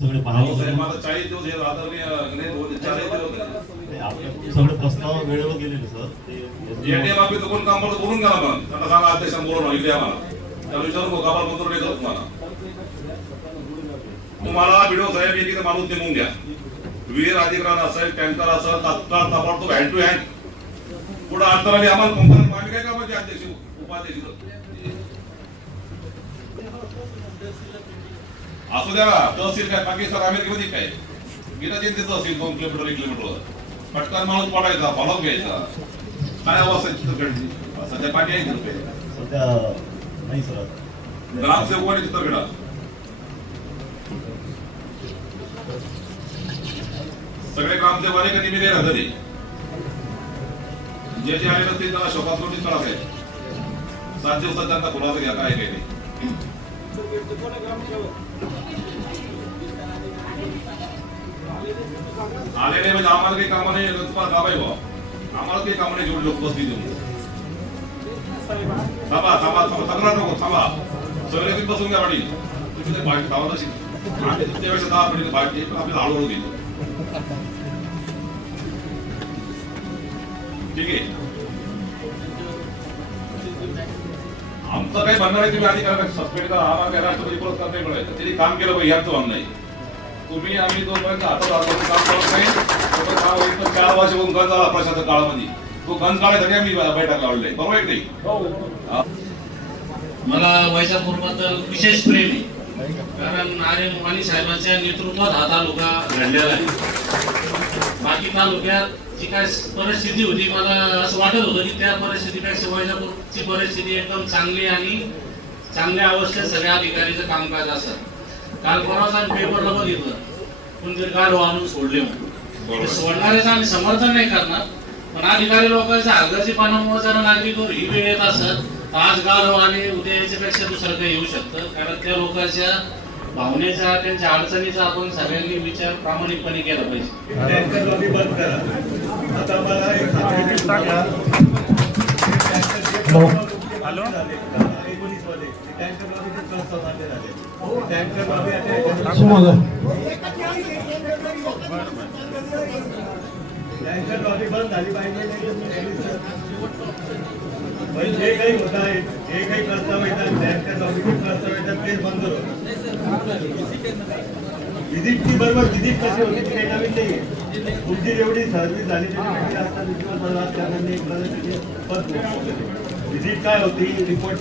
सगळे पाहणी सगळे प्रस्ताव वेळेवर गेलेले सर. कोण काम करतो बोलून घ्या ना, त्यांना सांगा अध्यक्षांना बोलवणार इकडे आम्हाला त्याला विचारू कामाला मंजूर नाही करत तुम्हाला व्हिडिओ साहेब एक माणूस नेमून घ्या. वीर अधिकारी असेल, टँकर असेल, तात्काळ ताबडतोब हँड टू हँड पुढे अंतराने आम्हाला कंपनी मागे काय का म्हणजे अध्यक्ष उपाध्यक्ष असू द्या. तहसील काय पाकिस्तान अमेरिकेमध्ये काय गेलं ते तहसील 2 किलोमीटर 1 किलोमीटर पटकन माणूस पडायचा फॉलो घ्यायचा. काय अवस्था चित्रकडची सध्या पाठी आहे सध्या नाही सर. ग्रामसेवकाने चित्रकडा सगळे ग्रामसेवक आले का निमित्त राहतात ते जे जे आले नसतील त्याला शोकात नोटीस करा साहेब. 7 दिवसात त्यांना खुलासा घ्या काय काही नाही. आले नाही म्हणजे आम्हाला काही कामं नाही तुम्हाला गाव आहे बा आम्हाला काही कामं नाही जेवढे लोक बसली देऊन थांबा थांबा थांबा नको थांबा सगळे तुम्ही बसून घ्या पाटील. तुम्ही ते पाठी धावा नशी आम्ही तुमच्यापेक्षा 10 पटीने पाठी पण आपल्याला हळूहळू देतो ठीक आहे. आमचं काही म्हणणं नाही तुम्ही अधिकाऱ्यांना सस्पेंड करा. आम्हाला काय राष्ट्रपती पुरस्कार नाही मिळायचं त्यांनी काम केलं पाहिजे यांचं म्हणणं नाही. तुम्ही आम्ही जोपर्यंत हातात काम करत नाही तोपर्यंत काम होईल. तर 4 वर्ष होऊन गंज आला प्रशासक काळामध्ये तो गंज काढायसाठी आम्ही बैठक लावलेली बरोबर आहे नाही. मला वैजापूरबद्दल विशेष प्रेम आहे कारण आर्य मोहानी साहेबांच्या नेतृत्वात हा तालुका घडलेला आहे. बाकी तालुक्यात जी काय परिस्थिती होती मला असं वाटत होतं की त्या परिस्थितीपेक्षा वैजापूरची परिस्थिती एकदम चांगली आणि चांगल्या अवस्थेत सगळ्या अधिकारीचं कामकाज असतं. काल परवाच आम्ही पेपरला बघितलं कोणतरी गाढव आणून सोडले म्हणून सोडणाऱ्याचं आम्ही समर्थन नाही करणार पण अधिकारी लोकांच्या हलगर्जीपणामुळे जरा नागरिकांवर ही वेळ येत असत आज गाढव आणि उद्या याच्यापेक्षा दुसरं काही येऊ शकतं कारण त्या लोकांच्या भावनेचा त्यांच्या अडचणीचा आपण सगळ्यांनी विचार प्रामाणिकपणे केला पाहिजे. हॅलो टँकर लॉबी बंद झाली पाहिजे. जे काही होत आहे जे काही प्रस्ताव येतात टँकर लॉबीचे प्रस्ताव येतात ते बंद होतं. व्हिजिटची बरोबर व्हिजिट कशी होती ती काही नवीन नाही. तुमची जेवढी सर्व्हिस झाली त्याच्यापेक्षा आता व्हिजिट काय होती रिपोर्ट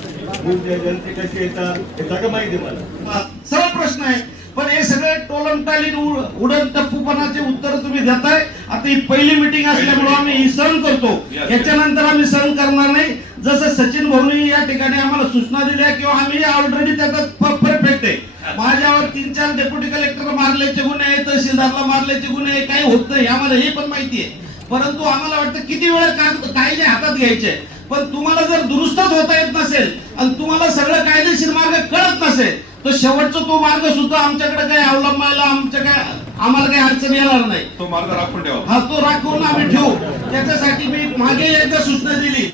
जनते कशी येतात हे सगळं माहिती मला. सरळ प्रश्न आहे पण हे सगळे टोलमटाली उडण टप्पूपणाचे उत्तर तुम्ही देताय. आता ही पहिली मीटिंग असल्यामुळे आम्ही ही सहन करतो याच्यानंतर आम्ही सहन करणार नाही. जसं सचिन भाऊनी या ठिकाणी आम्हाला सूचना दिल्या किंवा आम्ही ऑलरेडी त्याचा परफेक्ट आहे. माझ्यावर 3-4 डेप्युटी कलेक्टर मारल्याचे गुन्हे आहेत तहसीलदारला मारल्याचे गुन्हे आहे काही होत नाही आम्हाला हे पण माहिती आहे. परंतु आम्हाला वाटतं किती वेळ कायदे हातात घ्यायचे पण तुम्हाला जर दुरुस्तच होता येत नसेल आणि तुम्हाला सगळं कायदेशीर मार्ग कळत नसेल तर शेवटचा तो मार्ग सुद्धा आमच्याकडे काही अवलंबायला आम्हाला काही अडचण येणार नाही. तो मार्ग राखून ठेवा. हा तो राखून आम्ही ठेवू. त्याच्यासाठी मी मागे एकदा सूचना दिली.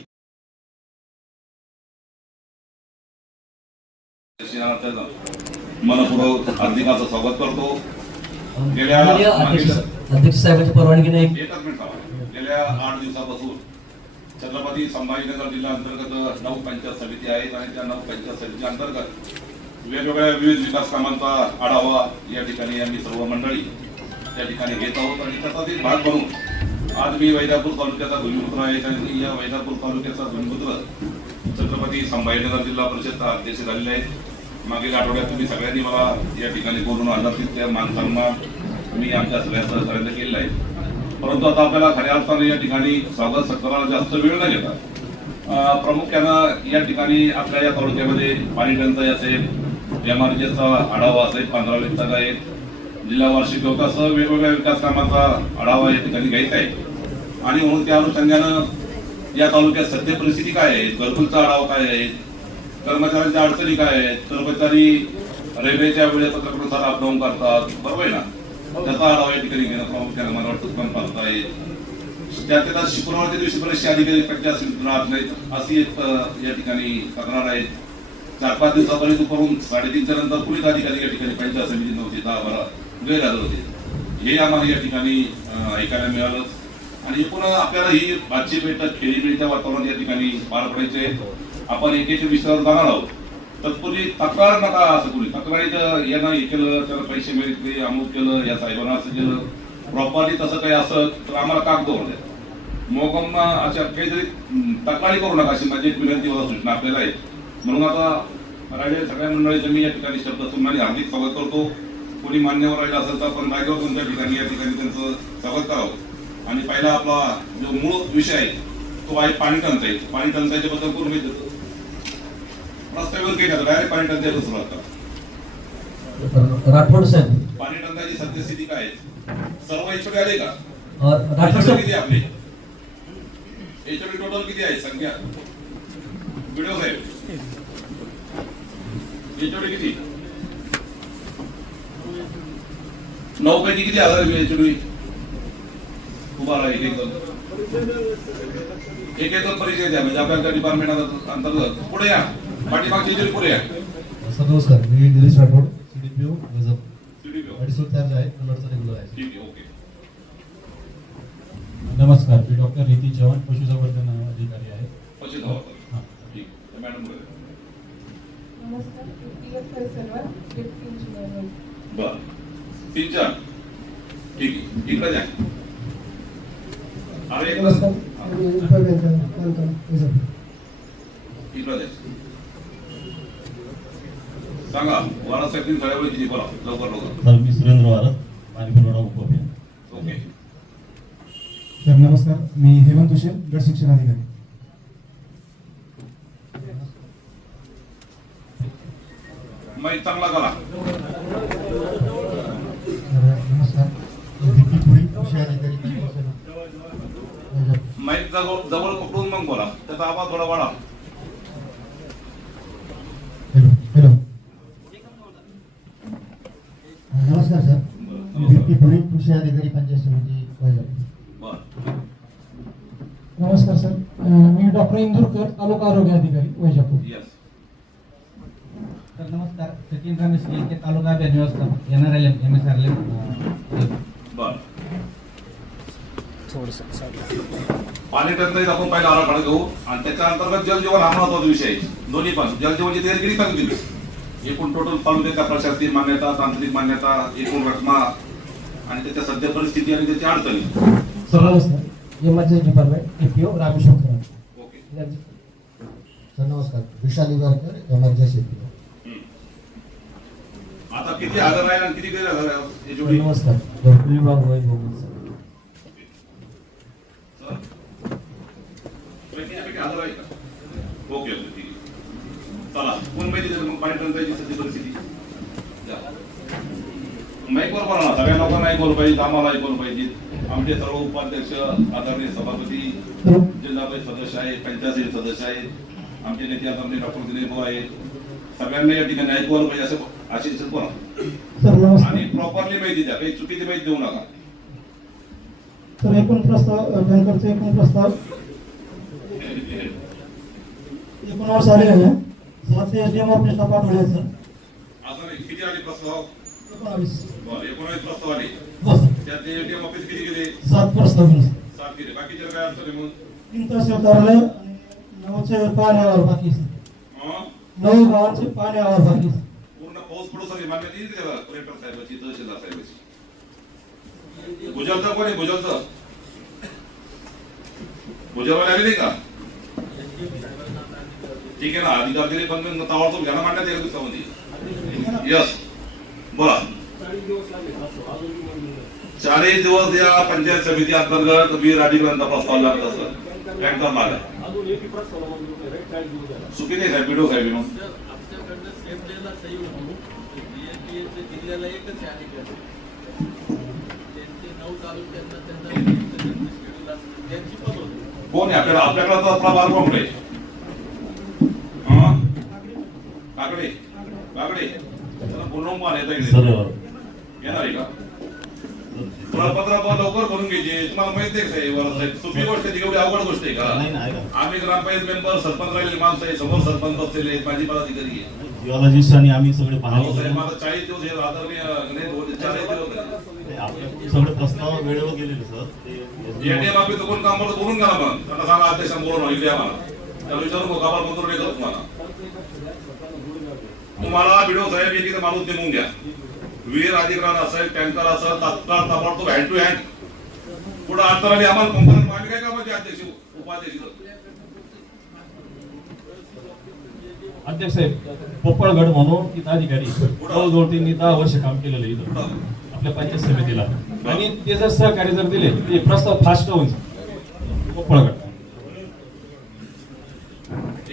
मनपूर्वक हार्दिकाचं स्वागत करतो. गेल्या अध्यक्ष साहेबांची परवानगीने एकच मिनिट गेल्या 8 दिवसापासून छत्रपती संभाजीनगर जिल्हा अंतर्गत 9 पंचायत समिती आहेत आणि त्या 9 पंचायत समिती अंतर्गत वेगवेगळ्या विविध विकास कामांचा आढावा या ठिकाणी आम्ही सर्व मंडळी त्या ठिकाणी घेत आहोत आणि त्याचाच एक भाग म्हणून आज मी वैजापूर तालुक्याचा भूमिपुत्र आहे आणि या वैजापूर तालुक्याचा भूमिपुत्र छत्रपती संभाजीनगर जिल्हा परिषदचा अध्यक्ष झालेले आहेत. मागील आठवड्यात तुम्ही सगळ्यांनी मला या ठिकाणी बोलून आणला त्या मानसन्मान मी आमच्या सगळ्या सहकार्याने केलेला आहे. परंतु आता आपल्याला खऱ्या अर्थाने या ठिकाणी स्वागत सत्काराला जास्त वेळ न घेता प्रामुख्यानं या ठिकाणी आपल्या या तालुक्यामध्ये पाणी टंचाई असेल एमआरजीचा आढावा असेल 15 विभाग आहेत जिल्हा वार्षिक योगासह वेगवेगळ्या विकास कामांचा आढावा या ठिकाणी घ्यायचा आहे. आणि म्हणून त्या अनुषंगानं या तालुक्यात सध्या परिस्थिती काय आहे घरकुलचा आढावा काय आहे कर्मचाऱ्यांच्या अडचणी काय आहेत कर्मचारी रेल्वेच्या वेळेपत्रकानुसार अपडाऊन करतात बरोबर आहे ना त्याचा आढावा या ठिकाणी घेणं प्रामुख्याने मला वाटतं काम करत आहे. त्यात शुक्रवारच्या दिवशी बरेचसे अधिकारी प्रज्ञा राहत नाहीत अशी एक या ठिकाणी तक्रार आहे. 4-5 दिवसापर्यंत करून 3:30च्या नंतर पोलीस अधिकारी या ठिकाणी पंचायत समिती नव्हती 10-12 गैरहजर होते. हे आम्हाला या ठिकाणी ऐकायला मिळालं. आणि एकूण आपल्याला ही भातची बैठक खेळीमेळीच्या वातावरणात या ठिकाणी पार पडायचे. आपण एक विषयावर जाणार आहोत. तत्पूर्वी तक्रार नका असं कोणी तक्रारीचं यानं हे केलं, त्याला पैसे मिळते, अमुक केलं, या साहेबांना असं केलं, प्रॉपर्टी तसं काही असं तर आम्हाला कागद द्या. मोगम अशा काहीतरी तक्रारी करू नका अशी माझी एक विनंती व सूचना आपल्याला आहे. म्हणून आता राहिलेल्या सगळ्या मंडळीचं मी या ठिकाणी शब्द सुनाने हार्दिक स्वागत करतो. कोणी मान्यवर राहिला असेल तर आपण जागेवर तुमच्या ठिकाणी या ठिकाणी त्यांचं स्वागत करावं. आणि पहिला आपला जो मूळ विषय आहे तो आहे पाणी टंचाई. पाणी टंचाईच्या बद्दल करून मी देतो. रस्त्यावर केलं डायरेक्ट पाणी टंचाईला सुरुवात करा. राठोड साहेब. पाणी टंचाईची सद्यस्थिती काय आहे? सर्व एचओडी आले का? राठोड एचओडी साहेब. किती आपले? एचओडी टोटल किती आहे संख्या? व्हिडिओ साहेब एचओडी किती? 9 पैकी किती हजार एचओडी उभा राहा? एक दोन परिचय द्या म्हणजे आपल्या डिपार्टमेंट अंतर्गत. पुढे या, पाठीमागची एचओडी पुढे या. सर नमस्कार, मी निलेश राठोड, सीडीपीओ गजब. CDPO. ॲडिशनल चार्ज आहे, कन्नडचा रेग्युलर आहे. ठीक आहे, ओके. नमस्कार, मी डॉक्टर रीती चव्हाण, पशुसंवर्धन अधिकारी आहे. पश्चिम धावता. ठीक आहे, मॅडम पुढे. नमस्कार, सर्व डेप्टी इंजिनियर. बर, 3-4. ठीक आहे, इकडे द्या. अरे एक इकडे द्या. सांगा वारासाहेब साहेब किती बोला लवकर लवकर. सर मी सुरेंद्र वारस, पाणी पुरवठा उपभोक्ता. ओके. तर नमस्कार, मी हेमंत उशेर, गट शिक्षण अधिकारी. माईक चांगला करा. नमस्कार, दीप्ती पुरी, विषय अधिकारी. माईक जवळ पकडून मग बोला, त्याचा आवाज थोडा वाढा. Hello hello. नमस्कार सर, मी दीप्ती पुरी, विषय अधिकारी, पंचायत समिती वैजापूर. बर. नमस्कार सर, मी डॉक्टर इंदुरकर, तालुका आरोग्य अधिकारी वैजापूर. यस. तर नमस्कार, सचिन रमेश यांचे तालुका अभियान व्यवस्थापक NRLM MSRLM. बर. पाणी टंचाईचा आपण पहिला आराखडा घेऊ आणि त्याच्या अंतर्गत जलजीवन हा महत्वाचा विषय आहे. दोन्ही पण जलजीवनची तयारी चांगली दिली. एकूण टोटल तालुक्याच्या प्रशासकीय मान्यता, तांत्रिक मान्यता, एकूण रचना आणि त्याच्या सध्या परिस्थिती आणि त्याची अडचणी. सर नमस्कार, MRG department EPO Rameshwar. Okay. Sir नमस्कार, विशाल इवारकर, एमर्जन्सी EPO. आता किती हजर आहे आणि किती गैरहजर आहे? सर नमस्कार, डॉक्टर विभाग रोहित भोगले सर. हजर आहे का? ओके ओके, ठीक आहे. चला, कोण माहिती देतो मग पाणी टंचाईची सध्या परिस्थिती? माईकवर बोला ना, सगळ्या लोकांना ऐकवलं पाहिजे, आम्हाला ऐकवलं पाहिजे. आमचे सर्व उपाध्यक्ष, आदरणीय सभापती, जिल्हा परिषद सदस्य आहेत, पंचायत सदस्य आहेत, आमचे नेते आदरणीय डॉक्टर दिलीप भाऊ आहेत. सगळ्यांना या ठिकाणी ऐकवलं पाहिजे असं आशिष बोला. सर नमस्कार. आणि प्रॉपरली माहिती द्या, काही चुकीची माहिती देऊ नका. सर एकूण प्रस्ताव, बँकरचे एकूण प्रस्ताव 19 आले आहे. 7 ते SDM ऑफिसला पाठवले सर. असं नाही, किती आले प्रस्ताव? 19. बरं, 19 प्रस्ताव आले. हो सर. त्यात ATM ऑफिस किती गेले? 7 प्रस्ताव. 7 गेले. बाकीचे काय अडचण आहे मग? 3 तहसील कार्यालय आणि 9चे पाण्यावर बाकी सर. 9 गावांचे पाण्यावर बाकी सर. पूर्ण पाऊस पडू सगळी मान्यता येईल त्याला कलेक्टर साहेबाची, तहसीलदार साहेबाची. भुजलचं कोण आहे? भुजलचं भुजलवाले आले नाही का? ठीक आहे ना, अधिकार दिले पण ताबडतोब घ्या ना मांडण्यात एका दिवसामध्ये. यस, बोला. 4 दिवस या पंचायत समिती अंतर्गत वीर अधिकारांचा प्रस्ताव लागला सर. टँकर लागला. चुकी नाही साहेब, व्हिडिओ साहेब. कोण आहे आपल्याला? आपल्याकडे तर आपला बार कोण आहे? काकडे काकडे बोलून पण सर येणार आहे का? प्रपत्र लवकर करून घ्यायचे. तुम्हाला माहिती आहे साहेब, सोपी गोष्ट आहे, एवढी अवघड गोष्ट आहे का? आम्ही ग्रामपंचायत मेंबर, सरपंच राहिलेले माणसं आहे, समोर सरपंच असलेले माझी पदाधिकारी आहे. जिओलॉजिस्ट आणि आम्ही सगळे साहेब पाहतो. माझा 40 दिवस हे आदरणीय 40 दिवस आपले सगळे प्रस्ताव वेळेवर गेलेले सर ते एटीएम ऑफिस कोण काम करतो बोलून घ्या ना, पण त्यांना सांगा अध्यक्ष बोलून इथे आम्हाला त्याला विचारू नका आपण मंजूर नाही करत तुम्हाला व्हिडिओ साहेब एक माणूस नेमून घ्या, वीर अधिग्रहण असेल, टँकर असेल, तात्काळ ताबडतोब हँड टू हँड पुढे अडचणी आम्हाला कंपनी आम्ही काय कामाचे अध्यक्ष उपाध्यक्ष अध्यक्ष साहेब पोपळगड म्हणून इथं अधिकारी जवळजवळ त्यांनी 10 वर्ष काम केलेलं इथं आपल्या पंचायत समितीला, आणि ते जर सहकार्य जर दिले ते प्रस्ताव फास्ट होईल पोपळगड.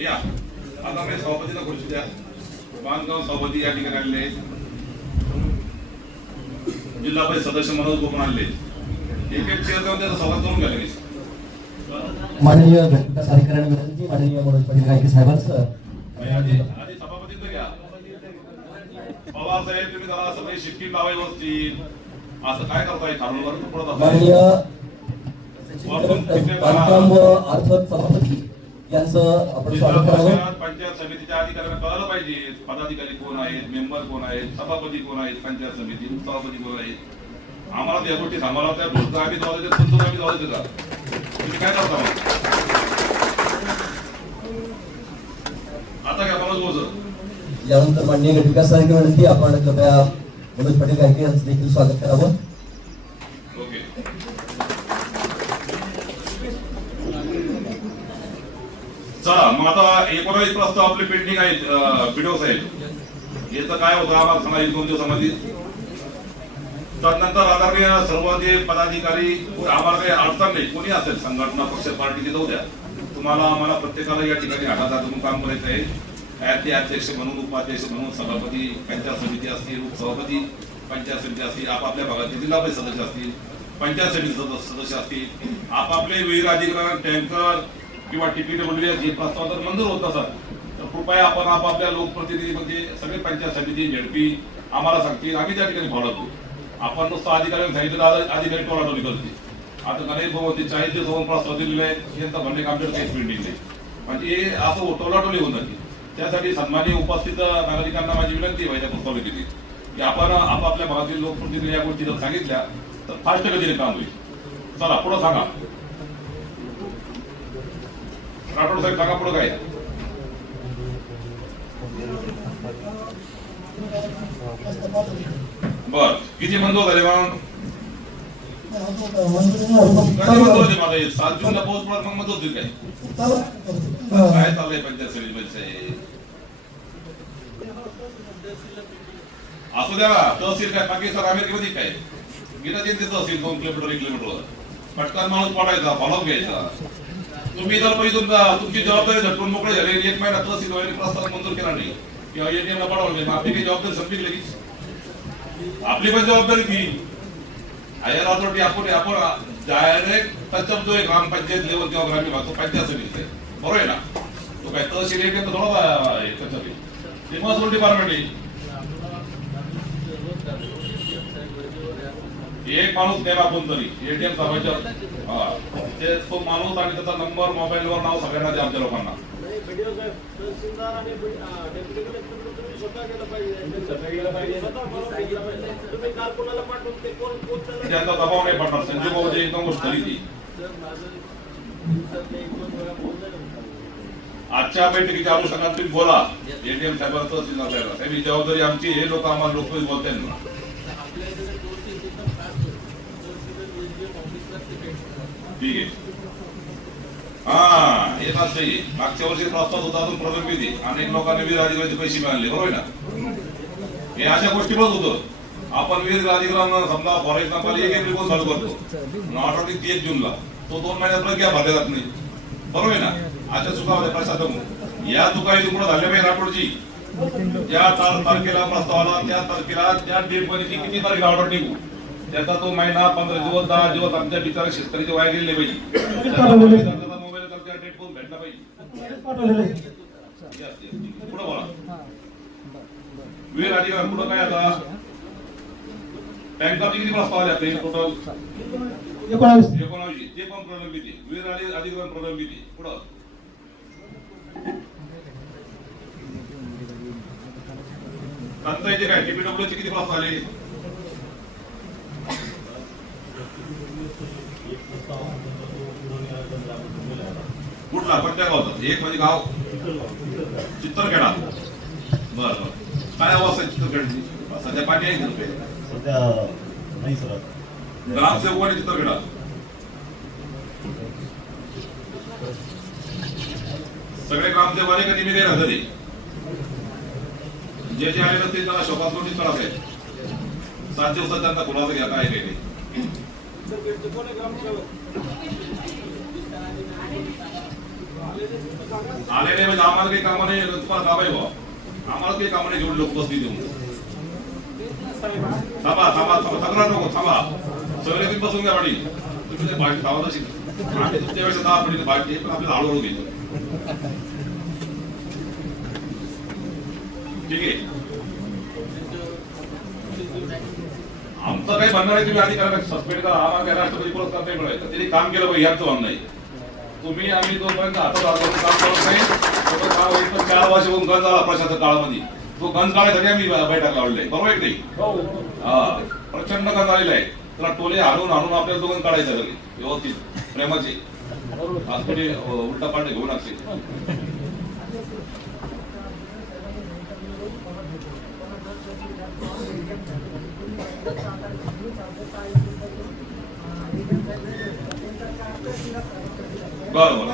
या आता मी सभापतीला खुर्ची द्या. बांधकाम सभापती या ठिकाणी आलेले आहेत, जिल्हा परिषद सदस्य मनोज गोपन आलेले एक एक चेअर जाऊन त्याचा संवाद करून घ्या लगेच. माननीय घटविकास अधिकाऱ्यांना विनंती, माननीय मनोज पाटील गायके साहेबांचं आधी सभापती तर घ्या. पवार साहेब तुम्ही जरा सगळी शिक्की लावाय व्यवस्थित असं काय करताय खालूनवर पडत माननीय असं बांधकाम व अर्थ सभापती यांचं आपण स्वागत करावं. पंचायत समितीच्या अधिकाऱ्यांना कळलं पाहिजे पदाधिकारी कोण आहेत, मेंबर कोण आहेत, सभापती कोण आहेत, पंचायत समिती उपसभापती कोण आहेत. आम्हाला त्या गोष्टी सांभाळा, त्या भूत आम्ही जाऊ देतो, तुमचं आम्ही जाऊ देतो का? तुम्ही काय करता मग आता काय मनोज बोलतो यानंतर माननीय घटविकास अधिकारी विनंती, आपण कृपया मनोज पाटील गायके यांचं देखील स्वागत करावं. ओके. चला मग आता 19 प्रस्ताव आपले पेंडिंग आहेत. व्हिडिओ साहेब याचं काय होतं आम्हाला सांगा 1-2 दिवसामध्ये. त्यानंतर आदरणीय सर्व जे पदाधिकारी आम्हाला काही अडचण नाही, कोणी असेल संघटना पक्ष पार्टीचे जाऊ द्या, तुम्हाला आम्हाला प्रत्येकाला या ठिकाणी 8,000 म्हणून काम करायचं आहे. ते अध्यक्ष म्हणून, उपाध्यक्ष म्हणून, सभापती, पंचायत समिती असतील, उपसभापती, पंचायत समिती असतील, आपापल्या भागातील जिल्हा परिषद सदस्य असतील, पंचायत समिती सदस्य असतील, आपापले विहीर अधिग्रहण, टँकर किंवा TPWS जे प्रस्ताव जर मंजूर होत असतात तर कृपया आपण आपापल्या लोकप्रतिनिधी म्हणजे सगळे पंचायत समिती झेडपी आम्हाला सांगतील, आम्ही त्या ठिकाणी फॉलो करू. आपण नुसतं अधिकाऱ्यांनी सांगितलं अधिकारी टोळाटोळी करते. आता गणेश भवन 40 दिवस होऊन प्रस्ताव दिलेले आहेत, यांचं म्हणणे आमच्याकडे काहीच पेंडिंग नाही, म्हणजे असं टोळाटोळी होऊन जाते. त्यासाठी सन्माननीय उपस्थित नागरिकांना माझी विनंती आहे प्रस्ताव दिली की आपण आपापल्या भागातील लोकप्रतिनिधी या गोष्टी जर सांगितल्या तर फास्ट गतीने काम होईल. चला पुढे सांगा राठोड साहेब, सांगा पुढे काय. बर किती मंजूर झाले मग? कधी मंजूर झाले माझे 7 जूनला पाऊस पडत मग मंजूर होतील काय? काय चाललंय पंचायत समितीमध्ये? असू द्या ना, तहसील काय पाकिस्तान अमेरिकेमध्ये काय गेलं ते तहसील 2 किलोमीटर 1 किलोमीटर पटकन माणूस पडायचा, फॉलोअप घ्यायचा. तुम्ही जर पहिले तुमची जबाबदारी झटकून मोकळे झाले, 1 महिना तहसील प्रस्ताव मंजूर केला नाही किंवा एटीएमला पडवलं, आपली काही जबाबदारी संपली लगेच. आपली पण जबाबदारी ती हायर अथॉरिटी आपण डायरेक्ट टचअप जो आहे ग्रामपंचायत लेवल किंवा ग्रामीण भाग तो पंचायत समितीचा आहे, बरोबर आहे ना. तो काय तहसील एटीएम थोडा ते महसूल डिपार्टमेंट आहे. एक माणूस गेला कोणतरी एटीएम साहेबांच्या ते तो माणूस आणि त्याचा नंबर मोबाईलवर नाव सगळ्यांना द्या आमच्या लोकांना. त्यांचा दबाव नाही पडणार. संजय भाऊ जे एकदम गोष्ट झाली ती आजच्या बैठकीच्या अनुषंगाने तुम्ही बोला एटीएम साहेबांचं साहेब ही जबाबदारी आमची. हे लोक आम्हाला लोक बोलतात ना. ठीक आहे. हा येत असते मागच्या वर्षी प्रस्ताव होता अजून प्रलंबित आहे. अनेक लोकांनी वीर अधिकाराचे पैसे मिळाले, बरोबर ना. हे अशा गोष्टी बघ होतं. आपण वीर अधिकाऱ्यांना समजा फॉर एक्झाम्पल 1 एप्रिल चालू करतो, ऑटोमॅटिक 1 जूनला तो 2 महिन्यात क्या भरला जात नाही, बरोबर आहे ना. अशा चुका होत्या प्रशासन. या चुका पुढे झाल्या पाहिजे राठोडची. ज्या तारखेला प्रस्ताव आला त्या तारखेला त्या डेट मध्ये किती तारखेला ऑर्डर निघू त्याचा तो महिना 15 दिवस 10 दिवस आमच्या बिचारा शेतकऱ्याचे वाया गेले पाहिजे. मोबाईल त्या डेट पासून भेटला पाहिजे. पुढे बोला वीर अधिकार पुढे काय आता बँकाचे किती प्रस्ताव आले आपले टोटल 19 ते पण प्रलंबित आहे. वीर अधिग्रहण प्रलंबित आहे. पुढं पंचायतीचे काय TPWचे किती प्रस्ताव आले? कुठला कोणत्या गावाचा? एक म्हणजे गाव चित्तरखेडा. बरं काय अवस्था आहे चित्तरखेडची? सध्या पाणी आहे का? सध्या नाही सर. ग्रामसेवक आणि चित्तरखेडा सगळे ग्रामसेवक आले का निमित्त राहतात ते? जे जे आले नसतील त्याला शोकात नोटीस काढायचे. 7 दिवसात त्यांचा खुलासा घ्या काय काही. आले नाही म्हणजे आम्हाला काही कामं नाही. तुम्हाला काम आहे बा, आम्हाला काही कामं नाही. घेऊन लोक बसली देऊन थांबा थांबा थांबा तक्रार नको थांबा. सगळे तुम्ही बसून घ्या पाणी. तुम्ही ते पाणी धावत असेल आम्ही तुमच्यापेक्षा 10 पटीने पाणी पण आपल्याला हळूहळू घेतो. ठीक आहे. आमचं काही म्हणणं नाही तुम्ही अधिकाऱ्याला सस्पेंड करा. आम्हाला काय राष्ट्रपती पुरस्कार नाही मिळायचा. त्यांनी काम केलं पाहिजे यांचं म्हणणं आहे. तुम्ही आम्ही जोपर्यंत हातात काम करत नाही तोपर्यंत काम होईल. पण 4 वर्ष होऊन गंज आला प्रशासक काळामध्ये. तो गंज काढायसाठी आम्ही बैठक लावलेली बरोबर आहे नाही? हा प्रचंड गंज आलेला आहे. त्याला टोले हाणून हाणून आपल्याला दोघं काढायचं लगे व्यवस्थित प्रेमाचे. हॉस्पिटल उलटा पालटे घेऊन असते. बरोबर.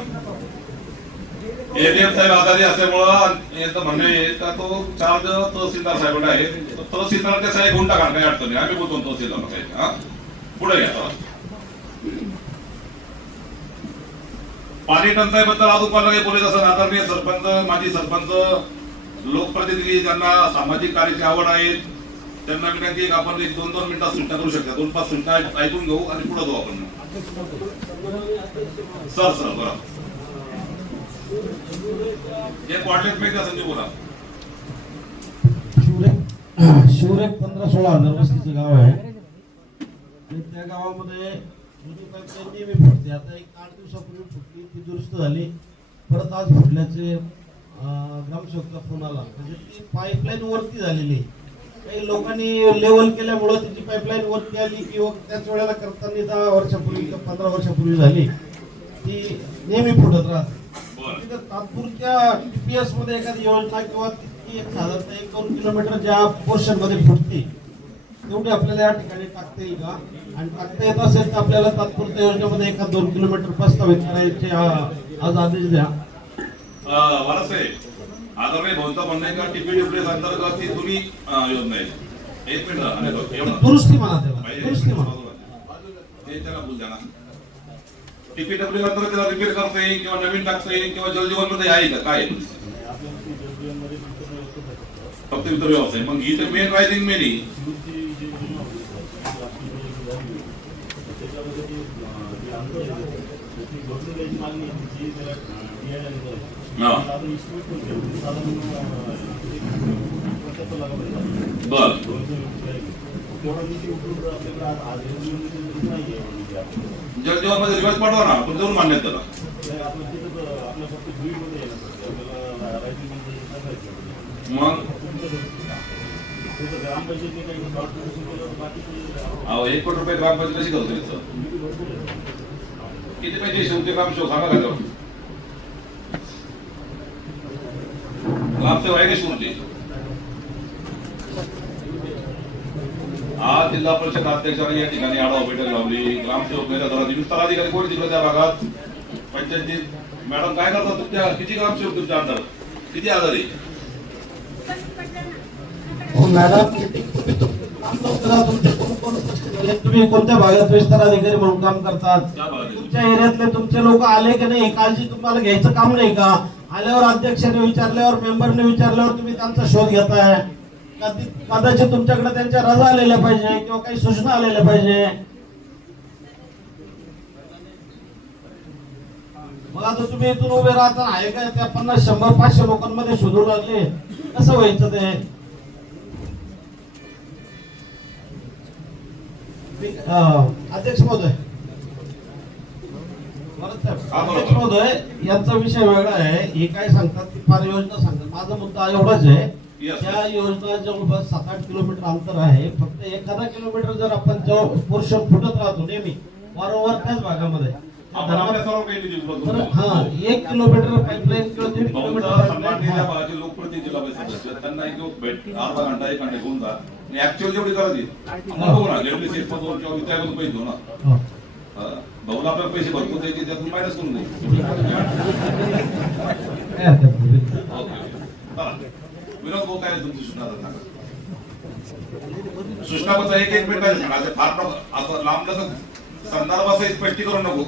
एडीएम साहेब आजारी असल्यामुळं यांचं म्हणणं आहे का तो चार्ज तहसीलदार साहेबांना आहे. तहसीलदारच्या साहेब गुंडा घाल काही अडचण नाही. आम्ही बोलतो तहसीलदार साहेब. हा पुढे घ्या. पाणी टंचाईबद्दल अजून मला काही बोलायचं असं आदरणीय सरपंच माजी सरपंच लोकप्रतिनिधी ज्यांना सामाजिक कार्याची आवड आहे त्यांना विनंती आहे आपण 1-2 मिनिटात सूचना करू शकता. 2-5 सूचना ऐकून घेऊ आणि पुढे जाऊ आपण. सर बरं एक वाटलेत माहिती संजय बोला. शिवरेक 15-16 हजार वस्तीचं गाव आहे. त्या गावामध्ये नेहमी फुटते. आता एक 8 दिवसापूर्वी फुटली, ती दुरुस्त झाली. परत आज फुटल्याचे ग्रामसेवकचा फोन आला. म्हणजे ती पाईपलाईन वरती झालेली. काही लोकांनी लेवल केल्यामुळं तिची पाईपलाईन वरती आली किंवा त्याच वेळेला करताना 10 वर्षापूर्वी किंवा 15 वर्षापूर्वी झाली. ती नेहमी फुटत राहते. तात्पुरत्या टीपीएस मध्ये एखादी योजना किंवा ती साधारणतः 1-2 किलोमीटर ज्या पोर्शन मध्ये फुटते तेवढी आपल्याला या ठिकाणी टाकता येईल का? आणि टाकता येत असेल तर आपल्याला तात्पुरत्या योजनेमध्ये 1-2 किलोमीटर प्रस्तावित करायचे आज आदेश द्या. आदरणीय भाऊंचं म्हणणं आहे का टीपीडब्ल्यूएस अंतर्गत ती जुनी योजना आहे. एक मिनिट दुरुस्ती म्हणा त्याला. दुरुस्ती म्हणा ते त्याला बोल द्या ना. टीपीडब्ल्यू अंतर्गत त्याला रिपेअर करता येईल किंवा नवीन टाकता येईल किंवा जलजीवन मध्ये आहे का काय? फक्त इतर व्यवस्था आहे. मग ही तर मेन रायझिंग मेन आहे. बर जलजीवन मध्ये रिवर्स पाठवा ना. आपण जाऊन मान्य त्याला. मग 1 कोटी रुपये ग्रामपंचायत कशी करतो? किती पैसे शेवटी ग्रामसेवक सांगा का? ग्रामसेवक आहे का शेवटी? आज जिल्हा परिषद अध्यक्षांनी या ठिकाणी आढावा बैठक लावली. ग्रामसेवक विस्तार अधिकारी कोणी तिकडे त्या भागात पंचायतीत मॅडम काय करतात तुमच्या? किती ग्रामसेवक तुमच्या अंतर? किती आजारी? तुम्ही कोणत्या भागात विस्तार अधिकारी म्हणून काम करतात? तुमच्या एरियातले तुमचे लोक आले की नाही काळजी तुम्हाला घ्यायचं काम नाही का? आल्यावर अध्यक्षाने विचारल्यावर मेंबरने विचारल्यावर तुम्ही त्यांचा शोध घेताय. कदाचित तुमच्याकडे त्यांच्या रजा आलेल्या पाहिजे किंवा काही सूचना आलेल्या पाहिजे. मग आता तुम्ही इथून उभे राहता आहे का त्या 50, 100, 500 लोकांमध्ये शोधू लागले? कसं व्हायचं ते? अध्यक्ष महोदय अध्यक्ष महोदय यांचा विषय वेगळा आहे. हे काय सांगतात की फार योजना सांगतात. माझा मुद्दा एवढाच आहे. त्या योजना जवळपास 7-8 किलोमीटर अंतर आहे. फक्त 1 किलोमीटर जर आपण जो पोर्शन फुटत राहतो नेहमी वारंवार त्याच भागामध्ये आपण आपल्या सर्व काही निधी उपलब्ध बरं, करू. हा 1 किलोमीटर पाईपलाईन किंवा 1.5 किलोमीटर बहुधा pipeline, सन्माननीय हा. भागाचे लोकप्रतिनिधी जिल्हा परिषद सदस्य त्यांना एक भेट अर्धा घंटा 1 घंटा घेऊन जा ऍक्च्युअल जेवढी गरज आहे आम्हाला बघू ना जेवढी सेट मधून किंवा विद्यालयातून पैसे देऊ ना हो. भाऊला आपल्याला पैसे भरपूर द्यायचे त्यातून मायनस करून देऊ काय हरकत नाही. चला. विनोद भाऊ काय तुमची सूचना सांगा सूचनाबद्दल एक मिनिट काय सांगायचं फार असं लांब लचक संदर्भ असं स्पष्टीकरण नको.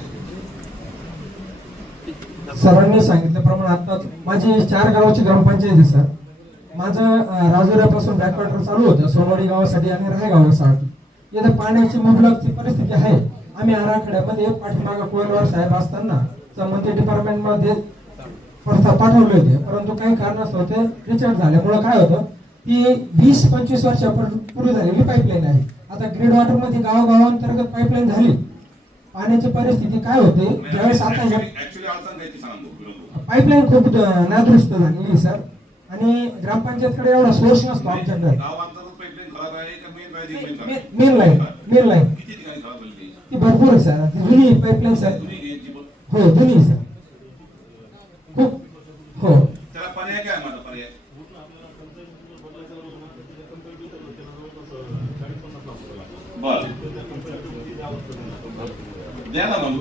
सरांनी सांगितल्याप्रमाणे आता माझी 4 गावाची ग्रामपंचायत आहे सर. माझं राजुऱ्यापासून बॅकवॉटर चालू होतं सोनवाडी गावासाठी आणि राय गावासाठी. इथं पाण्याची मुबलकची परिस्थिती आहे. आम्ही आराखड्यामध्ये पाठीमागं कोयलवार साहेब असताना संबंधित डिपार्टमेंटमध्ये प्रस्ताव पाठवले होते, परंतु काही कारणास्तव ते रिचार्ज झाल्यामुळे काय होतं ती 20-25 वर्षापूर्वी झालेली पाईपलाईन आहे. आता ग्रीड वॉटर मध्ये गावागावांतर्गत पाईपलाईन झाली. पाण्याची परिस्थिती काय होते ज्यावेळेस आता ऍक्च्युअली अडचण काय ती सांगा विनोद भाऊ. पाईपलाईन खूप नादुरुस्त झालेली सर आणि ग्रामपंचायतकडे एवढा सोर्स नसतो आमच्याकडे. गाव अंतर्गत पाईपलाईन खराब आहे का मेन रायझिंग मेन लाईन किती ठिकाणी खराब झाली ती भरपूर आहे सर. ती जुनी पाईपलाईन सर. हो जुनी आहे सर खूप. हो त्याला पर्याय काय माझा पर्याय बर द्या ना मग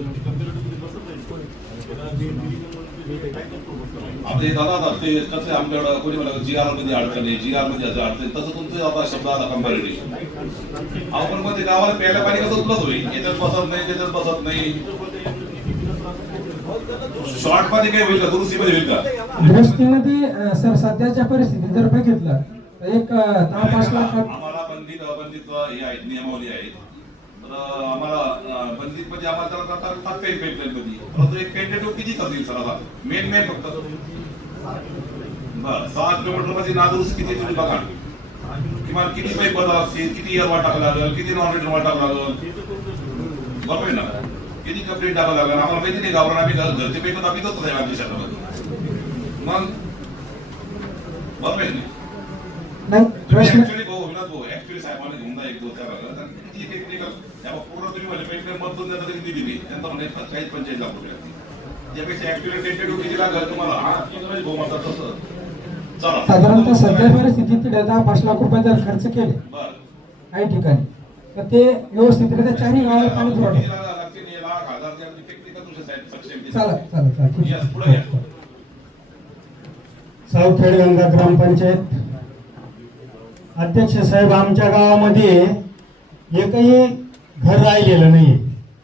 आपले दादा ते कसं आमच्याकडं कोणी म्हणा GR मध्ये अडचण आहे GR मध्ये असं अडचण तसं तुमचं आता शब्द आता कंपॅरेटिव्ह आपण मध्ये गावाला प्यायला पाणी कसं उपलब्ध होईल याच्यात बसत नाही त्याच्यात बसत नाही शॉर्ट मध्ये काय होईल का दुरुस्तीमध्ये होईल का दुरुस्तीमध्ये सर सध्याच्या परिस्थितीत जर बघितलं तर एक 10-5 लाख आम्हाला बंदित अबंदित हे आहेत नियमावली आहेत तर आम्हाला बंदित मध्ये आम्हाला त्याला तात्कालिक पाईपलाईन मध्ये परंतु एक टेंटेटिव्ह किती करतील सर आता मेन फक्त बरं 7 किलोमीटर मध्ये नादुरुस्त किती तुम्ही बघा किमान किती पाईप बदला लागतील किती एअरवा टाकावं लागेल किती नॉन रेडवा टाकावं लागेल बरोबर आहे ना किती कंप्लेंट टाकावं लागेल आम्हाला माहिती नाही गावरान आम्ही घरचे पेपर दाखवतच नाही आमच्या शेतामध्ये मग बरोबर आहे ना नाही प्रश्न ऍक्च्युअली भाऊ विनोद भाऊ ऍक्च्युअली साहेबांना घेऊन जा 1-2 4 किती टेक्निकल पूर्ण तुम्ही म्हणजे पेपर मधून देता तरी किती दिली त्यांचा म्हणजे 40-45 लाख रुपये त्यापेक्षा ऍक्च्युअली टेंटेटिव्ह किती लागेल तुम्हाला हा भाऊ म्हणतात तसं चला साधारणतः सध्या परिस्थितीत 10-5 लाख रुपये जर खर्च केले बरं काही ठिकाणी तर ते व्यवस्थितरित्या 4ही गावाला पाणी पुरवठा किती लागतील हे लाख हजार ते टेक्निकल तुमच्या साईड सक्षम चालेल यस पुढे घ्या सावखेड गंगा ग्रामपंचायत अध्यक्ष साहेब आमच्या गावामध्ये एकही घर राहिलेलं नाही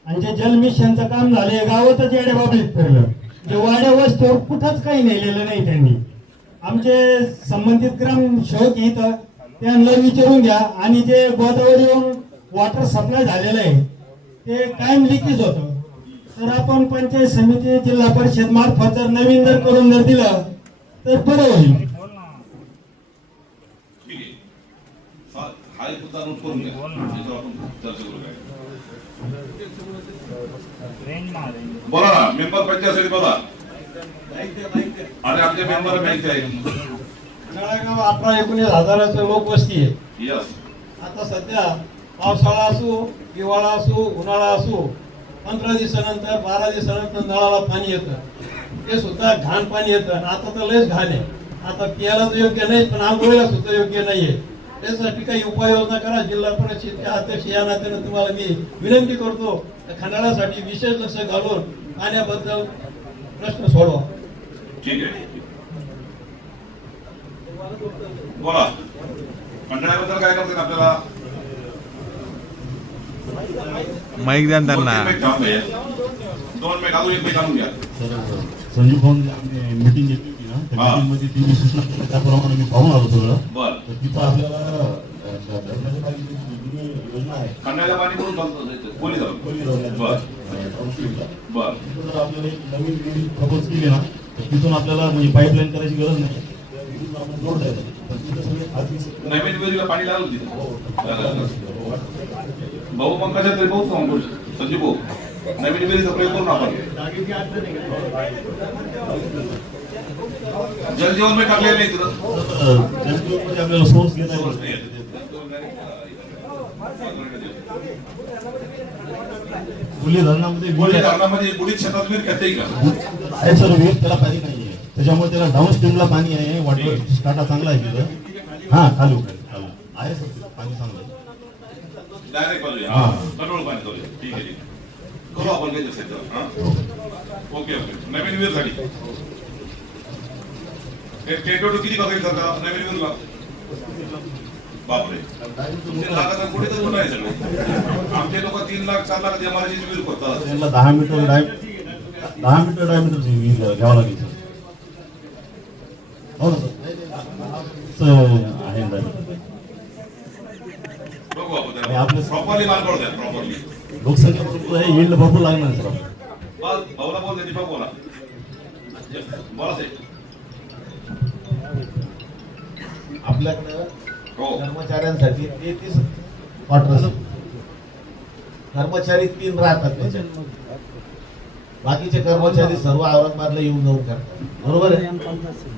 आणि जे जल मिशनचं काम झाले गावातच येड्याबाबतीत फिरलं जे वाड्या वस्तीवर कुठंच काही नेलेलं नाही त्यांनी. आमचे संबंधित ग्रामसेवक इथं त्यांना विचारून घ्या आणि जे गोदावरीवरून वॉटर सप्लाय झालेलं आहे ते कायम लिकेज होतं. तर आपण पंचायत समिती जिल्हा परिषद मार्फत जर नवीन जर करून जर दिलं तर बरं होईल. ठीक आहे हा एक मुद्दा नोट करून घ्या त्याच्यावर आपण चर्चा करू काय बोला ना मेंबर पंचायत समिती बोला आणि आमचे मेंबर बँक आहे जळगाव 18-19 हजाराचं लोकवस्ती आहे. यस आता सध्या पावसाळा असो हिवाळा असो उन्हाळा असो 15 दिवसानंतर 12 दिवसानंतर नळाला पाणी येतं ते सुद्धा घाण पाणी येतं आणि आता तर लयच घाण आहे. आता प्यायला तर योग्य नाही पण आंघोळीला सुद्धा योग्य नाहीये. त्यासाठी काही उपाययोजना करा. जिल्हा परिषदचे अध्यक्ष या नात्याने तुम्हाला मी विनंती करतो खंडाळासाठी विशेष लक्ष घालून पाण्याबद्दल प्रश्न सोडवा. ठीक आहे बोला मंडळाबद्दल काय करते आपल्याला माईक द्या त्यांना. 2 मिनिट अजून 1 मिनिट आणून घ्या. संजीव भाऊन मीटिंग घेतली होती ना त्या मीटिंग मध्ये ती सूचना केली त्याप्रमाणे मी पाहून आलो सगळं. बरं तर तिथं आपल्याला योजना आहे खंडाला पाणी करून चालतं कोणी झालं बरं बरं जर आपल्याला एक नवीन विहीर प्रपोज केली ना तर तिथून आपल्याला म्हणजे पाईपलाईन करायची गरज नाही त्या विहिरीला आपण जोड द्यायचं. पण तिथं सगळे आधी नवीन विहिरीला पाणी लागलं तिथं भाऊ मग कशात तरी भाऊ सांगू संजीव भाऊ नवीन विहिरीचा प्रयोग करून आपण जलजीवन मी टाकलेलं नाही जलजीवनमध्ये आपल्याला सोर्स घेता येईल. बुली धरणामध्ये विहीर बुडी आहे. धरणामध्ये बुडीत शेतात विहीर घेते का? आहे सर विहीर, त्याला पाणी नाहीये, त्याच्यामुळे त्याला डाऊन स्ट्रीमला पाणी आहे. वॉटर स्टार्टा चांगला आहे तिथं. हा चालू आहे सर, पाणी चांगलं आहे. डायरेक्ट करूया. हा. कंट्रोल पाणी करूया. ठीक आहे, ठीक आहे. करू आपण काही दिवसात. हा ओके ओके. नवीन विहीर साठी टेंटोटो किती बघायचं सरकार नवीन विहीरला? बापरे, तुमचे लाखाचा कुठे तर कुठं आहे सगळे. आमचे लोक 3 लाख 4 लाख एमआरआयची विहीर करतात. त्यांना 10 मीटर डायमीटरची विहीर घ्यावं लागेल सर. हो ना सर, आहे diameter. बघू आपण आणि आपलं प्रॉपरली मार्क द्या. प्रॉपरली लोकसंख्या भरपूर आहे, यील्ड भरपूर लागणार सर. बस भाऊला बोल, दीपक बोला. बोला साहेब. आपल्याकडं हो कर्मचाऱ्यांसाठी 33 क्वार्टर्स, कर्मचारी 3 राहतात त्याच्यात. बाकीचे कर्मचारी सर्व औरंगाबादला येऊन जाऊन करतात, बरोबर आहे.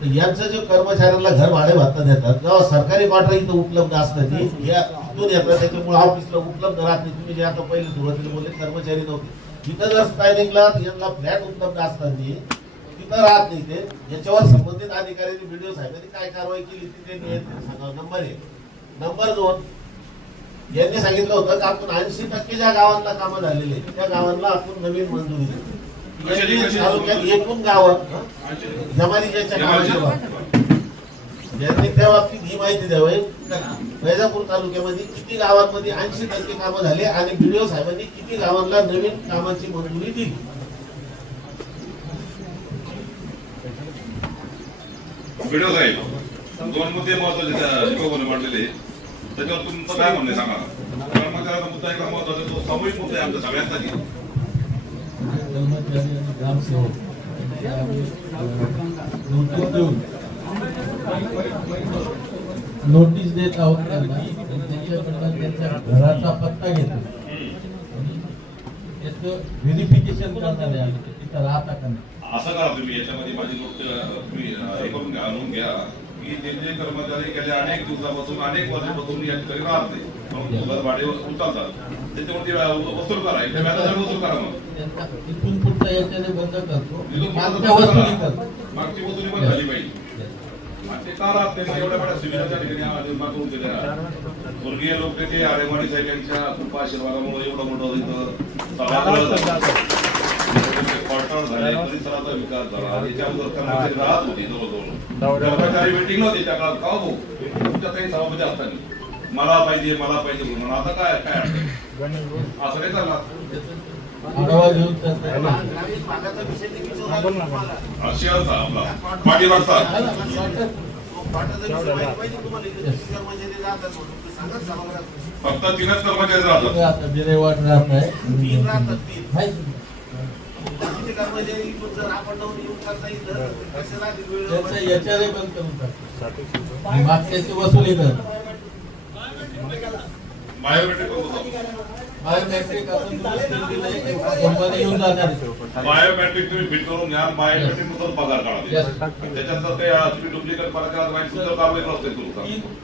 तर यांचं जे कर्मचाऱ्यांना घर भाडे भत्ता देतात, जेव्हा सरकारी क्वार्टर इथं उपलब्ध असतात, या इथून येतात, त्याच्यामुळे ऑफिसला उपलब्ध राहत नाही. तुम्ही जे आता पहिले सुरुवातीला बोलले कर्मचारी नव्हते, इथं जर स्थानिकला यांना फ्लॅट उपलब्ध असतात तिथं राहत नाही ते. याच्यावर संबंधित अधिकाऱ्यांनी व्हिडिओ साहेबांनी काय कारवाई केली ती त्यांनी सांगा. नंबर 1. नंबर 2, यांनी सांगितलं होतं की आपण 80% ज्या गावांना कामं झालेले त्या गावांना आपण नवीन मंजुरी देतो. तालुक्यात एकूण गावं जमानीच्या गावाच्या यांनी त्या बाबतीत ही माहिती द्यावी. वैजापूर तालुक्यामध्ये किती गावांमध्ये 80% कामं झाले आणि व्हिडिओ साहेबांनी किती गावांना नवीन कामाची मंजुरी दिली. व्हिडिओ साहेब 2 मुद्दे महत्वाचे मांडलेले, त्याच्यावर तुमचं काय म्हणणं सांगा. कर्मचाऱ्याचा मुद्दा एक महत्वाचा, तो सामूहिक मुद्दा आहे आमच्या सगळ्यांसाठी. कर्मचारी आणि ग्रामसेवक नोटीस देत आहोत त्यांना. त्याच्याकडनं त्यांच्या घराचा पत्ता घेतो आणि त्याचं व्हेरिफिकेशन करणार आहे आम्ही तिथं राहता का नाही. असं करा तुम्ही, याच्यामध्ये माझी गोष्ट तुम्ही हे करून घ्या, आणून घ्या की जे कर्मचारी गेल्या अनेक दिवसापासून अनेक वर्षापासून या ठिकाणी राहत नाही, म्हणून घर भाडे उचलतात, त्याच्यावरती वसूल करा. इथे व्याजासह वसूल करा. मग इथून पुढचा याच्याने बंद करतो, इथून मागच्या वसुली करतो. मागची वसुली पण झाली पाहिजे. ते का राहत नाही? एवढ्या मोठ्या सुविधा त्या ठिकाणी निर्माण करून दिल्या. स्वर्गीय लोक ते आरेमाडी साहेब यांच्या कृपा आशीर्वादामुळे एवढं मोठं इथं क्वार्टर झाले, परिसराचा विकास झाला. याच्या अगोदर कर्मचारी राहत होती जवळजवळ, कर्मचारी वेटिंग नव्हती त्या काळात. का भाऊ तुमच्या काही सभापती असताना मला पाहिजे म्हणून आता काय असं नाही चालणार. आढावा घेऊन शेअरचा आपला पाठीमागचा फक्त 3च कर्मचारी राहतात. विल्हेवाट राहत आहे. याच्याने बंद करून टाकतो, मागच्याची वसुली कर. बायोमेट्रिक आपण कंपनी येऊन जाणार. बायोमेट्रिक तुम्ही फिट करून घ्या. बायोमेट्रिक नुसार पगार काढा. त्याच्यानंतर ते तुम्ही डुप्लिकेट करायला सुद्धा कारवाई करते.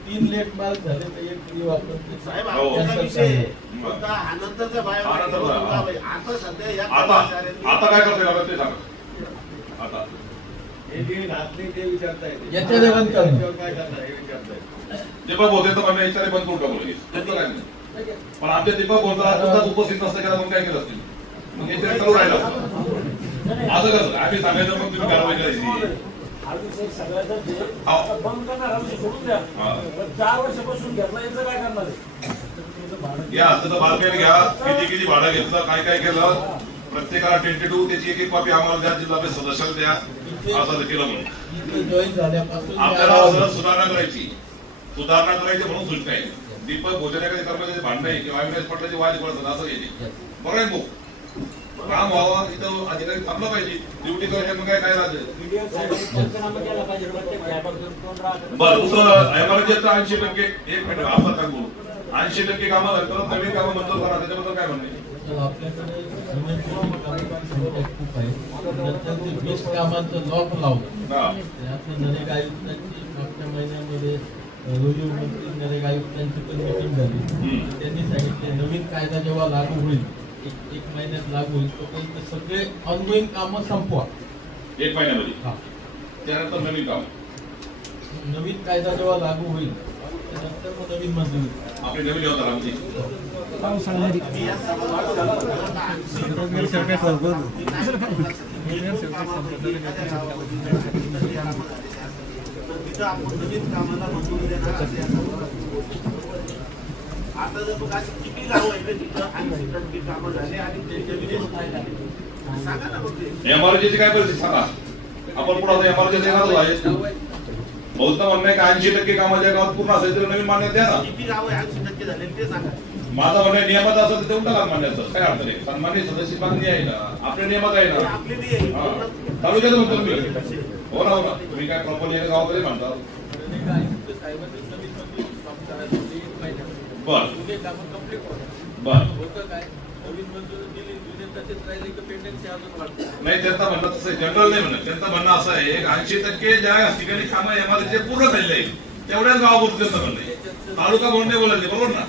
3 लेट माल झाले तर एक फ्री वापरते. आता काय करता येईल ते सांगा. आता याच्याने बंद करून दीपक होते तर म्हणणं याच्याने बंद करून टाकू त्याचं काय नाही. पण आमच्या दीपक बोलता उपस्थित नसतं केला मग काय केलं असतील, मग याच्याने चालू राहिलं असं कसं आम्ही सांगायचं मग तुम्ही कारवाई करायची. 4 वर्षापासून घेतला याचं काय करणार घ्या त्याचं बातम्या घ्या, किती भाडं घेतलं, काय काय केलं, प्रत्येकाला टेंटेटिव्ह त्याची एक कॉपी आम्हाला द्या, जिल्हा परिषद सदस्याला द्या. असं केलं म्हणून जॉईन झाल्यापासून आपल्याला सुधारणा करायची म्हणून सूचना आहे. दीपक भोजनाकडे कर्मचारी भांडण आहे किंवा अविनाश पाटलाची वाद पडतात असं येते. बरं आहे मग काम व्हावं, इथं अधिकारी थांबलं पाहिजे. ड्युटी करायच्या मग काय राहते. बरं दुसरं एमआरजीचं 80% एक मिनिट आपण सांगू 80% कामं झाली तर नवीन कामं मंजूर करा. त्याच्याबद्दल काय म्हणणे. आपल्याकडे खूप आहे. 20 कामांचं लॉक लावलं. नरेगा आयुक्तांची मागच्या महिन्यामध्ये रोजी मंत्री नरेगा आयुक्तांची पण मीटिंग झाली. त्यांनी सांगितले नवीन कायदा जेव्हा लागू होईल एक महिन्यात लागू होईल तोपर्यंत सगळे ऑनगोईंग कामं संपवा. 1 महिन्यामध्ये त्यानंतर नवीन काम. नवीन कायदा जेव्हा लागू होईल त्यानंतर मग नवीन मंजुरी आपली नवीन होणार आमची. आता जर बघा किती गाव आहे तिथं 80% कामं झाले आणि सांगा ना मग एमआरजीची काय परिस्थिती सांगा. आपण पुढे एमआरजी येणार आहे. बहुधा म्हणणं आहे की 80% कामं ज्या गावात पूर्ण असेल तर नवीन मान्यता द्या ना. किती गाव आहे 80% झाले ते सांगा. माझं म्हणणं आहे नियमात असेल तर देऊन टाका मान्यता. काय अडचण आहे. सन्माननीय सदस्य मागणी आहे ना. आपल्या नियमात आहे ना. आपली बी आहे. तालुक्यात म्हणतो मी. हो ना हो ना. तुम्ही काय प्रॉपर्ली आहे गावाकडे म्हणता. बर बर नाही त्यांचं म्हणणं तसं जनरल नाही म्हणत. त्यांचं म्हणणं असं आहे 80% ज्या ठिकाणी कामं एमआरजीचे पूर्ण झालेले आहे तेवढ्याच गावापुरतं त्यांचं म्हणणं आहे. तालुका बोलून नाही बोलायचे बरोबर ना.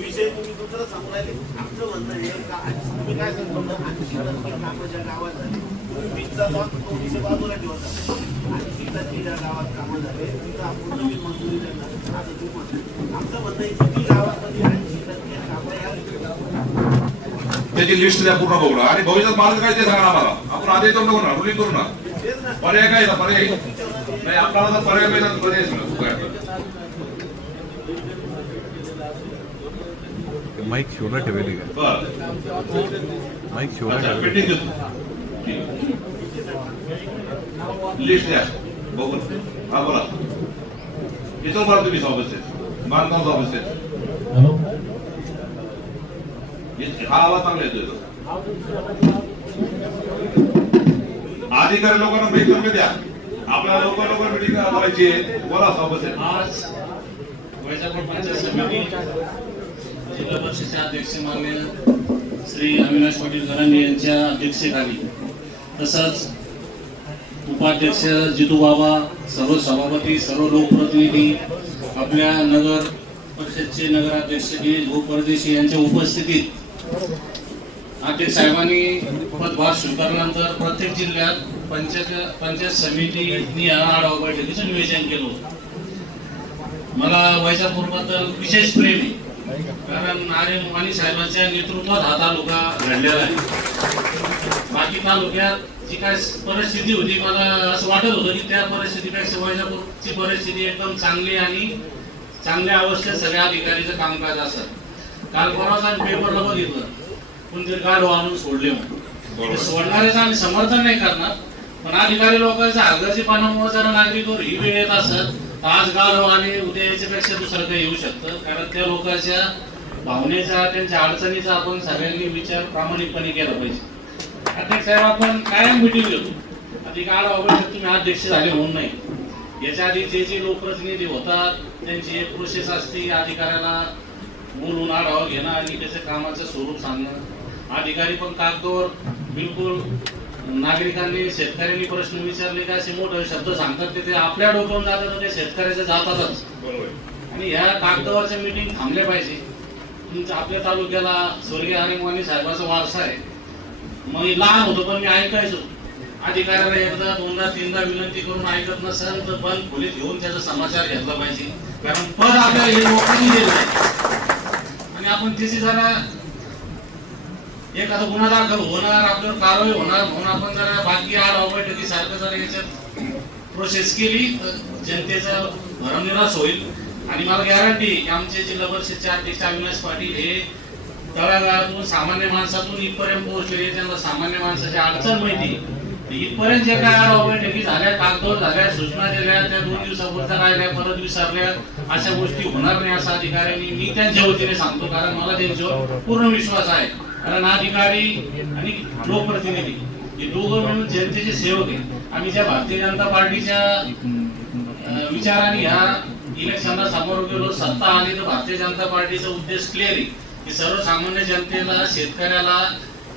विषय तुम्ही दुसरं सांगू राहिले. आमचं म्हणणं आहे का तुम्ही काय सांगतो 80% कामं ज्या गावात झाली 20चा लॉक 20 बाजूला ठेवता. 80% ज्या गावात कामं झाले तिथं आपण नवीन मंजुरी देणार असं तुम्ही म्हणता. आमचं म्हणणं आहे किती गावामध्ये 80% कामं त्याची लिस्ट द्या पूर्ण बघू आणि भविष्यात मार्ग काय ते सांगा आम्हाला. आपण आधी येतो नको ना रुलिंग करू ना. पर्याय काय ना पर्याय नाही आपल्याला जर पर्याय मिळाला तर पर्याय सांगा. माईक शोला ठेवले का. बरं माईक शोला ठेवले. पेंडिंग देतो. लिस्ट द्या बघून. हा बोला. इथं बोला तुम्ही सभापती बांधकाम सभापती. हॅलो हा आवाज चांगला येतोय. अधिकारी लोकांना मीटिंग द्या. आपल्या लोकांना मीटिंग करायची. बोला सभापती. आज वैजापूर पंचायत समिती जिल्हा परिषदेचे अध्यक्ष माननीय श्री अविनाश पाटील गरांडे यांच्या अध्यक्षतेखाली तसंच उपाध्यक्ष जितू बाबा, सर्व सभापती, सर्व लोकप्रतिनिधी, आपल्या नगर परिषदचे नगराध्यक्ष भाऊ परदेशी यांच्या उपस्थितीत अध्यक्ष साहेबांनी पदभार स्वीकारल्यानंतर प्रत्येक जिल्ह्यात पंचायत समितीनी आढावा बैठकीचं नियोजन केलं होतं. मला वैजापूरबद्दल विशेष प्रेम आहे. कारण आर्यन माने साहेबांच्या नेतृत्वात हा तालुका घडलेला आहे. बाकी तालुक्यात जी काय परिस्थिती होती मला असं वाटत होतं की त्या परिस्थितीपेक्षा वैजापूरची परिस्थिती एकदम चांगली आणि चांगल्या अवस्थेत सगळ्या अधिकारीचं कामकाज असत. काल परवाच आम्ही पेपरला बघितलं कोणतरी गाढ आणून सोडले म्हणून. सोडणाऱ्याचं आम्ही समर्थन नाही करणार पण अधिकारी लोकांच्या हलगर्जीपणामुळे जरा नागरिकांवर ही वेळ येत असत. आज गाढव आणि उद्या याच्यापेक्षा दुसरं काही येऊ शकतं. कारण त्या लोकांच्या भावनेचा त्यांच्या अडचणीचा आपण सगळ्यांनी विचार प्रामाणिकपणे केला पाहिजे. अध्यक्ष साहेब आपण कायम मिटिंग घेतो. अधिक आढावा तुम्ही अध्यक्ष झाले म्हणून नाही. याच्या आधी जे लोकप्रतिनिधी होतात त्यांची एक प्रोसेस असते. अधिकाऱ्याला बोलून आढावा घेणं आणि त्याच्या कामाचं स्वरूप सांगणं. अधिकारी पण कागदोर बिलकुल नागरिकांनी शेतकऱ्यांनी प्रश्न विचारले का असे मोठे शब्द सांगतात ते आपल्या डोक्यावरून जातात तर ते शेतकऱ्याचे जातातच. आणि ह्या कागदावरच्या मीटिंग थांबल्या पाहिजे. तुमच्या आपल्या तालुक्याला स्वर्गीय आर्यन साहेबाचा वारसा आहे. मग लहान होतो पण मी ऐकायचो. अधिकाऱ्याला एकदा दोनदा तीनदा विनंती करून ऐकत नसेल तर बंद खोलीत घेऊन त्याचा समाचार घेतला पाहिजे. कारण पद आपल्याला हे लोकांनी दिलं आणि आपण त्याची जरा एखादा गुन्हा दाखल होणार आपल्यावर कारवाई होणार म्हणून आपण जरा बाकी आढावा बैठकी सारखं जरा याच्यात प्रोसेस केली तर जनतेचा भरमनिराश होईल. आणि मला गॅरंटी की आमचे जिल्हा परिषदचे अध्यक्ष अविनाश पाटील हे तळागाळातून सामान्य माणसातून इथपर्यंत पोहोचले. त्यांना सामान्य माणसाची अडचण माहिती. इथपर्यंत जे काय आढावा बैठकी झाल्या कागदोर झाल्या सूचना दिल्या त्या 2 दिवसापुरत्या राहिल्या परत विसरल्या अशा गोष्टी होणार नाही असं अधिकाऱ्यांनी मी त्यांच्या वतीने सांगतो. कारण मला त्यांच्यावर पूर्ण विश्वास आहे. कारण अधिकारी आणि लोकप्रतिनिधी हे दोघं मिळून जनतेचे सेवक आहे. आम्ही ज्या भारतीय जनता पार्टीच्या विचाराने ह्या इलेक्शनला सामोरं गेलो सत्ता आली तर भारतीय जनता पार्टीचा उद्देश क्लिअर आहे की सर्वसामान्य जनतेला शेतकऱ्याला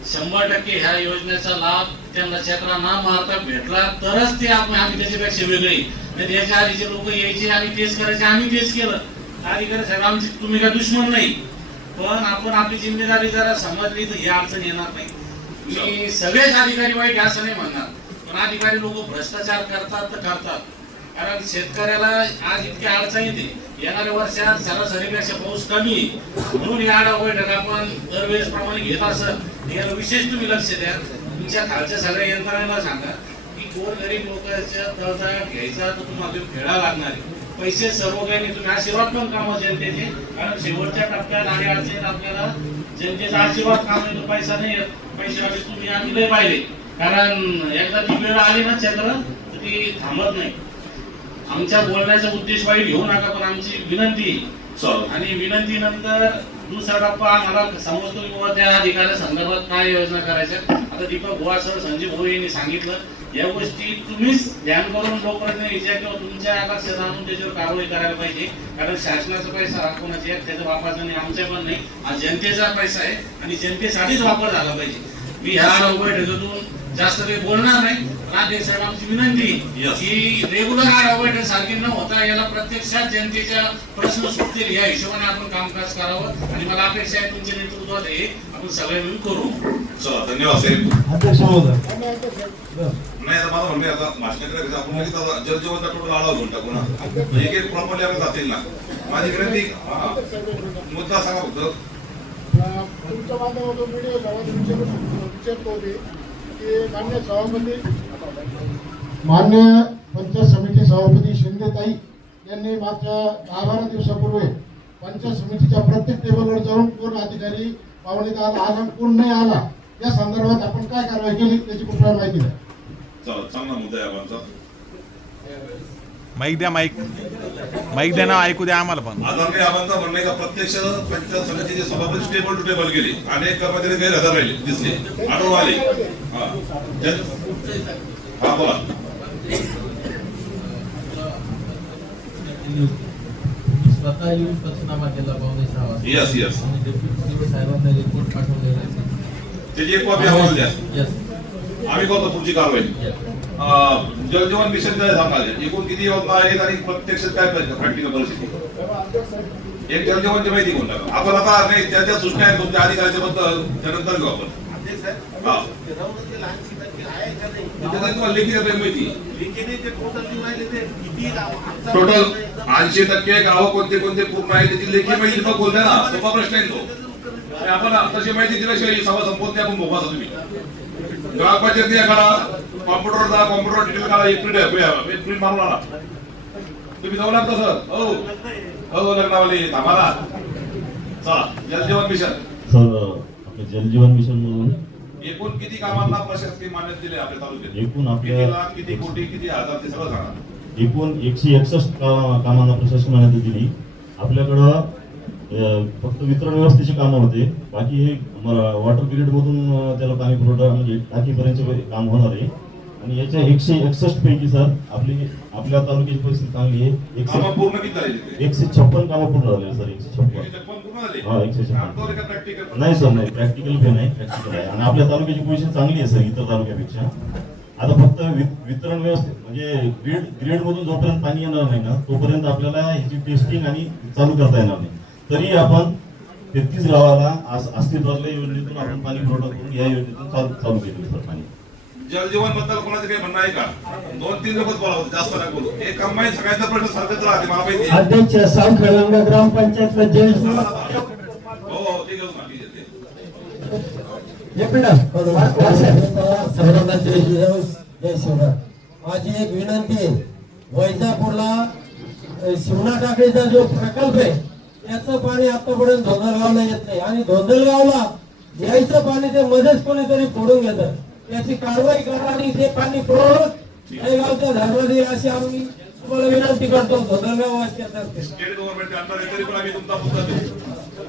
100% ह्या योजनेचा लाभ त्यांना चक्रा न मारता भेटला तरच ते आम्ही त्याच्यापेक्षा वेगळे. त्याच्या आधी जे लोक यायचे आणि तेच करायचे आम्ही तेच केलं अधिकारी साहेब आमची तुम्ही का दुश्मन नाही, पण आपण आपली जिम्मेदारी जरा समजली तर ही अडचण येणार नाही. मी सगळेच अधिकारी वाईट असं नाही म्हणणार, पण अधिकारी लोक भ्रष्टाचार करतात तर करतात. कारण शेतकऱ्याला आज इतकी अडचण येते, येणाऱ्या वर्षात सरासरीपेक्षा पाऊस कमी आहे, म्हणून या आढावा बैठक आपण दरवेळेस प्रमाणे घेत असत. याला विशेष तुम्ही लक्ष द्या. तुमच्या खालच्या सगळ्या यंत्रणांना सांगा की कोण गरीब लोकांच्या तळतळाट घ्यायचा तर तुम्हाला खेळा लागणार आहे. पैसे सर्व काही नाही, तुम्ही आशीर्वाद पण कामा जनतेचे, कारण शेवटच्या टप्प्यात आणि अडचणीत आपल्याला जनतेचा आशीर्वाद काम येतो, पैसा नाही येत. पैशावाले तुम्ही आम्ही लय पाहिले, कारण एकदा ती वेळ आली ना चंद्र तर ती थांबत नाही. आमच्या बोलण्याचा उद्देश वाईट घेऊ नका, पण आमची विनंती आणि विनंतीनंतर दुसरा टप्पा आम्हाला समजतो की त्या अधिकाऱ्या संदर्भात काय योजना करायच्या. आता दीपक बुवा सर, संजीव भाऊ यांनी सांगितलं, या गोष्टी तुम्हीच ध्यान करून लोकप्रतिनिधीच्या किंवा तुमच्या लक्षात आणून त्याच्यावर कारवाई करायला पाहिजे. कारण शासनाचा पैसा हा कोणाचा त्याचा वापराचा नाही, आमचा पण नाही, हा जनतेचा पैसा आहे आणि जनतेसाठीच वापर झाला पाहिजे. मी ह्या बैठकीतून जास्त काही बोलणार नाही, पण अध्यक्ष साहेब आमची विनंती की रेग्युलर आढावा बैठक सारखी न होता याला प्रत्यक्षात जनतेच्या प्रश्न सुटतील या हिशोबाने आपण कामकाज करावं. आणि मला अपेक्षा आहे तुमच्या नेतृत्वात हे आपण सगळे मिळून करू. चला, धन्यवाद साहेब. अध्यक्ष महोदय, नाही आता माझं म्हणणं आता भाषण करायचं आपण लगेच आता जलजीवनचा टोटल आढावा घेऊन टाकू ना, एक एक प्रॉपर्टी आपण जातील ना. माझी विनंती, मुद्दा सांगा फक्त. तुमच्या माध्यमातून व्हिडिओ विचारतो की मान्य पंचायत समिती सभापती शिंदेताई यांनी मागच्या 10-12 दिवसापूर्वी पंचायत समितीच्या प्रत्येक टेबलवर जाऊन कोण अधिकारी पावणीत आला कोण नाही आला या संदर्भात आपण काय कारवाई केली त्याची कृपया माहिती द्या. चांगला मुद्दा आहे आमचा. माईक द्या, माईक द्या ना, ऐकू द्या आम्हाला पण. आदरणीय आबांचा म्हणणं का प्रत्यक्ष पंचायत समितीचे सभापती टेबल टू टेबल गेले, अनेक कर्मचारी गैरहजर राहिले, दिसले, आढळून आले. हा बोला. स्वतः येऊन पंचनामा केला पावणे 6 वाजता. यस यस, आणि डेप्युटी साहेबांना रिपोर्ट पाठवलेला आहे. त्याची एक कॉपी आम्हाला द्या, आम्ही करतो पुढची कारवाई. जलजीवन मिशन काय सांगाल, एकूण किती योजना आहेत आणि प्रत्यक्षात काय प्रॅक्टिकल परिस्थिती, एक जलजीवनची माहिती घेऊन टाका आपण. आता नाही त्या ज्या सूचना आहेत तुमच्या अधिकाऱ्याच्या बद्दल त्यानंतर घेऊ आपण. तुम्हाला लेखी देतो माहिती. टोटल 80% गावं कोणते कोणते पूर्ण आहे त्याची लेखी माहिती मग बोलताय ना, सोपा प्रश्न आहे तो. आपण तशी माहिती दिल्याशिवाय सभा संपवत नाही आपण बोलता. तुम्ही ग्रामपंचायती काढा, कॉम्प्युटर जा, कॉम्प्युटर डिटेल काढा, एक प्रिंट मारून आला. तुम्ही जाऊ लागता सर, हो लग्नावाली थांबाला. चला, जलजीवन मिशन. सर, आपलं जलजीवन मिशन म्हणून एकूण किती कामांना प्रशासकीय मान्यता दिली आपल्या तालुक्यात? एकूण किती आपल्या लाख, किती कोटी, किती हजार ते सगळं सांगा. एकूण 161 कामांना प्रशासन मान्यता दिली. आपल्याकडं फक्त वितरण व्यवस्थेची कामं होते, बाकी वॉटर ग्रिड मधून त्याला पाणी पुरवठा म्हणजे टाकीपर्यंत काम होणार आहे. आणि याच्या 161 पैकी सर आपल्या तालुक्याची परिस्थिती चांगली आहे. 156 कामं पूर्ण झाले सर. 156. हा, 156. नाही सर, नाही प्रॅक्टिकल पे नाही, प्रॅक्टिकल आहे. आणि आपल्या तालुक्याची पोझिशन चांगली आहे सर इतर तालुक्यापेक्षा. आता फक्त वितरण व्यवस्थेत म्हणजे ग्रीड मधून जोपर्यंत पाणी येणार नाही ना तोपर्यंत आपल्याला ह्याची टेस्टिंग आणि चालू करता येणार नाही. तरी आपण 33 गावाला अस्तित्वातल्या योजनेतून आपण पाणी पुरवठा करून या योजनेतून चालू केली सर पाणी. जलजीवन बद्दल कोणाचं काही म्हणणं आहे का? 2-3 लोकच बोलावं, जास्त नाही बोलू. हे कमाई सगळ्यांचा प्रश्न सारखंच राहते मला माहिती. अध्यक्ष सावखेडा ग्रामपंचायतला जल हो ते घेऊन माझी एक विनंती आहे, वैजापूरला शिवना टाकळीचा जो प्रकल्प आहे त्याचं पाणी आतापर्यंत धोंदलगावला येत नाही आणि धोंदलगावला यायचं पाणी ते मध्येच कोणीतरी फोडून घेतं. त्याची कारवाई करा आणि ते पाणी पुरवत गावचं धर्म देईल अशी आम्ही तुम्हाला विनंती करतो. धोंदलगाव स्टेट गव्हर्नमेंट अंडर आहे तरी पण आम्ही तुमचा मुद्दा देऊ.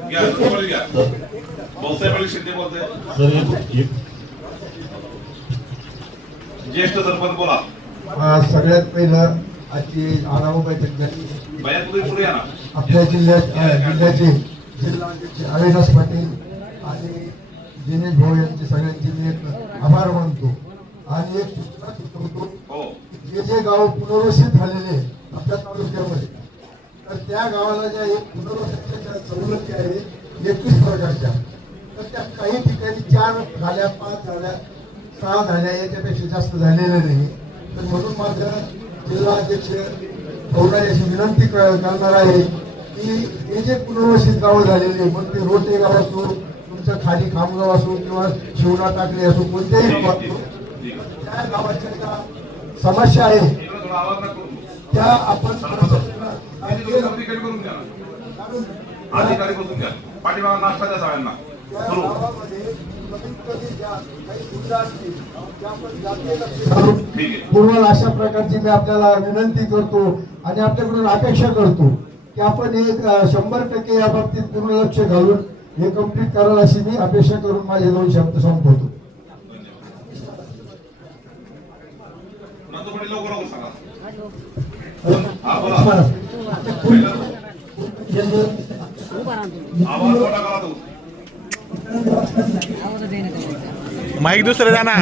घ्या, तुम्हाला घ्या. भाऊसाहेब शिंदे बोलतोय. ज्येष्ठ सरपंच बोला. सगळ्यात पहिलं आजची आढावा बैठक झाली. बाया तुम्ही पुढे या ना. आपल्या जिल्ह्याचे जिल्हाध्यक्ष अविनाश पाटील आणि दिनेश भाऊ यांचे सगळ्यांचे मी एक आभार मानतो. आणि एक सूचना सुचवतो, जे गाव पुनर्वसित झालेले आपल्या तालुक्यामध्ये तर त्या गावाला ज्या एक पुनर्वसनाच्या सवलती आहे 21 प्रकारच्या, तर त्या काही ठिकाणी 4 झाल्या, 5 झाल्या, 6 झाल्या, याच्यापेक्षा जास्त झालेल्या नाही. तर म्हणून माझं जिल्हाध्यक्ष पवनार अशी विनंती करणार आहे की हे जे पुनर्वसित गावं झालेले, मग ते रोटे गाव असो, तुमचं खाली खामगाव असो किंवा शिवना टाकले असो, कोणत्याही गाव असो, त्या गावाच्या ज्या समस्या आहे त्या आपण अधिकारी बसून घ्या, पाठीमागा नाश्ता द्या सगळ्यांना. पूर्व अशा प्रकारची मी आपल्याला विनंती करतो आणि आपल्याकडून अपेक्षा करतो की आपण एक 100% या बाबतीत पूर्ण लक्ष घालून हे कम्प्लीट कराल अशी मी अपेक्षा करून माझे 2 शब्द संपवतो. लवकर सांगा. माईक दुसरं द्या ना.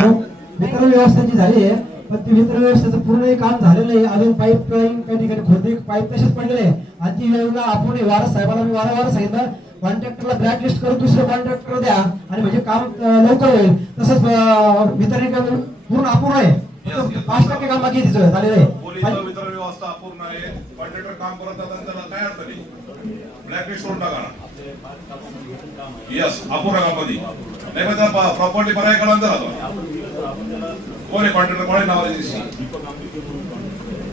वितरण व्यवस्था जी झाली आहे, पण ती वितरण व्यवस्थेचं पूर्ण काम झालेलं आहे. अजून पाईप लाईन काही ठिकाणी खोदे पाईप तसेच पडलेले आहे. आणि ती वेळेला आपण वारस साहेबांना मी वारंवार सांगितलं, कॉन्ट्रॅक्टरला ब्लॅक लिस्ट करून दुसरं कॉन्ट्रॅक्टर द्या आणि म्हणजे काम लवकर होईल. तसंच वितरण पूर्ण अपूर्ण आहे, 5% काम बाकी झालेलं आहे. वितरण व्यवस्था अपूर्ण आहे. कॉन्ट्रॅक्टर काम करत असताना त्याला काय अर्थ नाही, ब्लॅकलिस्ट करून टाका ना. यस, अपूर्ण कामामध्ये नाही म्हणजे प्रॉपर्टी पर्याय कळांचा राहतो. कोण आहे कॉन्ट्रॅक्टर, कोण आहे नावाची,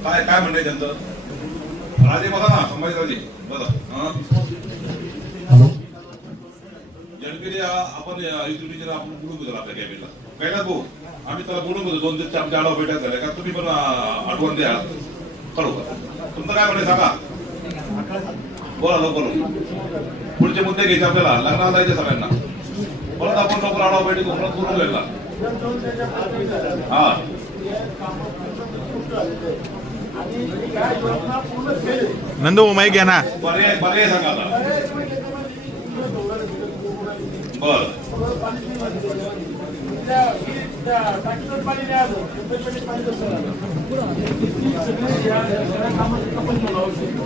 काय म्हणणे त्यांचं? राजे बघा ना, संभाजीराजे बघा. जनपिरी आपण युटिलिटीला आपण बोलून घेतो आपल्या कॅबिनला. कैलास भाऊ, आम्ही त्याला बोलून घेतो 2 ते 4 आढावा भेटायला झाले का, तुम्ही पण आठवण द्या. कळू का तुमचं काय म्हणणे सांगा, बोला लवकर. पुढचे मुद्दे घ्यायचे आपल्याला, लग्नाला जायचे सगळ्यांना. परत आपण लवकर आढावा भेटी परत करून घ्यायला. हा नंदू माईक घ्या ना. पर्याय सांगा आता. बर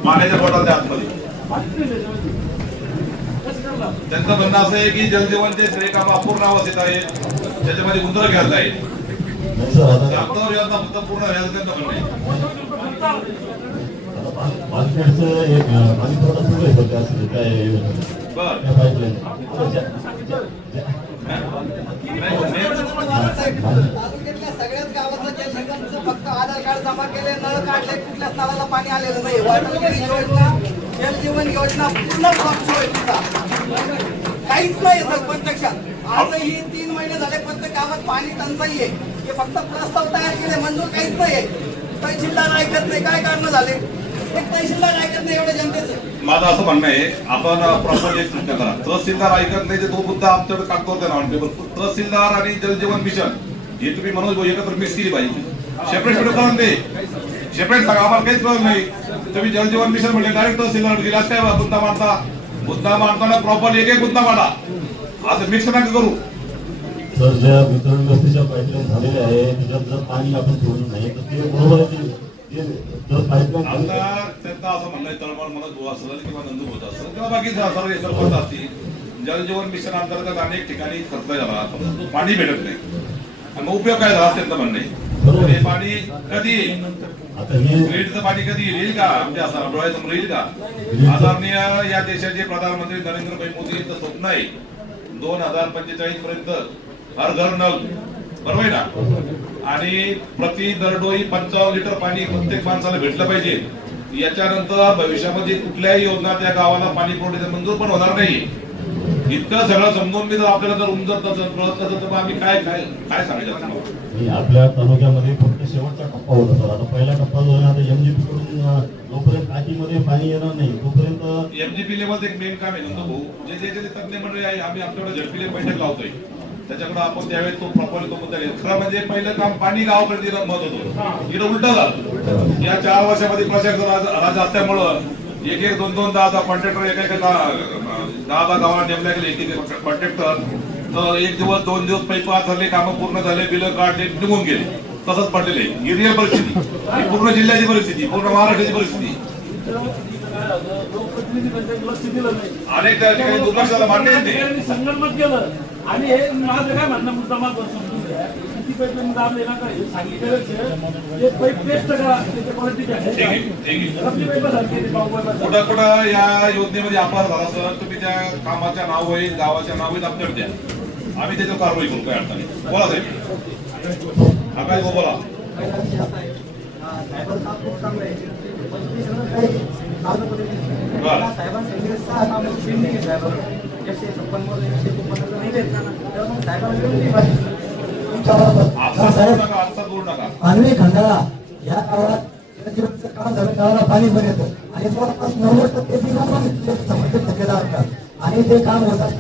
पाण्याच्या बोटाच्या आतमध्ये त्यांचं म्हणणं असं आहे की जलजीवनचे श्रेय काम अपूर्ण अवस्थेत आहे, त्याच्यामध्ये गुंतवणूक घ्यायला आहे. त्यावर योजना फक्त पूर्ण व्हायचं त्यांचं म्हणणं आहे. सगळ्याच गावाचं जलजीवनचं फक्त आधार कार्ड जमा केले, नळ काढले, कुठल्याच नळाला पाणी आलेलं नाही. वॉटर योजना, जलजीवन योजना पूर्ण फ्लॉप होईल. काहीच नाही प्रत्यक्षात. आजही 3 महिने झाले प्रत्येक गावात पाणी टंचाई आहे. हे फक्त प्रस्ताव तयार केले, मंजूर काहीच नाहीये. तहसीलदार ऐकत नाही, काय कारण झाले? एक तहसीलदार ऐकत नाही एवढ्या जनतेचं. माझं असं म्हणणं आहे, आपण प्रॉपर एक सूचना करा. तहसीलदार ऐकत नाही, तो मुद्दा आमच्याकडे कागदोर ऑन टेबल. तहसीलदार आणि जलजीवन मिशन हे तुम्ही मनोज भाऊ एकत्र मिक्स केली पाहिजे. सेपरेट व्हिडिओ करून दे, सेपरेट सांगा, आम्हाला काहीच कळत नाही. तुम्ही जलजीवन मिशन म्हणजे डायरेक्ट तहसीलदार गेलास काय मुद्दा मांडता. मुद्दा मांडताना प्रॉपर एक मुद्दा मांडा, असं मिक्स नका करू. तर ज्या वितरण व्यवस्थेच्या पाईपलाईन झालेल्या आहे त्याच्यात जर पाणी आपण सोडलं नाही तर ते बरोबर आहे. आमदार त्यांना असं म्हणणं तळमळ म्हणत हो असेल किंवा नंदू होत असेल किंवा बाकी सर्व सरपंच असतील, जलजीवन मिशन अंतर्गत अनेक ठिकाणी खर्च झाला, पाणी भेटत नाही. मग उपयोग काय झाला त्यांचं म्हणणं आहे. हे पाणी कधी ग्रीडचं पाणी कधी येईल का, आमच्या डोळ्यासमोर येईल का? आदरणीय या देशाचे प्रधानमंत्री नरेंद्रभाई मोदी यांचं स्वप्न आहे 2045 पर्यंत हर घर नल, बरोबर आहे ना? आणि प्रति दरडोई 55 लिटर पाणी प्रत्येक माणसाला भेटलं पाहिजे. याच्यानंतर भविष्यामध्ये कुठल्याही योजना त्या गावाला पाणी पुरवठ्याचा मंजूर पण होणार नाही. इतकं सगळं समजून मी जर आपल्याला जर उमजत नसेल तर आम्ही काय काय काय सांगायचं? आपल्या तालुक्यामध्ये फक्त शेवटचा टप्पा होता सर. आता पहिला टप्पा जो आहे आता एमजीपी कडून जोपर्यंत टाकीमध्ये पाणी येणार नाही तोपर्यंत एमजीपी लेवल एक मेन काम आहे नंतर भाऊ. जे तज्ञ मंडळी आहे आम्ही आमच्याकडे झडपीले बैठक लावतोय, त्याच्याकडे आपण त्यावेळेस तो प्रॉपरली तो मुद्दा घेतो. खरं म्हणजे पहिलं काम पाणी गावाकडे दिलं मत होतं, इथं उलट झालं. या 4 वर्षामध्ये प्रशासक राज असल्यामुळं एक 2-2, 10 कॉन्ट्रॅक्टर एका 10 गावाला नेमल्या गेले. एक कॉन्ट्रॅक्टर तर 1 दिवस 2 दिवस पैप झाले, कामं पूर्ण झाले, बिलं काढले, निघून गेले. तसंच पडलेले ही रिअल परिस्थिती, पूर्ण जिल्ह्याची परिस्थिती, पूर्ण महाराष्ट्राची परिस्थिती. झालं लोकप्रतिनिधी त्यांच्याकडे लक्ष दिलं नाही. अनेक त्या ठिकाणी दुर्लक्ष झालं, मान्य आहे ते. त्यांनी संगनमत केलं आणि हे माझं काय म्हणणं मुद्दा मला समजून घ्या. किती पैसे दाबले ना का हे सांगितलेलं ते पैप टेस्ट करा त्याच्या क्वालिटी ठीक आहे, ठीक आहे. आपली पैप सारखी ते पाव पैप कुठं कुठं या योजनेमध्ये अपहार झाला सर, तुम्ही त्या कामाच्या नाव होईल, गावाच्या नाव होईल अपडेट द्या, आम्ही त्याच्यावर कारवाई करू. काय अडचण नाही. बोला साहेब, आकाश भाऊ बोला. मानवी खंडाळा या गावात काम झालं, गावाला पाणी पण येतं आणि जवळपास 90% समर्पित ठेकेदार असतात आणि ते काम होतात.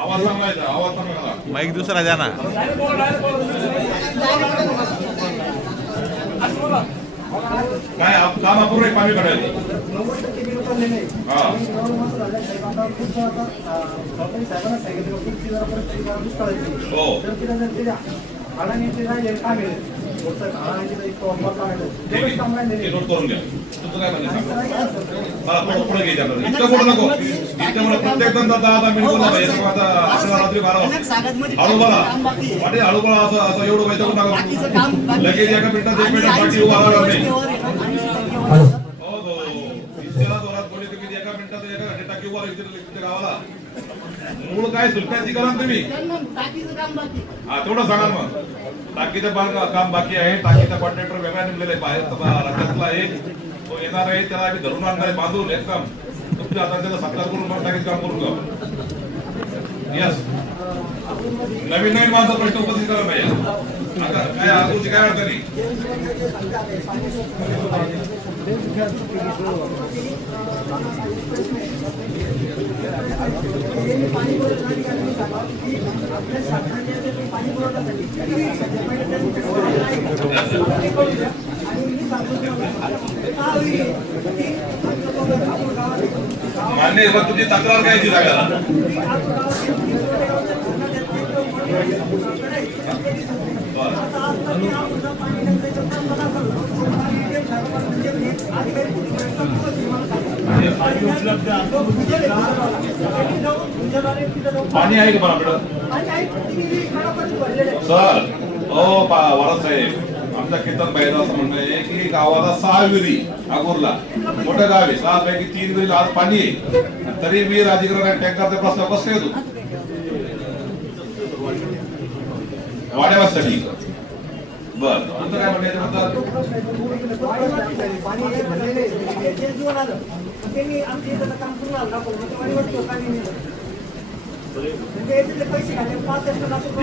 आवाज सांगायचा, आवाज सांगायचा. माईक दुसरा द्या ना. काय काम अपूर्ण आहे, पाणी काढायचं. हा हो ते नोट करून घ्या. तुमचं काय म्हणणं मला पुढे घ्यायचं आपल्याला. इतकं बोलू नको. इतकं मला प्रत्येक जण 10 मिनिट बोलला पाहिजे. आता अकरा रात्री 12 वाजता हळू बोला, वाटे हळू बोला. असं एवढं व्हायचं नका. लगेच एका मिनिटात 1 मिनिटात पाठी उभा राहणार नाही. हो हो, इतक्या जोरात बोलले तुम्ही एका मिनिटात एका घंटे टाकी उभा राहायची तुमच्या गावाला. मूळ काय सुटण्याची करा तुम्ही. हा तेवढं सांगा मग. टाकीचं काम बाकी आहे. टाकीचा कॉन्ट्रॅक्टर वेगळा नेमलेला आहे, बाहेर राज्यातला आहे, तो येणार आहे, त्याला आम्ही धरून आणणार आहे बांधून एकदम. तुमच्या आता त्याचा सत्कार करून मग टाकीचं काम करून जाऊ. यस, नवीन नवीन माझा प्रश्न उपस्थित करा नाही. आता काय आजूची काय अडचण नाही. मान्य, मग तुझी तक्रार काय ती जागा. पाणी आहे का आपल्याकडं सर? हो वारद साहेब, आमच्या कीर्तन भाईला असं म्हणणं आहे की गावाला 6 विहिरी अगोरला मोठं गाव आहे, 6 पैकी 3 विहिरीला आज पाणी आहे, तरी विहीर अधिग्रहण टँकरचा प्रस्ताव कसं येतो वाड्यावासाठी? बर, तुमचं काय म्हणणं आहे?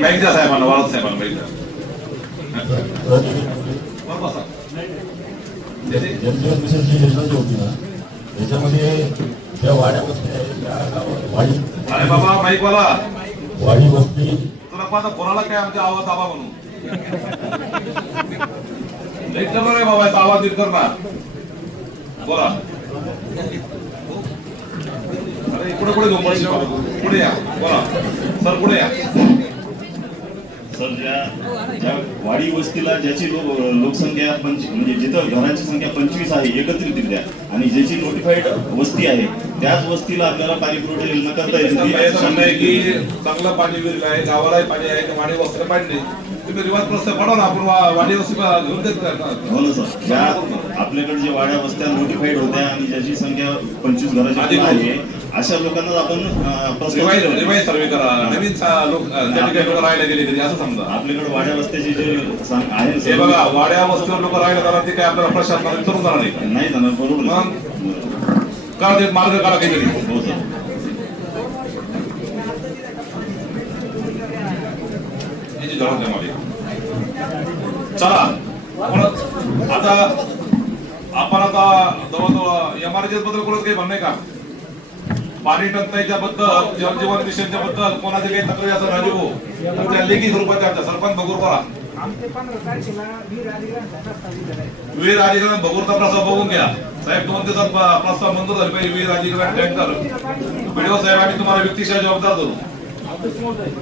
बँकच्या साहेबांना, वारद साहेबांना बँकच्या जलजीवन मिशनची योजना जी होती ना त्याच्यामध्ये त्या वाड्या वस्ती वाडी, अरे बाबा माईकवाला वाडी वस्ती तुला पाहता कोणाला काय आमच्या आवाज दाबा म्हणून नाही रे बाबा, याचा आवाज नीट कर ना. बोला. अरे पुढे पुढे घेऊन पुढे या. बोला सर, पुढे या. सर, ज्या वाडी वस्तीला ज्याची लोकसंख्या म्हणजे जिथं घरांची संख्या 25 आहे एकत्रितरित्या आणि ज्याची नोटिफाईड वस्ती आहे त्याच वस्तीला आपल्याला पाणी पुरवठा योजना करता येते. म्हणणं आहे की चांगलं पाणी विरलं आहे, गावालाही पाणी आहे, वाडी वस्तीला पाणी नाही. तुम्ही रिवाज प्रस्ताव पडा ना, आपण वाडी वस्ती घेऊन देत हो ना सर. ज्या आपल्याकडे जे वाड्या वस्त्या नोटिफाईड होत्या आणि ज्याची संख्या 25 घराची आहे अशा लोकांना आपण रिवाईज सर्वे करा. नवीन लोक त्या ठिकाणी लोक राहायला गेले तरी असं समजा आपल्याकडे वाड्या वस्त्याची जे आहे हे बघा, वाड्या वस्तीवर लोक राहायला जाणार ते काय आपल्याला प्रशासनाला विचारून जाणार नाही जाणार. बरोबर मग करा, ते मार्ग करा काहीतरी. हो सर. चला आता आपण आता जवळजवळ एमआरएस बद्दल कोणाच काही म्हणणं आहे का? पाणी टंचाईच्या बद्दल, जलजीवन मिशनच्या बद्दल कोणाचे काही तक्रारी असं राजू तुमच्या लेखी स्वरूपात आमच्या सरपंच बघूर विहीर अधिग्रहण बघूरचा प्रस्ताव बघून घ्या साहेब. 2 दिवसात प्रस्ताव मंजूर झाले पाहिजे. विहीर अधिग्रहण टँकर व्हिडिओ साहेब आम्ही तुम्हाला व्यक्तिशः जबाबदार धरू.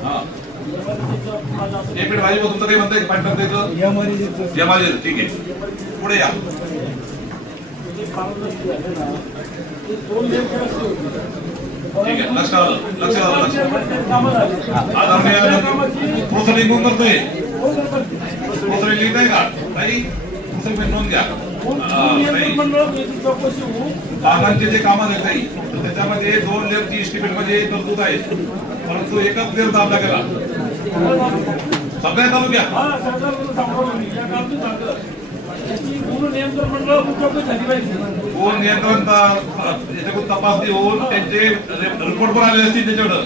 हा, 1 मिनिट राजीव, तुमचं काही म्हणताय पाणी टंचाईचं? ठीक आहे, पुढे या. पारदर्शी झाले ना ते 2 लेअरचे रस्ते होते. ठीक आहे, लक्षात आलं. कामं झाली. आज आम्ही प्रोसेसिंग कोण करतोय? प्रोसेसिंग नाही का ताई? प्रोसेसिंग नोंद घ्या. बागांचे जे कामं आहेत काही तर त्याच्यामध्ये 2 लेअरची इस्टिमेट मध्ये तरतूद आहे, परंतु एकच लेअर दाबला गेला सगळ्या तालुक्यात. कोण नियंत्रण याच्याकडून तपासणी होऊन त्यांचे रिपोर्ट पण आलेले असतील त्याच्याकडं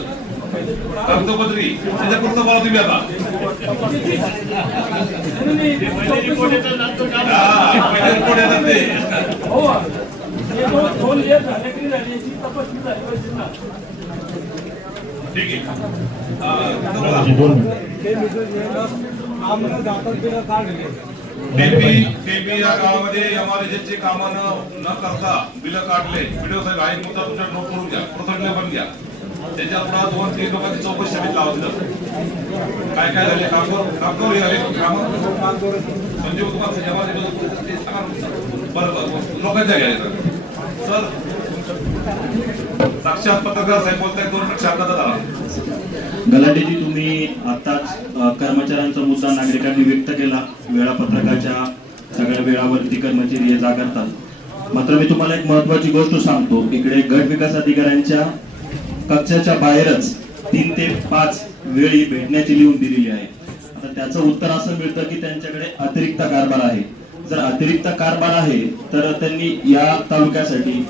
कागदोपत्री त्याच्याकडून बोला तुम्ही आता. पहिले रिपोर्ट येतात ते. ठीक आहे. केपी या गावामध्ये एमआरएसचे कामं न करता बिल काढले. व्हिडिओ साहेब हा एक मुद्दा तुमच्या नोट करून घ्या, प्रोसेसला पण घ्या. त्याच्या पुढे 2-3 लोकांची चौकशी समिती लावलं. काय काय झाले कामगार झाले काम संजीव कुमार बरोबर लोकांच्या घ्यायचं सर. साक्षात पत्रकार साहेब बोलताय 2 मिनिट शांतता झाला. गलाटेजी, तुम्ही आताच कर्मचाऱ्यांचा मुद्दा नागरिकांनी व्यक्त केला. वेळापत्रकाच्या सगळ्या वेळावरती कर्मचारी ये जा करतात. मात्र मी तुम्हाला एक महत्वाची गोष्ट सांगतो. इकडे गट विकास अधिकाऱ्यांच्या कक्षाच्या बाहेरच 3 ते 5 वेळी भेटण्याची लिहून दिलेली आहे. आता त्याचं उत्तर असं मिळतं की त्यांच्याकडे अतिरिक्त कारभार आहे. जर अतिरिक्त कारभार आहे तर त्यांनी या तालुक्यासाठी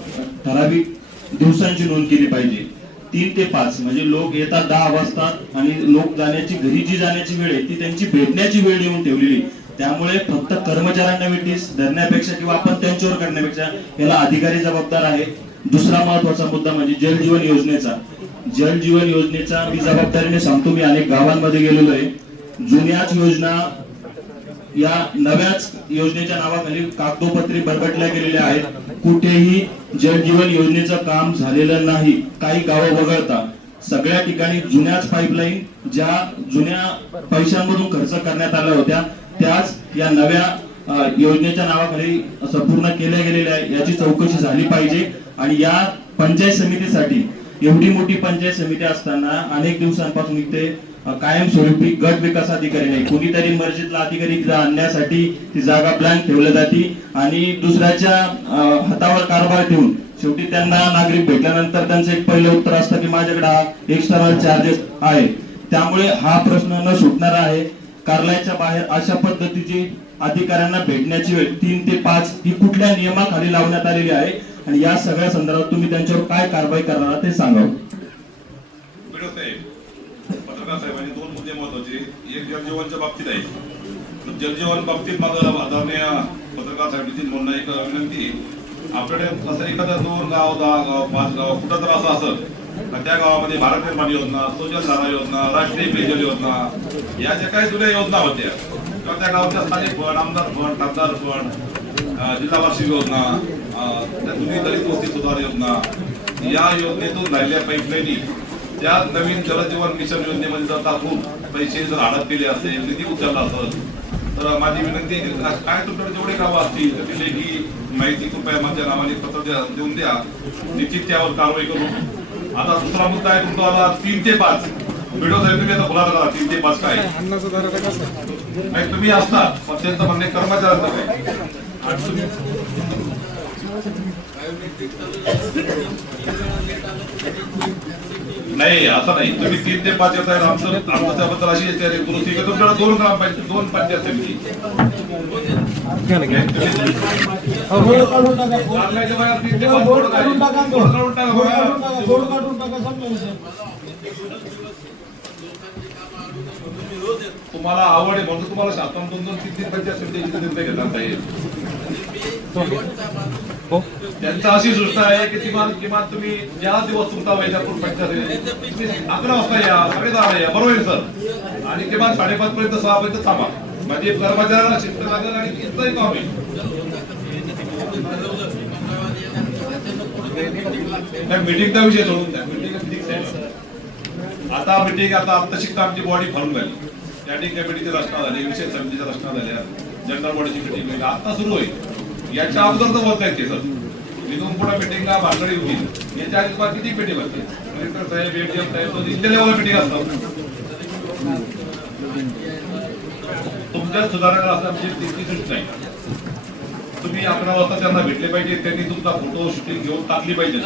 ठराविक दिवसांची नोंद केली पाहिजे. 3 ते 5 म्हणजे लोक येतात 10 वाजता आणि लोक जाण्याची घरी जी जाण्याची वेळ आहे ती त्यांची भेटण्याची वेळ येऊन ठेवलेली. त्यामुळे फक्त कर्मचाऱ्यांना वेटीस धरण्यापेक्षा किंवा आपण त्यांच्यावर करण्यापेक्षा याला अधिकारी जबाबदार आहे. दुसरा महत्वाचा मुद्दा म्हणजे जल जीवन योजनेचा. जल जीवन योजनेचा मी जबाबदारीने सांगतो. मी अनेक गावांमध्ये गेलेलो आहे. जुन्याच योजना या नव्याच योजनेच्या नावाखाली कागदोपत्री बरबटल्या गेलेल्या आहेत. कुठेही जल जीवन योजनेचं काम झालेलं नाही. काही गावं वगळता सगळ्या ठिकाणी जुन्याच पाईपलाईन ज्या जुन्या पैशांमधून खर्च करण्यात आल्या होत्या त्याच या नव्या योजनेच्या नावाखाली संपूर्ण केल्या गेलेल्या आहे. याची चौकशी झाली पाहिजे. आणि या पंचायत समितीसाठी एवढी मोठी पंचायत समिती असताना अनेक दिवसांपासून इथे कायमस्वरूपी गट विकास अधिकारी नाही. कोणीतरी मर्जीतला अधिकारी आणण्यासाठी ती जागा ब्लँक ठेवली जाते आणि दुसऱ्याच्या हातावर कारभार ठेवून शेवटी त्यांना नागरिक भेटल्यानंतर त्यांचं एक पहिलं उत्तर असतं की माझ्याकडे हा एक्स्टर्नल चार्जेस आहे. त्यामुळे हा प्रश्न न सुटणारा आहे. कार्यालयाच्या बाहेर अशा पद्धतीची अधिकाऱ्यांना भेटण्याची वेळ 3 ते 5 ही कुठल्या नियमाखाली लावण्यात आलेली आहे आणि या सगळ्या संदर्भात तुम्ही त्यांच्यावर काय कारवाई करणार ते सांगावं. पत्रकार साहेबांनी 2 मुद्दे महत्वाचे. एक जलजीवनच्या बाबतीत आहे. जलजीवन बाबतीत माझं आदरणीय पत्रकार साहेबांची म्हणणं एक विनंती. आपल्याकडे असं एखादा 2 गाव 10 गाव 5 गाव कुठं तर असं असेल त्या गावामध्ये भारत निर्माण योजना, सुजल धारा योजना, राष्ट्रीय पेयजल योजना या ज्या काही जुन्या योजना होत्या किंवा त्या गावाच्या स्थानिक फंड, आमदार फंड, खासदार फंड, जिल्हा वार्षिक योजना, त्या जुनी दलित वस्ती सुधार योजना या योजनेतून राहिलेल्या पाईपलाईनी त्या नवीन जलजीवन मिशन योजनेमध्ये जर टाकून पैसे जर हडप केले असेल, निधी उचलला असेल तर माझी विनंती काय तुमच्याकडे जेवढे गावं असतील त्याची लेखी माहिती कृपया माझ्या नावाने पत्र देऊन द्या. निश्चित त्यावर कारवाई करू. आता दुसरा मुद्दा आहे तुमचा 3 ते 5 व्हिडिओ साहेब तुम्ही आता खुलासा करा. 3 ते 5 काय नाही तुम्ही असता पण त्यांचं म्हणणे कर्मचाऱ्यांचं काय नाही असं नाही. तुम्ही 3 ते 5 येत आहे. आमचं त्याबद्दल अशी दुरुस्ती तुमच्याकडे 2 ग्रामपंचायत 2 पंचायत समिती तुम्हाला आवड आहे म्हणून तुम्हाला शासन 2-3 पंचायत समितीचे निर्णय घेतात आहे. त्यांचा अशी सूचना आहे की किमान तुम्ही ज्या दिवस तुमचा वैजापूर पंचायत 11 वाजता या, 10:30 या, बरोबर आहे सर. आणि किमान 5:30 पर्यंत 6 पर्यंत थांबा म्हणजे कर्मचाऱ्याला शिस्त लागेल आणि इथंही काम होईल. मीटिंगचा विषय सोडून द्या. आता आत्ताशिक आमची बॉडी फॉर्म झाली. स्टँडिंग कमिटीची रचना झाली, विशेष समितीच्या रचना झाल्या, जनरल बॉडीची मीटिंग आता सुरू होईल. याच्या अगोदर तर बोलता येते सर. इथून पुढे मिटिंगला भांडणी होतील याच्या आधी तुम्हाला किती मिटिंग असते कलेक्टर साहेब एडीएम साहेब इथल्या लेवलला मिटिंग असतात तुमच्या सुधारणा असं आमची तितकी सूचना आहे तुम्ही 11 वाजता त्यांना भेटले पाहिजे त्यांनी तुमचा फोटो शूटिंग घेऊन टाकली पाहिजे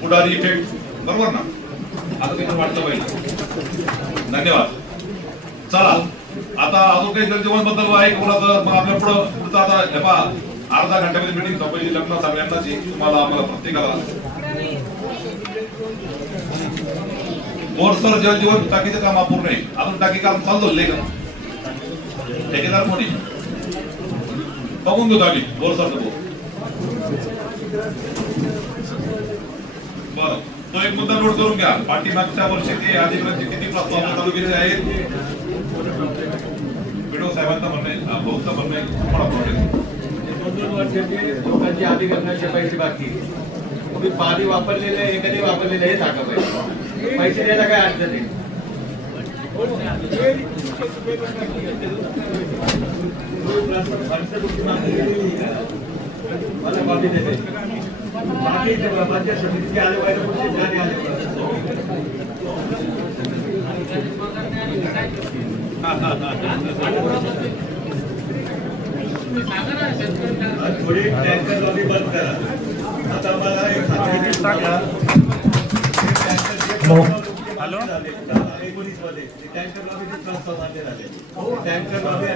पुढारी इफेक्ट बरोबर ना आता तिथं वाटलं पाहिजे धन्यवाद चला आता अजून काही जलजीवन बद्दल आहे कोणाचं मग आपल्या पुढं आता हे पहा अर्धा घंट्यामध्ये मिटिंग संपली लग्न सगळ्यांनाच तुम्हाला आम्हाला प्रत्येकाला बोरसर जलजीवन टाकीचं काम अपूर्ण आहे अजून टाकी काम चालू का ठेकेदार कोणी बघून घेतो आम्ही बोरसरचं बरं तो एक मुद्दा नोट करून घ्या पाठीमागच्या वर्षी ते अधिकाऱ्यांचे किती प्रस्ताव चालू केलेले आहेत विडो साहेबांचं म्हणणं आहे भाऊचं म्हणणं आहे 2 वर्षाचे लोकांची अधिकरणाचे पैसे बाकी तुम्ही पाणी वापरलेले आहे कधी वापरलेले हे सांगा पाहिजे पैसे द्यायला काय अडचण आहे मला कॉपी देते बाकी पंचायत समितीचे आले पाहिजे थोडी टँकर लॉबी बंद करा आता मला एक हॅलो 19 मध्ये टँकर लॉबीचे प्रस्ताव मान्य झाले टँकर लॉबी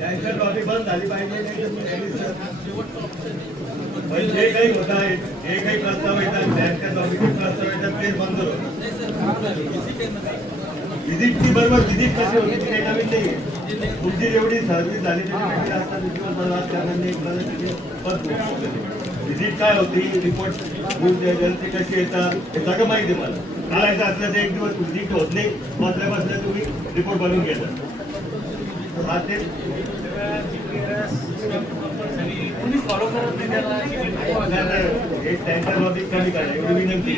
टँकर लॉबी बंद झाली पाहिजे पण जे काही होत आहे जे काही प्रस्ताव येतात टँकर लॉबीचे प्रस्ताव येतात ते बंद व्हिजिटची बरोबर व्हिजिट कशी होती ते नवीन नाही तुमची जेवढी सर्व्हिस झाली त्याच्यापेक्षा आता दुसऱ्या बर्बाद करण्याने व्हिजिट काय होती रिपोर्ट जलते कशी येतात हे सगळं माहिती आहे मला काढायचं असलं तर एक दिवस व्हिजिट होत नाही बसल्या बसल्या तुम्ही रिपोर्ट बनवून घेता एक टँकर लॉबी कमी करा एवढी विनंती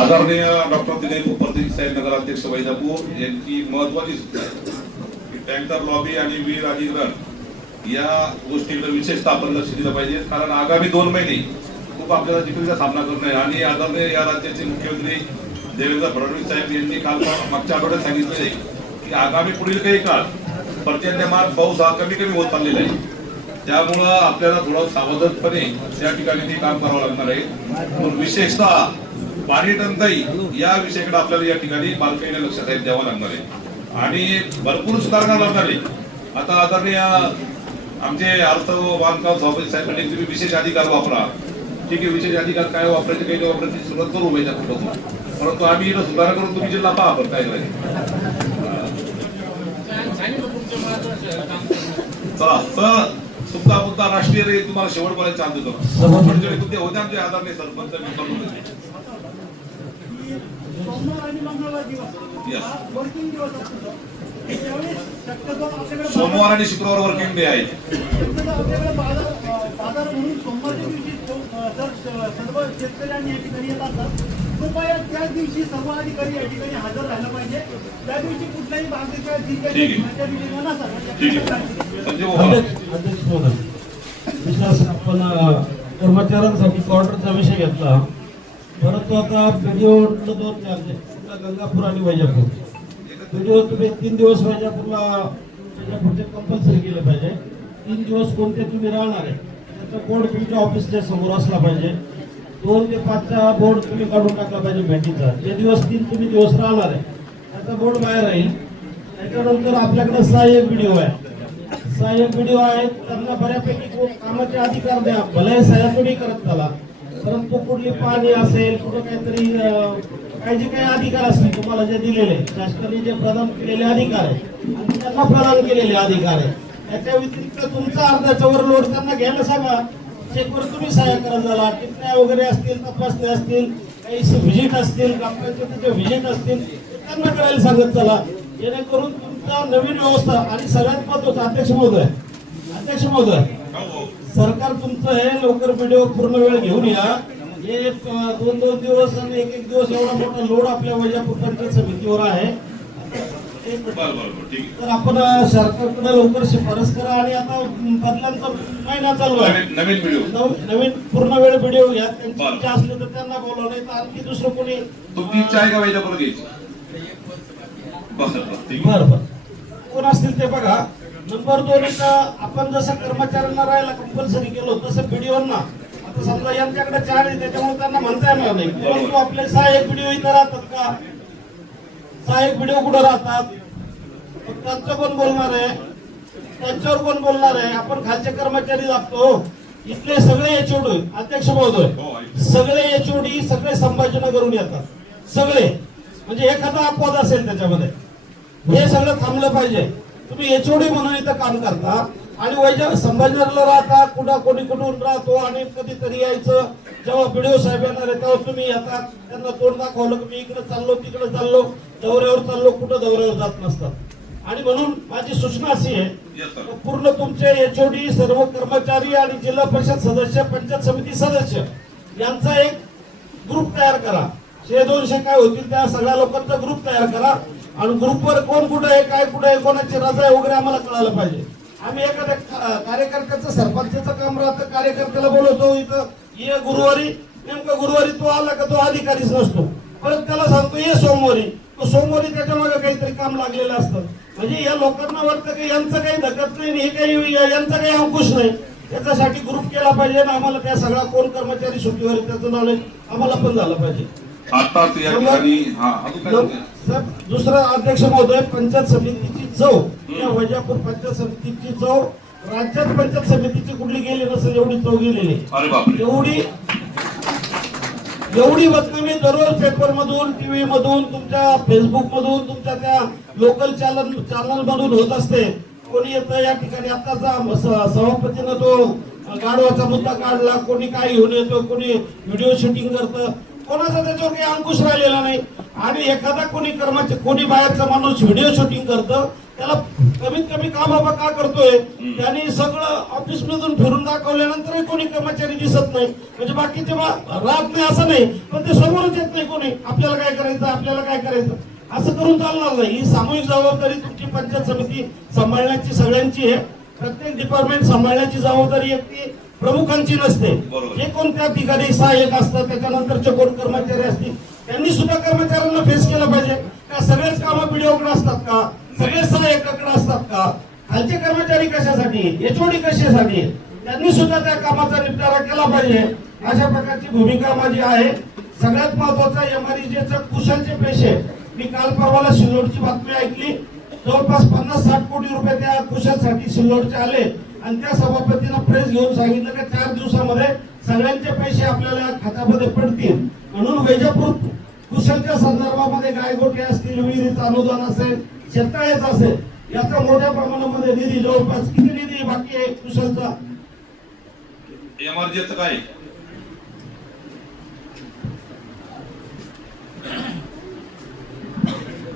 आदरणीय डॉक्टर दिलीप उपरती साहेब नगराध्यक्ष वैजापूर यांची महत्वाची सूचना आहे की टँकर लॉबी आणि वीर अधिग्रहण या गोष्टीकडे विशेषतः आपण लक्ष दिलं पाहिजे कारण आगामी 2 महिने खूप आपल्याला जिकरीचा सामना करणं आहे आणि आदरणीय या राज्याचे मुख्यमंत्री देवेंद्र फडणवीस साहेब यांनी काल मागच्या आठवड्यात सांगितले की आगामी पुढील काही काळ पर्जन्यमान पाऊस हा कमी होत चाललेला आहे त्यामुळं आपल्याला थोडं सावधपणे त्या ठिकाणी ते काम करावं लागणार आहे पण विशेषतः पाणी टंचाई या विषयाकडे आपल्याला या ठिकाणी बारकाईने लक्ष द्यावं लागणार आहे आणि भरपूर सुधारणा लागणार आहे आता आदरणीय आमचे अर्थ बांधकाम सभापती साहेब म्हणजे तुम्ही विशेष अधिकार वापरा ठीक आहे विशेष अधिकार काय वापरायचे काही वापरायची सुरुवात करू पाहिजे परंतु आम्ही इथं सुधारणा करून तुम्ही जिल्हा पहा आपण काय करायचं चला तर तुमचा मुद्दा राष्ट्रीय रेल तुम्हाला शेवट बोलायचं चालू देतो तुमचे होते आमचे आदरणीय सरपंच सोमवार आणि शुक्रवार वर्किंग डे आहे बाजार म्हणून सोमवारच्या दिवशी सर्व शेतकऱ्यांनी या ठिकाणी येत असतात कृपया त्याच दिवशी सर्व अधिकारी या ठिकाणी हजर राहिलं पाहिजे त्या दिवशी कुठल्याही बांधकाम आपण कर्मचाऱ्यांसाठी क्वार्टरचा विषय घेतला परंतु आता व्हिडिओ 2 गंगापूर आणि वैजापूर व्हिडिओ तुम्ही 3 दिवस वैजापूरला वैजापूरचे कंपल्सरी केले पाहिजे 3 दिवस कोणते तुम्ही राहणार आहे त्याचा बोर्ड तुमच्या ऑफिसच्या समोर असला पाहिजे 2 ते 5चा बोर्ड तुम्ही काढून टाकला पाहिजे भेटीचा जे दिवस 3 तुम्ही दिवस राहणार आहे त्याचा बोर्ड बाहेर राहील त्याच्यानंतर आपल्याकडे सहाय्यक व्हिडिओ आहे सहाय्यक व्हिडिओ आहेत त्यांना बऱ्यापैकी कामाचे अधिकार द्या भले सहाय्य थोडी करत त्याला परंतु कुठली पाणी असेल कुठं काहीतरी काही जे काही अधिकार असतील तुम्हाला जे दिलेले शासनाने जे प्रदान केलेले अधिकार आहे आणि त्यांना प्रदान केलेले अधिकार आहे त्याच्या व्यतिरिक्त तुमचा अर्ध्याच्या वर लोड त्यांना घ्यायला सांगा चेकवर तुम्ही सहाय्य करत झाला टिपण्या वगैरे असतील तपासण्या असतील काही व्हिजिट असतील ग्रामपंचायतीचे व्हिजिट असतील त्यांना करायला सांगत चला जेणेकरून तुमचा नवीन व्यवस्था आणि सगळ्यात महत्वाचं अध्यक्ष महोदय सरकार तुमचं हे लवकर व्हिडिओ पूर्ण वेळ घेऊन या हे 2 दिवस आणि 1 दिवस एवढा मोठा लोड आपल्या वैजापूर पंचायत समितीवर आहे बरं ठीक आहे. तर आपण सरकारकडे लवकर शिफारस करा आणि आता बदलांचा महिना चालू आहे. नवीन व्हिडिओ नवीन पूर्ण वेळ व्हिडिओ घ्या. त्यांची इच्छा असली तर त्यांना बोलवा, नाही तर आणखी दुसरं कोणी. तुमची इच्छा आहे का वैजापूर घ्यायची? बरं कोण असतील ते बघा. नंबर 2, इथं आपण जसं कर्मचाऱ्यांना राहायला कंपल्सरी केलो तसं व्हिडिओना आता समजा यांच्याकडे 4 आहे त्याच्यामुळे त्यांना म्हणता येणार नाही, परंतु आपले 6 व्हिडिओ इथं राहतात का? 6 व्हिडिओ कुठं राहतात? त्यांचं कोण बोलणार आहे? त्यांच्यावर कोण बोलणार आहे? आपण खालचे कर्मचारी लागतो. इथले सगळे एचओडी अध्यक्ष महोदय, सगळे एचओडी सगळे संभाजीनगरहून येतात सगळे. म्हणजे एखादा अपवाद असेल त्याच्यामध्ये, हे सगळं थांबलं पाहिजे. तुम्ही एचओडी म्हणून इथं काम करता आणि संभाजीनगरला राहता, कोणी कुठून राहतो आणि कधीतरी यायचं. जेव्हा व्हिडिओ साहेब येणार आहे तेव्हा तुम्ही येतात, त्यांना तोंड दाखवलं की मी इकडे चाललो तिकडे चाललो, दौऱ्यावर चाललो, कुठं दौऱ्यावर जात नसतात. आणि म्हणून माझी सूचना अशी आहे, पूर्ण तुमचे एचओडी सर्व कर्मचारी आणि जिल्हा परिषद सदस्य, पंचायत समिती सदस्य यांचा एक ग्रुप तयार करा. 100-200 काय होतील त्या सगळ्या लोकांचा ग्रुप तयार करा आणि ग्रुपवर कोण कुठं आहे, काय कुठं आहे, कोणाची रजा आहे वगैरे आम्हाला कळायला पाहिजे. आम्ही एखाद्या कार्यकर्त्याचं सरपंचाचं काम राहतं, कार्यकर्त्याला बोलवतो इथं ये गुरुवारी, नेमकं गुरुवारी तो आला का तो अधिकारीच नसतो, परत त्याला सांगतो ये सोमवारी, तो सोमवारी त्याच्या मागे काहीतरी काम लागलेलं असतं. म्हणजे या लोकांना वाटतं की यांचं काही धकत नाही, हे काही यांचा काही अंकुश नाही. त्याच्यासाठी ग्रुप केला पाहिजे आणि आम्हाला त्या सगळा कोण कर्मचारी सुट्टीवर त्याचं नॉलेज आम्हाला पण झालं पाहिजे. आता या ठिकाणी दुसरा अध्यक्ष महोदय, पंचायत समितीची चव या वैजापूर पंचायत समितीची चव राज्यात पंचायत समितीची कुठली गेली नसेल एवढी चव गेलेली. एवढी बदनामी दररोज पेपर मधून, टीव्ही मधून, तुमच्या फेसबुक मधून, तुमच्या त्या लोकल चॅनल मधून होत असते. कोणी येतं या ठिकाणी, आताचा सभापतीनं तो गाढवाचा मुद्दा काढला, कोणी काय घेऊन येतो, कोणी व्हिडिओ शूटिंग करतं, कोणाचा त्याच्यावर काही अंकुश राहिलेला नाही. आणि एखादा कोणी बाहेरचा माणूस व्हिडिओ शूटिंग करतं, त्याला कमीत कमी काम बाबा का करतोय, त्यांनी सगळं ऑफिस मधून फिरून दाखवल्यानंतर कोणी कर्मचारी दिसत नाही. म्हणजे बाकीचे राहत नाही असं नाही, पण ते समोरच येत नाही कोणी, आपल्याला काय करायचं, आपल्याला काय करायचं, असं करून चालणार नाही. ही सामूहिक जबाबदारी तुमची पंचायत समिती सांभाळण्याची सगळ्यांची आहे. प्रत्येक डिपार्टमेंट सांभाळण्याची जबाबदारी एकटी प्रमुखांची नसते. जे कोण त्या ठिकाणी सहाय्यक असतात, त्याच्यानंतरचे कोण कर्मचारी असतील, त्यांनी सुद्धा कर्मचाऱ्यांना फेस केलं पाहिजे. का सगळेच कामं व्हिडिओकडे असतात का? सगळेच सहाय्यकाकडे असतात का? खालचे कर्मचारी कशासाठी, एचओडी कशासाठी, त्यांनी सुद्धा त्या कामाचा निपटारा केला पाहिजे. अशा प्रकारची भूमिका माझी आहे. सगळ्यात महत्वाचा एमआरईजेचा कुशलचे पेशे. मी काल परवाला सिल्लोडची बातमी ऐकली, जवळपास 50-60 कोटी रुपये त्या कुशलसाठी सिल्लोडचे आले आणि त्या सभापतीनं प्रेस घेऊन सांगितलं की 4 दिवसामध्ये सगळ्यांचे पैसे आपल्याला खात्यामध्ये पडतील. म्हणून वैजापूर कुशलच्या संदर्भामध्ये गायगोटे असतील, विहिरीचं अनुदान असेल, शेततळेच असेल, याचा मोठ्या प्रमाणामध्ये निधी, जवळपास किती निधी बाकी आहे कुशलचा? एमआरजीचं काय?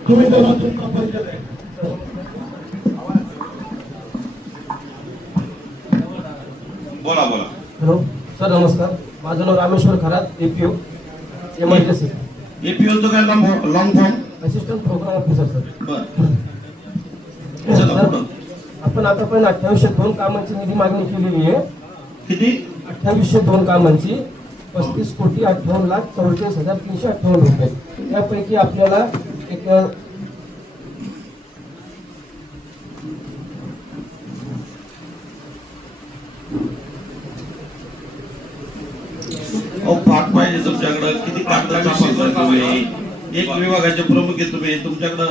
तुम्ही तुमचा परिचय आहे. बोला. हॅलो सर, नमस्कार. माझं नाव Rameshwar Kharat, APO MRGC. APO काय long form? Assistant programme officer sir. Sir आपण आतापर्यंत 2802 कामांची निधी मागणी केलेली आहे. किती? 2802 कामांची 35,58,44,358 रुपये. यापैकी आपल्याला एक पाठ पाहिजे तुमच्याकडे. किती तुम्ही एक विभागाचे प्रमुख आहे तुम्ही, तुमच्याकडं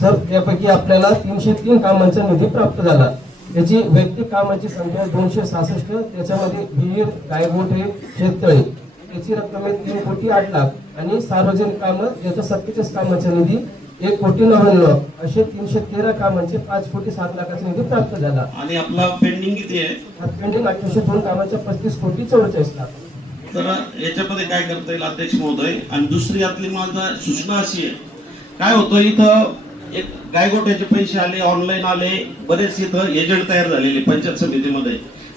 सर यापैकी आपल्याला 303 कामांचा निधी प्राप्त झाला. याची वैयक्तिक कामाची संख्या 266, त्याच्यामध्ये विहीर, गायगोठे, शेततळे याची रक्कम आहे 3,08,00,000 आणि सार्वजनिक कामं याच्या 47 कामाचा निधी 1,99,00,000 असे 313 कामांचे 5,07,00,000चा निधी प्राप्त झाला. आणि आपला पेंडिंग किती आहे? पेंडिंग 2802 कामाच्या 35,44,00,000. तर याच्यामध्ये काय करता येईल अध्यक्ष महोदय? आणि दुसरी यातली माझा सूचना अशी आहे, काय होतं इथं एक गायगोट्याचे पैसे आले, ऑनलाईन आले, बरेच इथं एजंट तयार झालेले पंचायत समितीमध्ये,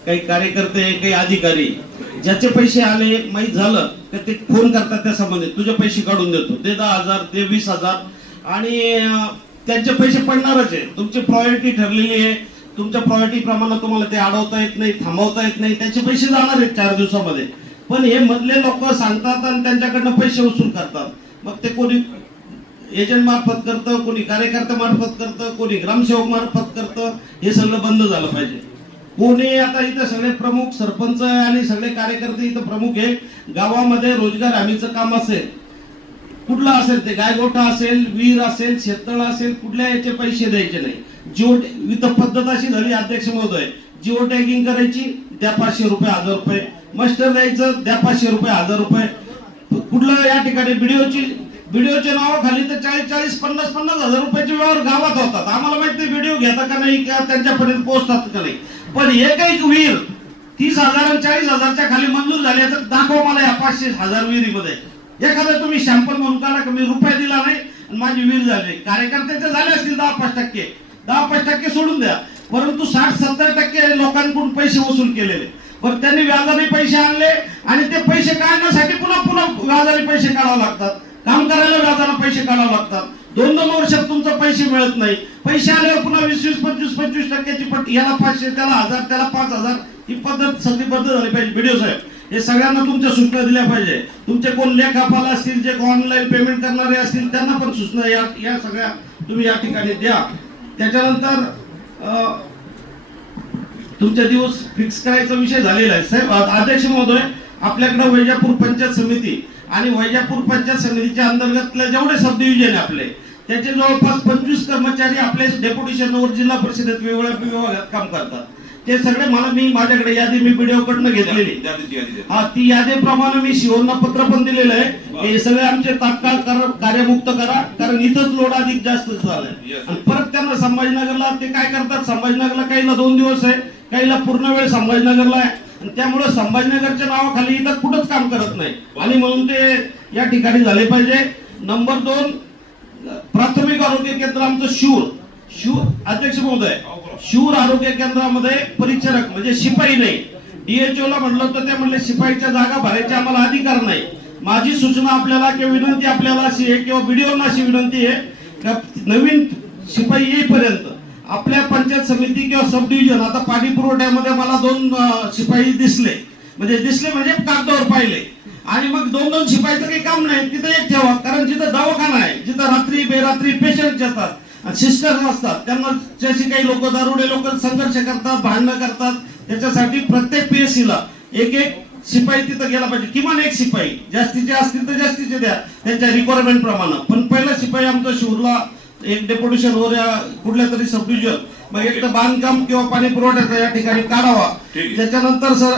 काही कार्यकर्ते, काही अधिकारी, ज्याचे पैसे आले माहीत झालं तर ते फोन करतात त्या संबंधित, तुझे पैसे काढून देतो, दे 10,000, दे 20,000. आणि त्यांचे पैसे पडणारच आहे. तुमची प्रायोरिटी ठरलेली आहे, तुमच्या प्रायोरिटी प्रमाणे तुम्हाला ते अडवता येत नाही, थांबवता येत नाही, त्याचे पैसे जाणार आहेत 4 दिवसामध्ये. पण हे मधले लोक सांगतात आणि त्यांच्याकडनं पैसे वसूल करतात. मग ते कोणी एजंट मार्फत करतं, कोणी कार्यकर्त्या मार्फत करतं, कोणी ग्रामसेवक मार्फत करतं. हे सगळं बंद झालं पाहिजे. कोणी आता इथं सगळे प्रमुख सरपंच आणि सगळे कार्यकर्ते इथं प्रमुख आहे. गावामध्ये रोजगार हमीचं काम असेल, कुठलं असेल ते, गायगोठा असेल, विहीर असेल, शेततळ असेल, कुठल्या याचे पैसे द्यायचे नाही. जिओ इथं पद्धत अशी झाली अध्यक्ष महोदय, जिओ टॅगिंग करायची, द्या 500 रुपये, 1000 रुपये. मस्टर द्यायचं, द्या 500 रुपये, 1000 रुपये. कुठलं या ठिकाणी व्हिडिओच्या नावाखाली तर 40-40, 50-50 हजार रुपयाचे व्यवहार गावात होतात. आम्हाला माहित नाही व्हिडिओ घेता का नाही, का त्यांच्यापर्यंत पोहोचतात का नाही. पण एक विहीर 30,000 आणि 40,000च्या खाली मंजूर झाली तर दाखव मला या 500,000 विहिरीमध्ये. एखादा तुम्ही सॅम्पल म्हणून काढा का मी रुपया दिला नाही आणि माझी विहीर झाली. कार्यकर्त्याचे झाले असतील 10-5%, 10-5% सोडून द्या, परंतु 60-70% लोकांकडून पैसे वसूल केलेले. पण त्यांनी व्याजाने पैसे आणले आणि ते पैसे काढण्यासाठी पुन्हा व्याजाने पैसे काढावे लागतात. काम करायला व्याजाने पैसे काढावे लागतात. 2-2 वर्षात तुमचं पैसे मिळत नाही. पैसे आल्यावर पुन्हा 20-25% पट, याला 500, त्याला 1000, त्याला 5000. ही पद्धत सगळी बंद झाली पाहिजे. व्हिडिओ साहेब, हे सगळ्यांना तुमच्या सूचना दिल्या पाहिजे. तुमचे कोण लेखापाल असतील, जे ऑनलाईन पेमेंट करणारे असतील, त्यांना पण सूचना या सगळ्या तुम्ही या ठिकाणी द्या. त्याच्यानंतर तुमचे दिवस फिक्स करायचा विषय झालेला आहे. साहेब अध्यक्ष महोदय, आपल्याकडे वैजापूर पंचायत समिती आणि वैजापूर पंचायत समितीच्या अंतर्गतले जेवढे सब डिव्हिजन आहे आपले, त्याचे जवळपास 25 कर्मचारी आपले डेप्युटेशनवर जिल्हा परिषदेत वेगवेगळ्या विभागात काम करतात. ते सगळे मी माझ्याकडे यादी मी व्हिडिओ कडनं घेतलेली. हा, ती यादीप्रमाणे मी शिवना पत्र पण दिलेलं आहे. हे सगळे आमचे तात्काळ कार्यमुक्त करा, कारण इथंच लोड अधिक जास्त झालाय. आणि परत त्यांना संभाजीनगरला ते काय करतात, संभाजीनगरला काहीला 2 दिवस आहे, काहीला पूर्ण वेळ संभाजीनगरला आहे. आणि त्यामुळे संभाजीनगरच्या नावाखाली इथं कुठंच काम करत नाही आणि म्हणून ते या ठिकाणी झाले पाहिजे. नंबर 2, प्राथमिक आरोग्य केंद्र आमचं शूर अध्यक्ष महोदय, शूर आरोग्य केंद्रामध्ये परिचारक म्हणजे शिपाई नाही. DHO ला म्हटलं तर ते म्हणले शिपाईच्या जागा भरायच्या आम्हाला अधिकार नाही. माझी सूचना आपल्याला किंवा विनंती आपल्याला अशी आहे किंवा व्हिडिओना अशी विनंती आहे का नवीन शिपाई येईपर्यंत आपल्या पंचायत समिती किंवा सब डिव्हिजन, आता पाणी पुरवठ्यामध्ये मला 2 शिपाई दिसले म्हणजे कागदावर पाहिले. आणि मग 2-2 शिपाईचं काही काम नाही, तिथं एक ठेवा. कारण जिथं दवाखाना आहे, जिथं रात्री बेरात्री पेशंट येतात, सिस्टर असतात, त्यांना जशी काही लोक दारुडे लोक संघर्ष करतात, भांडणं करतात, त्याच्यासाठी प्रत्येक PSC ला एक शिपाई तिथं गेला पाहिजे. किमान 1 शिपाई, जास्तीचे असतील तर जास्तीचे द्या त्यांच्या रिक्वायरमेंट प्रमाणे. पण पहिला शिपाई आमचा शिवरला एक डेप्युटेशन वर कुठल्या तरी सब डिव्हिजन, मग एक तर बांधकाम किंवा पाणी पुरवठ्याचा या ठिकाणी काढावा. त्याच्यानंतर सर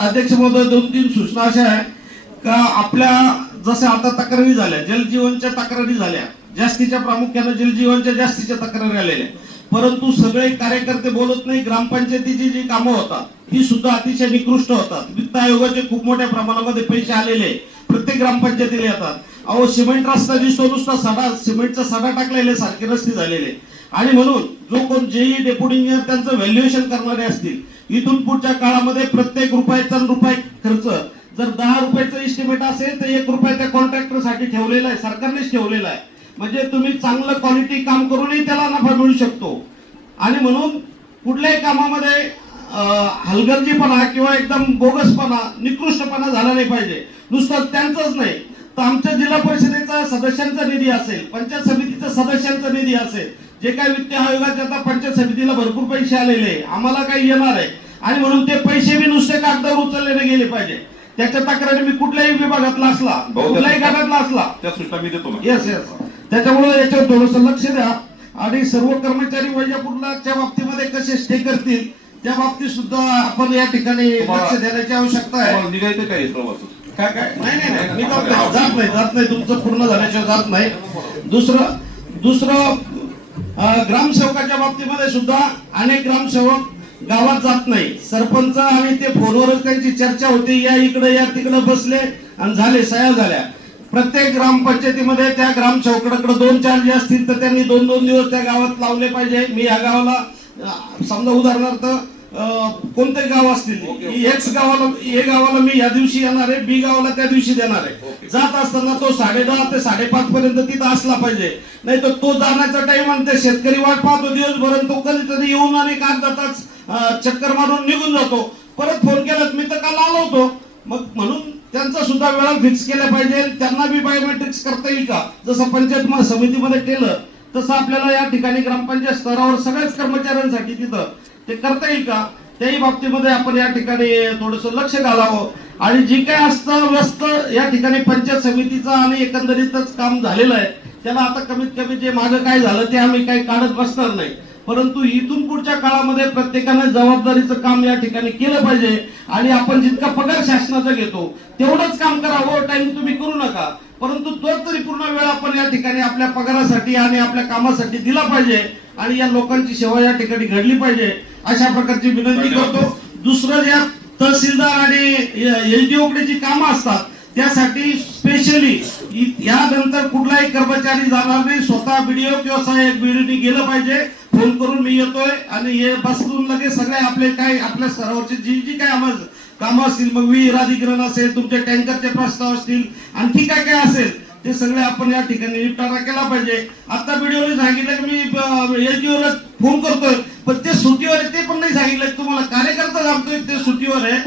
अध्यक्ष महोदय 2-3 सूचना अशा आहे का आपल्या जसं आता तक्रारी झाल्या, जलजीवनच्या तक्रारी झाल्या, जास्तीच्या प्रामुख्याने जलजीवनच्या जास्तीच्या तक्रारी आलेल्या, परंतु सगळे कार्यकर्ते बोलत नाही. ग्रामपंचायतीची जी कामं होतात ही सुद्धा अतिशय निकृष्ट होतात. वित्त आयोगाचे खूप मोठ्या प्रमाणामध्ये पैसे आलेले प्रत्येक ग्रामपंचायतीला येतात. अहो, सिमेंट रस्ता दिसतो, नुसता सिमेंटचा सडा टाकलेले सारखे रस्ते झालेले. आणि म्हणून जो कोण JE डेप्युटी इंजिनियर त्यांचं व्हॅल्युएशन करणारे असतील, इथून पुढच्या काळामध्ये प्रत्येक रुपयाचा रुपये खर्च, जर 10 रुपयाचं इस्टिमेट असेल तर 1 रुपया त्या कॉन्ट्रॅक्टरसाठी ठेवलेला आहे, सरकारनेच ठेवलेला आहे. म्हणजे तुम्ही चांगलं क्वालिटी काम करूनही त्याला नफा मिळू शकतो. आणि म्हणून कुठल्याही कामामध्ये हलगर्जीपणा किंवा एकदम बोगसपणा, निकृष्टपणा झाला नाही पाहिजे. नुसतं त्यांचंच नाही तर आमच्या जिल्हा परिषदेचा सदस्यांचा निधी असेल, पंचायत समितीचा सदस्यांचा निधी असेल, जे काही वित्त आयोगाच्या आता पंचायत समितीला भरपूर पैसे आलेले, आम्हाला काही येणार आहे. आणि म्हणून ते पैसे बी नुसते कागदावर उचलले गेले पाहिजे. त्याच्या तक्रारी मी कुठल्याही विभागातला असला, कुठल्याही गटातला असला, त्या सूचना मी देतो. येस. त्याच्यामुळे याच्यावर थोडंसं लक्ष द्या. आणि सर्व कर्मचारी वैजापूरच्या बाबतीमध्ये कसे स्टे करतील त्या बाबतीत सुद्धा आपण या ठिकाणी लक्ष देण्याची आवश्यकता आहे. निघायचं काय काय नाही, मी जात नाही, तुमचं पूर्ण झाल्याशिवाय जात नाही. दुसरं ग्रामसेवकाच्या बाबतीमध्ये सुद्धा अनेक ग्रामसेवक गावात जात नाही. सरपंच आणि ते फोनवरच त्यांची चर्चा होती, या इकडे या तिकडे बसले आणि झाले, सह्या झाल्या. प्रत्येक ग्रामपंचायतीमध्ये त्या ग्रामसेवकाकडे 2-4 जे असतील तर त्यांनी 2-2 दिवस त्या गावात लावले पाहिजे. मी या गावाला समजा उदाहरणार्थ कोणते गाव असतील, एक्स गावाला ए गावाला मी या दिवशी येणार आहे, बी गावाला त्या दिवशी देणार आहे. जात असताना तो 10:30 ते 5:30 पर्यंत तिथं असला पाहिजे. नाही तर तो जाण्याचा टाइम आणि ते शेतकरी वाट पाहतो दिवसभर, तो कधीतरी येऊन आणि एक अर्धा तास चक्कर मारून निघून जातो. परत फोन केला मी तर काल आलो होतो. मग म्हणून त्यांचा सुद्धा वेळा फिक्स केल्या पाहिजे. त्यांना बी बायोमेट्रिक्स करता येईल का, जसं पंचायत समितीमध्ये केलं तसं आपल्याला या ठिकाणी ग्रामपंचायत स्तरावर सगळ्याच कर्मचाऱ्यांसाठी तिथं ते करता येईल का, त्याही बाबतीमध्ये आपण या ठिकाणी थोडस लक्ष घालावं. आणि जी काय असतं व्यस्त या ठिकाणी पंचायत समितीचं आणि एकंदरीतच काम झालेलं आहे, त्याला आता कमीत कमी जे मागं काय झालं ते आम्ही काही काढत बसणार नाही. परंतु इथून पुढच्या काळामध्ये प्रत्येकाने जबाबदारीचं काम या ठिकाणी केलं पाहिजे. आणि आपण जितका पगार शासनाचा घेतो तेवढंच काम करा, ओव्हर टाइम तुम्ही करू नका. परंतु तो तरी पूर्ण वेळ आपण या ठिकाणी आपल्या पगारासाठी आणि आपल्या कामासाठी दिला पाहिजे आणि या लोकांची सेवा या ठिकाणी घडली पाहिजे, अशा प्रकारची विनंती करतो. दुसरं, ज्या तहसीलदार आणि एलडीओकडे जी कामं असतात त्यासाठी स्पेशली यानंतर कुठलाही कर्मचारी जाणार नाही. स्वतः बीडीओ किंवा सहाय्यक बीडीओनी गेलं पाहिजे. फोन करून मी येतोय आणि हे बसून लगेच सगळे आपले काय आपल्या स्तरावरची जी काय कामं असतील, मग विहीर अधिग्रहण असेल, तुमचे टँकरचे प्रस्ताव असतील, आणखी काय काय असेल ते सगळे आपण या ठिकाणी निपटारा केला पाहिजे. आता बीडीओने सांगितलं की मी एलडीओला फोन करतोय, पण ते सुट्टीवर आहे ते पण नाही सांगितलं. तुम्हाला कार्यकर्ता सांगतोय ते सुट्टीवर आहे,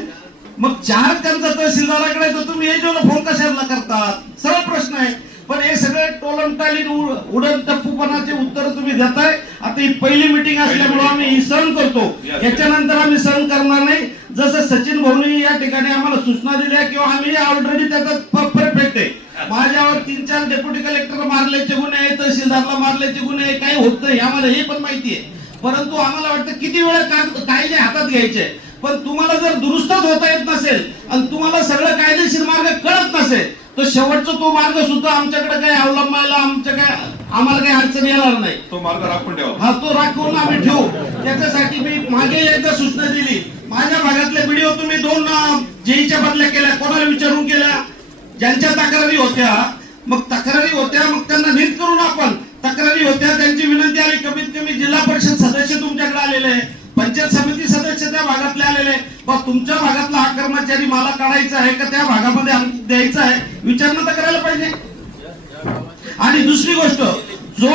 मग 4 त्यांचा तहसीलदाराकडे तर तुम्ही एलडीओला फोन कशाला करतात, सरळ प्रश्न आहे. पण हे सगळे टोलमटालीन उडण टप्पूपणाचे उत्तर तुम्ही देताय. आता ही पहिली मिटिंग असल्यामुळे आम्ही ही सहन करतो, याच्यानंतर आम्ही सहन करणार नाही. जसं सचिन भाऊनी या ठिकाणी आम्हाला सूचना दिल्या किंवा आम्ही ऑलरेडी त्याचा परफेक्ट आहे. माझ्यावर 3-4 डेप्युटी कलेक्टर मारल्याचे गुन्हे आहेत, तहसीलदारला मारल्याचे गुन्हे आहे, काही होत नाही आम्हाला हे पण माहिती आहे. परंतु आम्हाला वाटतं किती वेळा कायदे हातात घ्यायचे. पण तुम्हाला जर दुरुस्तच होता येत नसेल आणि तुम्हाला सगळं कायदेशीर मार्ग कळत नसेल तर शेवटचा तो मार्ग सुद्धा आमच्याकडे काही अवलंबायला आम्हाला काही अडचण येणार नाही. तो मार्ग राखून ठेवा. हा, तो राखून आम्ही ठेवू. त्याच्यासाठी मी मागे एकदा सूचना दिली. माझ्या भागातले व्हिडिओ तुम्ही 2 जेईच्या बदल्या केल्या, कोणाला विचारून केल्या, ज्यांच्या तक्रारी होत्या. मग तक्रारी होत्या, मग त्यांना नीट करून आपण तक्रारी होत्या, त्यांची विनंती आली. कमीत कमी जिल्हा परिषद सदस्य तुमच्याकडे आलेले आहे, पंचायत समिती सदस्य त्या भागातले आलेले. मग तुमच्या भागातला हा कर्मचारी मला काढायचा आहे का त्या भागामध्ये द्यायचा आहे, विचारणा तर करायला पाहिजे. आणि दुसरी गोष्ट, जो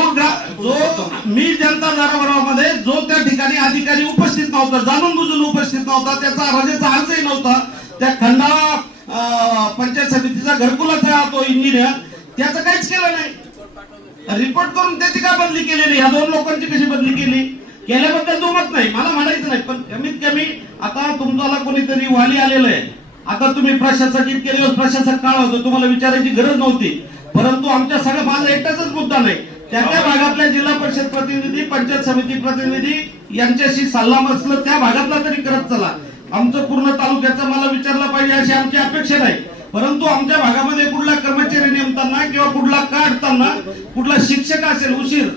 मी जनता दरबारामध्ये जो त्या ठिकाणी अधिकारी उपस्थित नव्हता, जाणून बुजून उपस्थित नव्हता, त्याचा रजेचा अर्जही नव्हता, त्या खंडाळा पंचायत समितीचा घरकुलाचा तो इंजिनियर, त्याचं काहीच केलं नाही. रिपोर्ट करून त्याची का बदली केलेली, या 2 लोकांची कशी बदली केली, केल्याबद्दल दुमत नाही, मला म्हणायचं नाही. पण कमीत कमी आता तुमच्याला कोणीतरी वाली आलेलं आहे. आता तुम्ही प्रशासक इतके दिवस प्रशासक काळ होतं, तुम्हाला विचारायची गरज नव्हती. परंतु आमच्या सगळ्या माझा एकटाच मुद्दा नाही, त्या भागातल्या जिल्हा परिषद प्रतिनिधी, पंचायत समिती प्रतिनिधी यांच्याशी सल्लामसलत त्या भागातला तरी करत चला. आमचं पूर्ण तालुक्याचं मला विचारलं पाहिजे अशी आमची अपेक्षा नाही. परंतु आमच्या भागामध्ये कुठला कर्मचारी नेमताना किंवा कुठला काढताना कुठला शिक्षक असेल, उशीर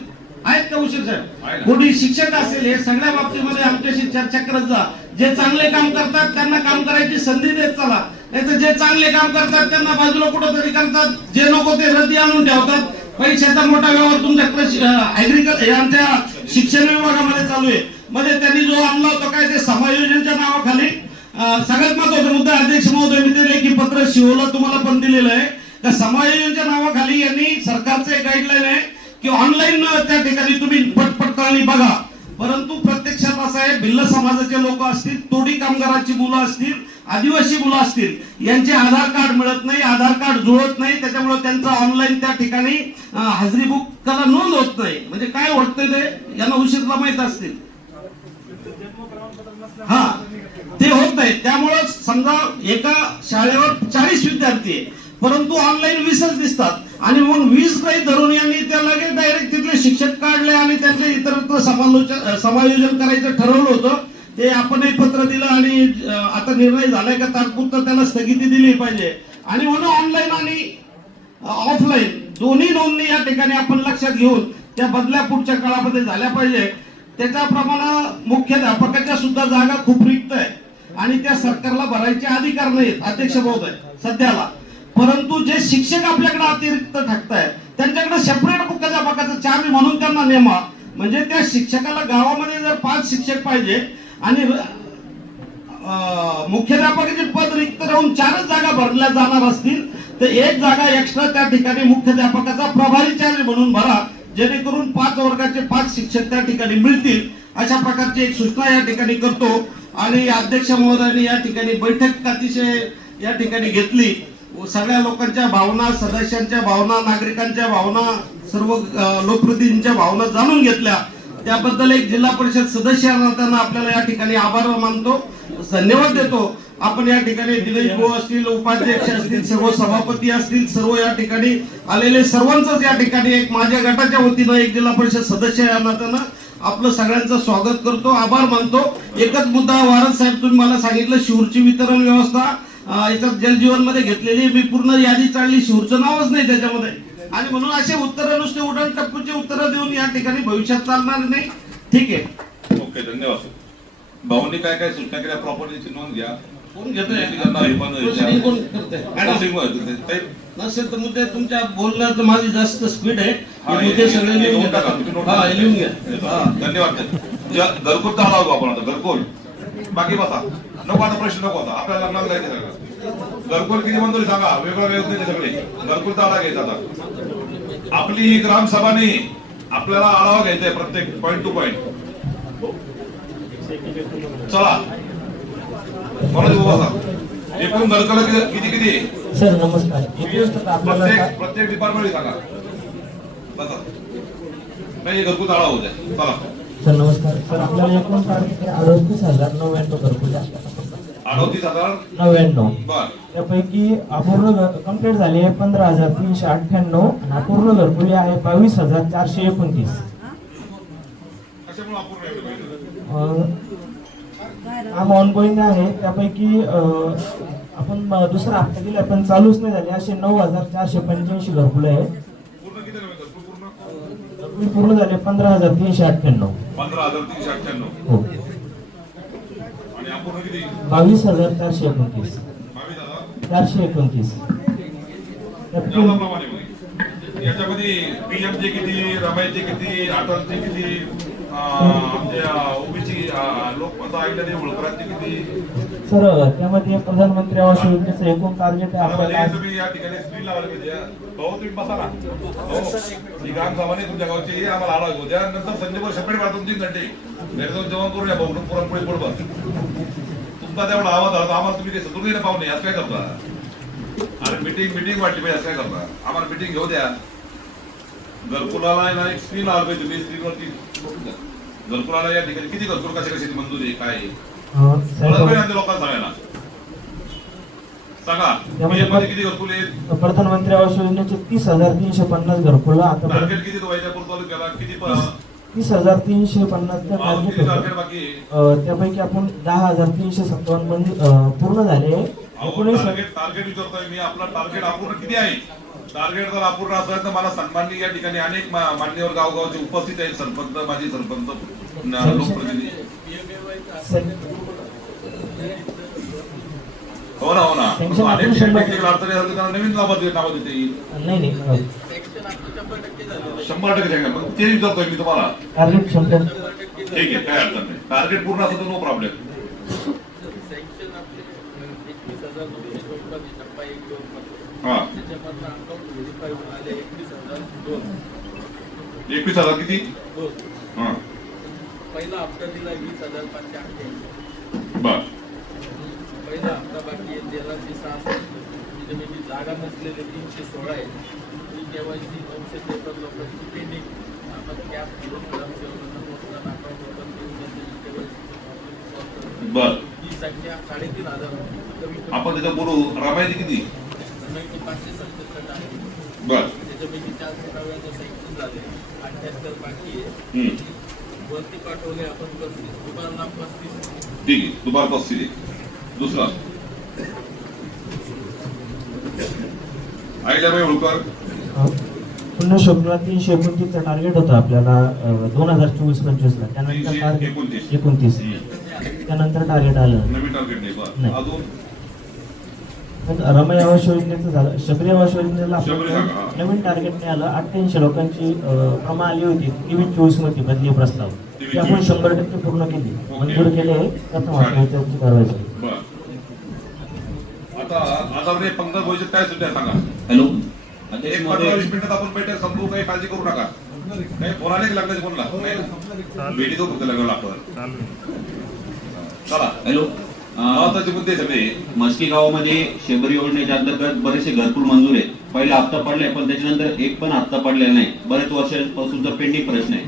आहेत का उशीर साहेब, कोणी शिक्षक असेल, हे सगळ्या बाबतीमध्ये आमच्याशी चर्चा करत जा. जे चांगले काम करतात त्यांना काम करायची संधी देत चला, नाही तर जे चांगले काम करतात त्यांना बाजूला कुठंतरी करतात, जे नको ते रद्दी आणून ठेवतात. पैशाचा मोठा व्यवहार तुमच्या आमच्या शिक्षण विभागामध्ये चालू आहे. मध्ये त्यांनी जो आणला होता काय ते समायोजनच्या नावाखाली, सगळ्यात महत्वाचा मुद्दा अध्यक्ष महोदय, मी ते लेखी पत्र शिवला तुम्हाला पण दिलेलं आहे का, समायोजनच्या नावाखाली यांनी सरकारचे गाईडलाईन आहे की ऑनलाईन त्या ठिकाणी तुम्ही पटपडताळणी बघा. परंतु प्रत्यक्षात असं आहे, भिल्ल समाजाचे लोक असतील, तोडी कामगाराची मुलं असतील, आदिवासी मुलं असतील, यांचे आधार कार्ड मिळत नाही, आधार कार्ड जुळत नाही, त्याच्यामुळे त्यांचं ऑनलाईन त्या ठिकाणी हजेरी बुक त्याला नोंद होत नाही. म्हणजे काय होतं ते यांना उशीरला माहित असतील, हा ते होत नाही. त्यामुळे समजा एका शाळेवर 40 विद्यार्थी आहे, परंतु ऑनलाईन 20च दिसतात आणि मग 20 काही धरून यांनी त्या लगेच डायरेक्ट तिथले शिक्षक काढले आणि त्यांचे इतरत्र समायोजन करायचं ठरवलं होतं. ते आपणही पत्र दिलं आणि आता निर्णय झालाय का तात्पुरतं त्याला स्थगिती दिली पाहिजे. आणि म्हणून ऑनलाईन आणि ऑफलाईन दोन्ही नोंदणी या ठिकाणी आपण लक्षात घेऊन त्या बदल्या पुढच्या काळामध्ये झाल्या पाहिजे. त्याच्याप्रमाणे मुख्याध्यापकाच्या सुद्धा जागा खूप रिक्त आहे आणि त्या सरकारला भरायचे अधिकार नाहीत अध्यक्ष महोदय सध्याला. परंतु जे शिक्षक आपल्याकडे अतिरिक्त टाकतायत त्यांच्याकडे सेपरेट मुख्याध्यापकाचं चार्ज म्हणून त्यांना नेमा. म्हणजे त्या शिक्षकाला गावामध्ये जर 5 शिक्षक पाहिजे आणि मुख्याध्यापकाचे पद रिक्त राहून 4च जागा भरल्या जाणार असतील तर 1 जागा एक्स्ट्रा त्या ठिकाणी मुख्याध्यापकाचा प्रभारी चार्ज म्हणून भरा, जेणेकरून 5 वर्गाचे 5 शिक्षक त्या ठिकाणी मिळतील. अशा प्रकारची एक सूचना या ठिकाणी करतो. आणि अध्यक्ष महोदयांनी या ठिकाणी बैठक अतिशय या ठिकाणी घेतली. सगळ्या लोकांच्या भावना, सदस्यांच्या भावना, नागरिकांच्या भावना, सर्व लोकप्रतिनिधींच्या भावना जाणून घेतल्या. त्याबद्दल एक जिल्हा परिषद सदस्य असताना आपल्याला या ठिकाणी आभार मानतो, धन्यवाद देतो. आपण या ठिकाणी दिनेश भाऊ असतील, उपाध्यक्ष असतील, सर्व सभापती असतील, सर्व या ठिकाणी आलेले सर्वांचंच या ठिकाणी एक माझ्या गटाच्या वतीनं एक जिल्हा परिषद सदस्य या नात्यानं आपलं सगळ्यांचं स्वागत करतो, आभार मानतो. एकच मुद्दा वारद साहेब, तुम्ही मला सांगितलं शिवूरची वितरण व्यवस्था याच्यात जलजीवन मध्ये घेतलेली, मी पूर्ण यादी चालली, शिवूरचं नावच नाही त्याच्यामध्ये. आणि म्हणून असे उत्तर नुसते उडण टप्पूचे उत्तर देऊन या ठिकाणी भविष्यात चालणार नाही. ठीक आहे, ओके, धन्यवाद. भाऊंनी काय काय सूचना केल्या प्रॉपर्टीची नोंद घ्या. कोण घेतोय नसेल तर मुद्दे तुमच्या बोलण्यात माझी जास्त स्पीड आहे, मुद्दे सगळे लिहून घ्या. धन्यवाद. घरकुल आला होतो आपण आता घरकुल, बाकी बसा नको, आता प्रश्न नको, आता आपल्याला लग्नाला जायचं सगळं. घरकुल किती मंजुरी सांगा, वेगळं योजनेचे सगळे घरकुल आढावा घ्यायचा. आता आपली ही ग्रामसभाने आपल्याला आढावा घ्यायचा आहे प्रत्येक पॉईंट टू पॉईंट. चला एकूण घरकुल किती किती सर नमस्कार. प्रत्येक डिपार्टमेंट सांगा बसा. नाही घरकुल आढावा होत आहे. चला सर नमस्कार. सर आपल्याला एकूण तारखेचे 38,099 घरकुल आहे. 38,099. त्यापैकी अपूर्ण कंप्लीट झाले 15,398 आणि अपूर्ण घरकुले आहे 22,429. काम ऑनगोईंग आहे. त्यापैकी आपण दुसरा हप्ता दिला पण चालूच नाही झाले असे 9,485 घरकुले आहे. पूर्ण झाले 15,398. 15,398. हो. 22,429. 429. याच्यामध्ये पीएमचे किती, रमाईचे किती, अटलचे किती, आमच्या ओबीसी लोकमत आयोगाने होळकरांचे किती. सर त्यामध्ये प्रधानमंत्री आवास योजनेचं एकूण टार्गेट आहे आपल्याला. तुम्ही या ठिकाणी स्क्रीन लावायला पाहिजे. भाऊ तुम्ही बसा ना. ही ग्रामसभाने तुमच्या गावची आम्हाला आढावा घेऊ द्या. नंतर संजय सेपरेट करा 2-3 घंटे घरी जाऊन जेवण करून या भाऊ पुरणपोळी पोळबा. तुमचा तेवढा आवाज आला आम्हाला तुम्ही ते सतून पाहू नये असं काय करता. अरे मिटिंग वाटली पाहिजे असं काय करता. आम्हाला मिटिंग घेऊ द्या. घरकुलाला ना एक स्क्रीन लावली पाहिजे. तुम्ही स्क्रीनवरती घरकुलाला या ठिकाणी किती घरकुल कशाची मंजुरी काय लोकांना सांगायला सांगा. किती घरकुल आहेत. प्रधानमंत्री आवास योजनेचे 30,350 घरकुल आता टार्गेट किती वैजापूर तालुक्याला किती 30,350 टार्गेट बाकी. त्यापैकी आपण 10,357 पूर्ण झाले. टार्गेट विचारतोय मी. आपला टार्गेट अपूर्ण किती आहे. टार्गेट जर अपूर्ण असेल तर मला सन्माननीय या ठिकाणी अनेक मान्यवर गावगावचे उपस्थित आहेत. सरपंच, माजी सरपंच, लोकप्रतिनिधी. हो ना अनेक टेक्निकल अडचणी असतील त्यांना नवीन नाव देता येईल. 100% मग ते विचारतोय मी तुम्हाला. ठीक आहे, काय अडचण नाही. टार्गेट पूर्ण असेल तर नो प्रॉब्लेम. 21,000 किती. पहिला हप्ता दिला 20,588. बर. पहिला हप्ता बाकी आहे 1366. त्याच्यापैकी जागा नसलेले 316 आहेत. केवायसी 953 लोकांची पेंडिंग. आपण कॅप घेऊन बर. ही संख्या 3,500 आपण त्याच्या बोलू. रमाईची किती. 567 आहे. बर. त्याच्यापैकी 499 सँक्शन झाले. 78 बाकी आहे. वरती पाठवले आपण 35. दुबारला 35. ठीक आहे, दुबार 35. दुसरा आईला होळकर. पुन्हा शोभला 329चा टार्गेट होता आपल्याला 2024-25 ला. त्यानंतर 29. त्यानंतर टार्गेट आलं नवीन टार्गेट नाही. अजून रमाई आवास योजनेचं झालं. शबरी आवास योजनेला नवीन टार्गेट नाही आलं. 88 लोकांची क्रमा आली होती 23-24 मध्ये बदली प्रस्ताव. ती आपण 100% पूर्ण केली, मंजूर केले. प्रथम कारवाई झाली. वातावरण पंकज भविष्यात काय सुद्धा सांगा. हॅलो एक 15-20 मिनिटात आपण बैठक संपवू, काही काळजी करू नका. काही फोन आले की लागण्याचे कोणला नाही भेटी तो फक्त लागला आपण. चला हॅलो महत्वाचे मुद्दे सगळे. मस्की गावामध्ये शेबरी योजनेच्या अंतर्गत बरेचसे घरकुल मंजूर आहे. पहिले हप्ता पडलाय पण त्याच्यानंतर एक पण हप्ता पडलेला नाही. बरेच वर्षांपासून तर पेंडिंग प्रश्न आहे.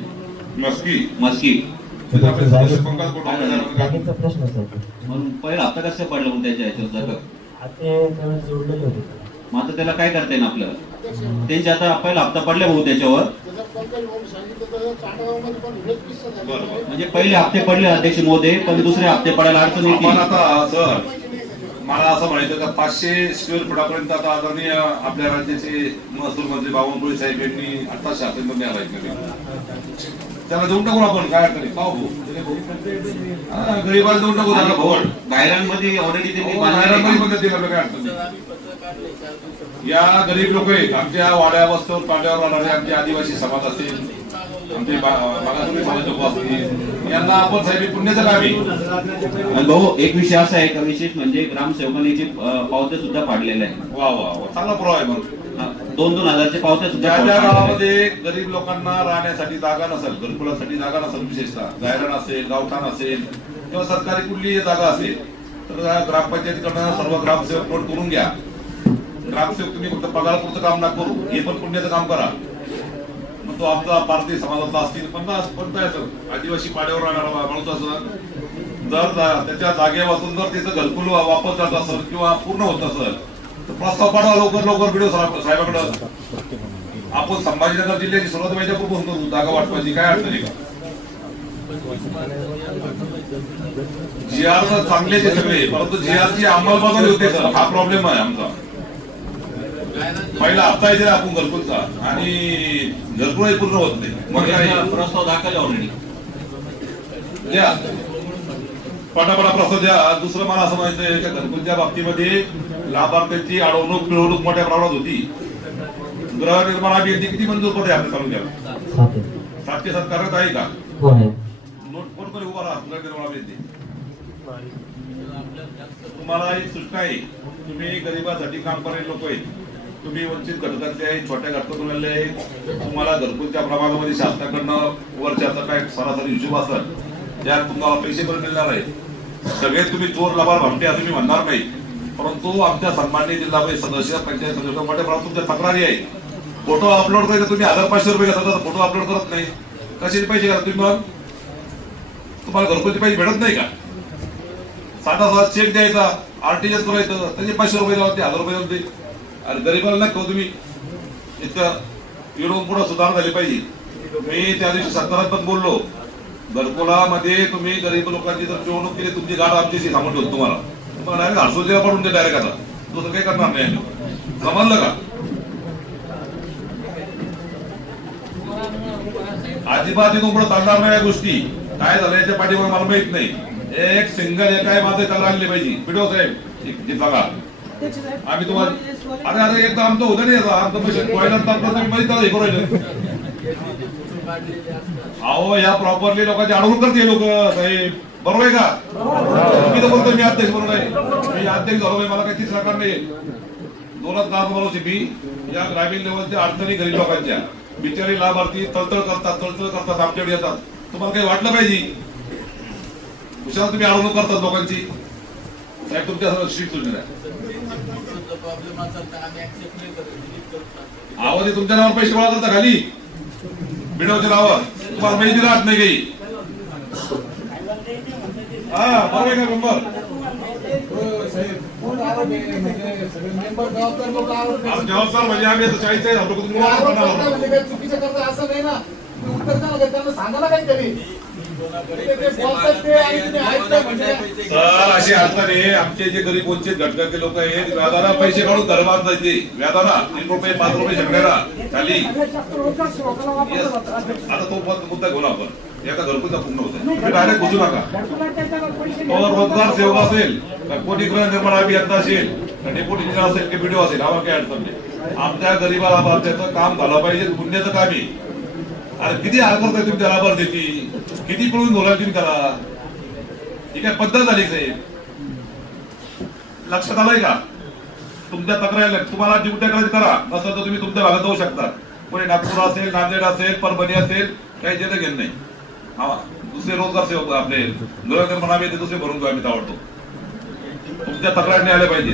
मस्की जागेचा प्रश्न सर. म्हणून पहिला हप्ता कसं पडला म्हणून त्याच्या ह्याच्यावर ते जोडलेले होते. मग आता त्याला काय करता येईल आपल्याला? त्यांचे आता पहिला हप्ता पडले भाऊ त्याच्यावर, म्हणजे पहिले हप्ते पडले अध्यक्ष महोदय, पण दुसरे हप्ते पडायला अडचण येते. आता सर मला असं म्हणायचं का 500 स्क्वेअर फुटापर्यंत आता आदरणीय आपल्या राज्याचे महसूल मंत्री बावनकुळे साहेब यांनी आता शासनमध्ये आलाय. त्याला देऊन टाकू आपण, काय अडचण पाहू गरीबाला देऊन टाकू त्याला भवन. गायरांमध्ये ऑलरेडी त्यांनी काय अडचण. या गरीब लोक आहेत आमच्या वाड्या वस्तीवर पाड्यावर राहणारे आमचे आदिवासी समाज असतील, आमचे मागासवर्गीय समाज लोक असतील, यांना आपण साहेब पुण्याचं कामी. भाऊ एक विषय असा आहे का, विशेष म्हणजे ग्रामसेवकांची पावत्या सुद्धा पाडलेल्या आहे. वा वा चांगला पुरावा आहे. मग 2,000च्या पावत्या सुद्धा. ज्या गावामध्ये गरीब लोकांना राहण्यासाठी जागा नसेल, घरकुलासाठी जागा नसेल, विशेषतः गायरान असेल, गावठाण असेल किंवा सरकारी कुठली जागा असेल, तर ग्रामपंचायतीकडनं सर्व ग्रामसेवक नोट करून घ्या. ग्रामसेवक तुम्ही फक्त पगारपुरतं काम ना करू, हे पण पुण्याचं काम करा. मग तो आमचा भारतीय समाजातला असतील, कोणता आहे सर आदिवासी पाड्यावर राहणारा माणूस असं जर त्याच्या जागेपासून जर त्याचं घरकुल वापर करत असेल किंवा पूर्ण होत असेल तर प्रस्ताव पाठवा लवकर व्हिडिओ साहेबाकडं. आपण संभाजीनगर जिल्ह्याची सुरुवात वैजापूरपासून करू जागा वाटपाची, काय अडचणी का? GR तर चांगले ते सगळे, परंतु GR ची अंमलबजावणी होते सर, हा प्रॉब्लेम आहे आमचा. पहिला हप्ता येते आपण घरकुलचा आणि घरकुलही पूर्ण होत नाही. मग प्रस्ताव दाखल ऑलरेडी द्या, पटापटा प्रस्ताव द्या. दुसरं मला असं म्हणायचंय की घरकुलच्या बाबतीमध्ये लाभार्थ्यांची अडवणूक पिळवणूक मोठ्या प्रमाणात होती. गृहनिर्माण अभियंती किती मंजूर पडे आपल्या तालुक्याला? 7 करत आहे का? नोट कोण कोणी उभा राहा गृहनिर्माण अभियंती? तुम्हाला एक सूचना आहे, तुम्ही गरिबासाठी काम करणारे लोक आहेत, तुम्ही वंचित घटकातले आहे, छोट्या घटकातून आले, तुम्हाला घरकुलच्या प्रभागामध्ये शासनाकडनं वर्षाचा काय सरासरी हिशोब असेल त्यात तुम्हाला पैसे पण मिळणार आहेत. सगळे तुम्ही चोर लबाड भामटे असं मी म्हणणार नाही, परंतु आमच्या सन्माननीय जिल्हा सदस्य पंचायत सदस्य मोठ्या प्रमाणात तुमच्या तक्रारी आहे. फोटो अपलोड करायचा तुम्ही 1000-500 रुपये घेतात, फोटो अपलोड करत नाही. कशाचे पैसे घ्या तुम्ही? मग तुम्हाला घरकुलचे पैसे भेटत नाही का? साधा चेक द्यायचा, RTGS करायचं, त्याचे 500 रुपये लावते, 1000 रुपये लावते. अरे गरीबाला नाही खाऊ तुम्ही. इतकं येऊन पुढे सुधारणा झाली पाहिजे. मी त्या दिवशी सत्कारात पण बोललो, घरकुलामध्ये तुम्ही गरीब लोकांची जर पिळवणूक केली, तुमची गाड आमच्याशी सांगून ठेवतो. तुम्हाला डायरेक्ट हरसोजीला पडून दे डायरेक्ट. आता दुसरं काही करणार नाही. समजलं का? अजिबात इथून पुढे चालणार नाही या गोष्टी. काय झालं याच्या पाठीवर मला माहित नाही. एक सिंगल एकाय माझं त्याला आणले पाहिजे. व्हिडिओ साहेब बघा, आम्ही तुम्हाला अरे एकदा आमचं होतं नाही, आमचं पैसे हे करू. अहो या प्रॉपरली लोकांची अडवणूक करते लोक साहेब, बरोबर आहे का? मी तर बोलतो मी अध्यक्ष म्हणून आहे, मी अध्यक्ष झालो, मला काही सरकार नाही. 2च गाव बोलवते मी. या ग्रामीण लेवलच्या अडचणी गरीब लोकांच्या बिचारी लाभार्थी तळतळ करतात आमच्याकडे येतात. तुम्हाला काही वाटलं पाहिजे, हुशार तुम्ही अडवणूक करतात लोकांची. साहेब तुमच्या स्ट्रीट सूचना आवाज तुमच्या नावावर पैसे गोळा करता खाली व्हिडिओच्या नावावर, तुम्हाला माहिती राहत नाही काही. हा बरोबर आहे का नंबर? जबाबदार म्हणजे आम्ही 40 चुकीचं करता असं नाही ना. उत्तर त्यांना सांगायला काहीतरी. सर अशी अडचण आहे. आमचे जे गरीब वंचित घटकाचे लोक आहेत, व्याजाला पैसे काढून घर बांधायचे, व्याजाला 3 रुपये 5 रुपये झगड्याला खाली. आता तो मुद्दा घेऊन आपण एका घरकुलचा पूर्ण होता, डायरेक्ट बुजू नका. तो रोजगार सेवक असेल, कोणी गृहनिर्माण अभियंता असेल, डेप्युटी इंजिनियर असेल की व्हिडिओ असेल, आम्हाला काही अडचण नाही. आमच्या गरीबाला लाभार्थ्याचं काम झालं पाहिजे, पुण्याचं काम आहे. अरे किती हाल करताय तुम्ही त्या लाभार्थ्याची, किती पळून बोलायला तुम्ही त्याला. ही काय पद्धत झाली साहेब? लक्षात आलंय का? तुमच्या तक्रारी तुम्हाला ड्युट्या करायची करा, नसेल तर तुम्ही तुमच्या भागात जाऊ शकता. कोणी नागपूर असेल, नांदेड असेल, परभणी असेल, काही देणं घेणं नाही. हा दुसरे रोजगार सेवक आपले गृहकर म्हणावे ते दुसरे भरून घेऊ आम्ही आवडतो. तुमच्या तक्रारी आल्या पाहिजे.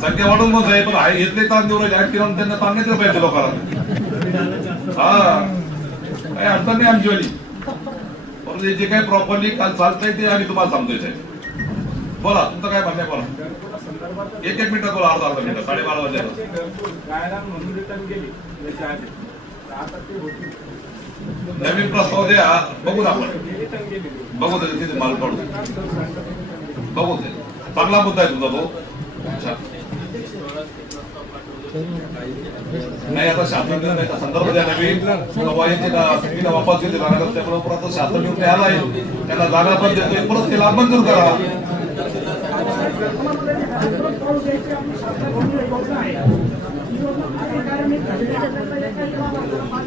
संख्या वाढून मग आहे, पण आहे घेतले ताण देऊ राहिले किंवा त्यांना ताण नाही पाहिजे लोकांना. हा काही अडचण नाही आमची वाली, पण जे काही प्रॉपरली काल चालतंय ते आम्ही तुम्हाला सांगतोय साहेब. बोला तुमचं काय म्हणणं आहे, बोला. एक मिनिट बोला, अर्धा मिनिट, 12:30 वाजता. नवीन प्रस्ताव द्या, बघू ना आपण, बघू तिथे माल काढू, बघू ते चांगला मुद्दा आहे तुमचा तो. नाही आता शासन निर्णयाचा संदर्भ द्या नवीन वापस घेतले जाणार त्याबरोबर आता शासन निर्णय आला आहे, त्याला जागा पण देतोय, परत ते लाभ मंजूर करा.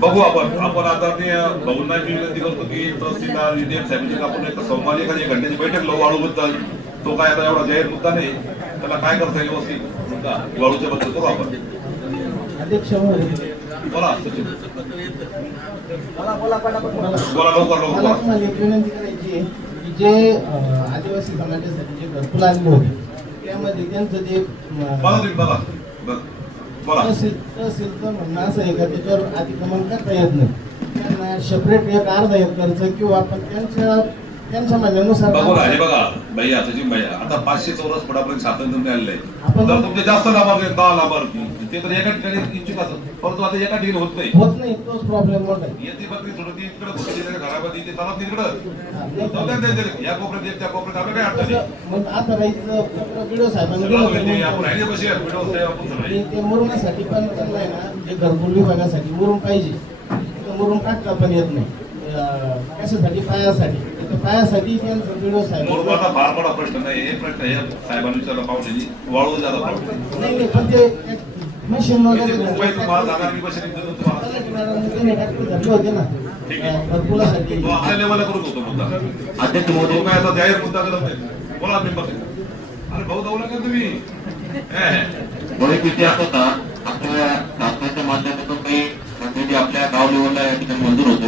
बघू आपण आता भाऊंना विनंती करतो की तहसीलदार विधेयक साहेबांची आपण एक सोमवारी एखादी घंट्याची बैठक लावू वाळूबद्दल. तो काय आता एवढा जाहीर मुद्दा नाही, त्याला काय करता येईल व्यवस्थित मुद्दा वाळूच्या बद्दल करू आपण. बोला सचिन, बोला लवकर लवकर. एक विनंती करायची आहे की जे आदिवासी समाजासाठी जे घरकुल आणले होते त्यामध्ये त्यांचं जे तहसीलचं म्हणणं असं आहे का त्याच्यावर अतिक्रमण करता येत नाही, त्यांना सेपरेट एक अर्धा एकरचं किंवा आपण त्यांच्या म्हणण्यानुसार. बघा हे बघा भैया सचिन भैया, आता 500 चौरस फुटापर्यंत शासन निर्णय आलेलं आहे. जर तुमचे जास्त लाभार्थी 10 लाभार्थी ते तर एका ठिकाणी इच्छुक असतात, परंतु आता एका ठिकाणी होत नाही. तोच प्रॉब्लेम मोठा आहे. येते बकरी सोडती इकडे बकरी घरामध्ये ते चालत तिकडं या कोपऱ्यात त्या कोपऱ्यात आपलं काय अडचण नाही. मग आता राहायचं व्हिडिओ साहेबांनी आपण राहिले कशी व्हिडिओ साहेब आपण सगळे ते मुरुमासाठी पण त्यांना आहे ना, जे घरकुल विभागासाठी मुरुम पाहिजे, मुरुम काढता पण येत नाही. कशासाठी? पायासाठी त्यांचं व्हिडिओ साहेब. मुरुमाचा फार मोठा प्रश्न नाही, हे प्रश्न हे साहेबांनी विचारला पाहुण्यानी वाळू जादा प्रॉब्लेम नाही, पण ते मशीन वगैरे तुम्हाला जाणार मी मशीन धरले होते ना घरकुलासाठी. तो आपल्या लेवलला करू होतो मुद्दा. अध्यक्ष महोदय काय आता जाहीर मुद्दा करत नाही. बोला मेंबर. अरे भाऊ जाऊ नका तुम्ही. एक इतिहास होता आपल्या शासनाच्या माध्यमातून काही म्हणजे आपल्या गाव लेवलला या ठिकाणी मंजूर होतो,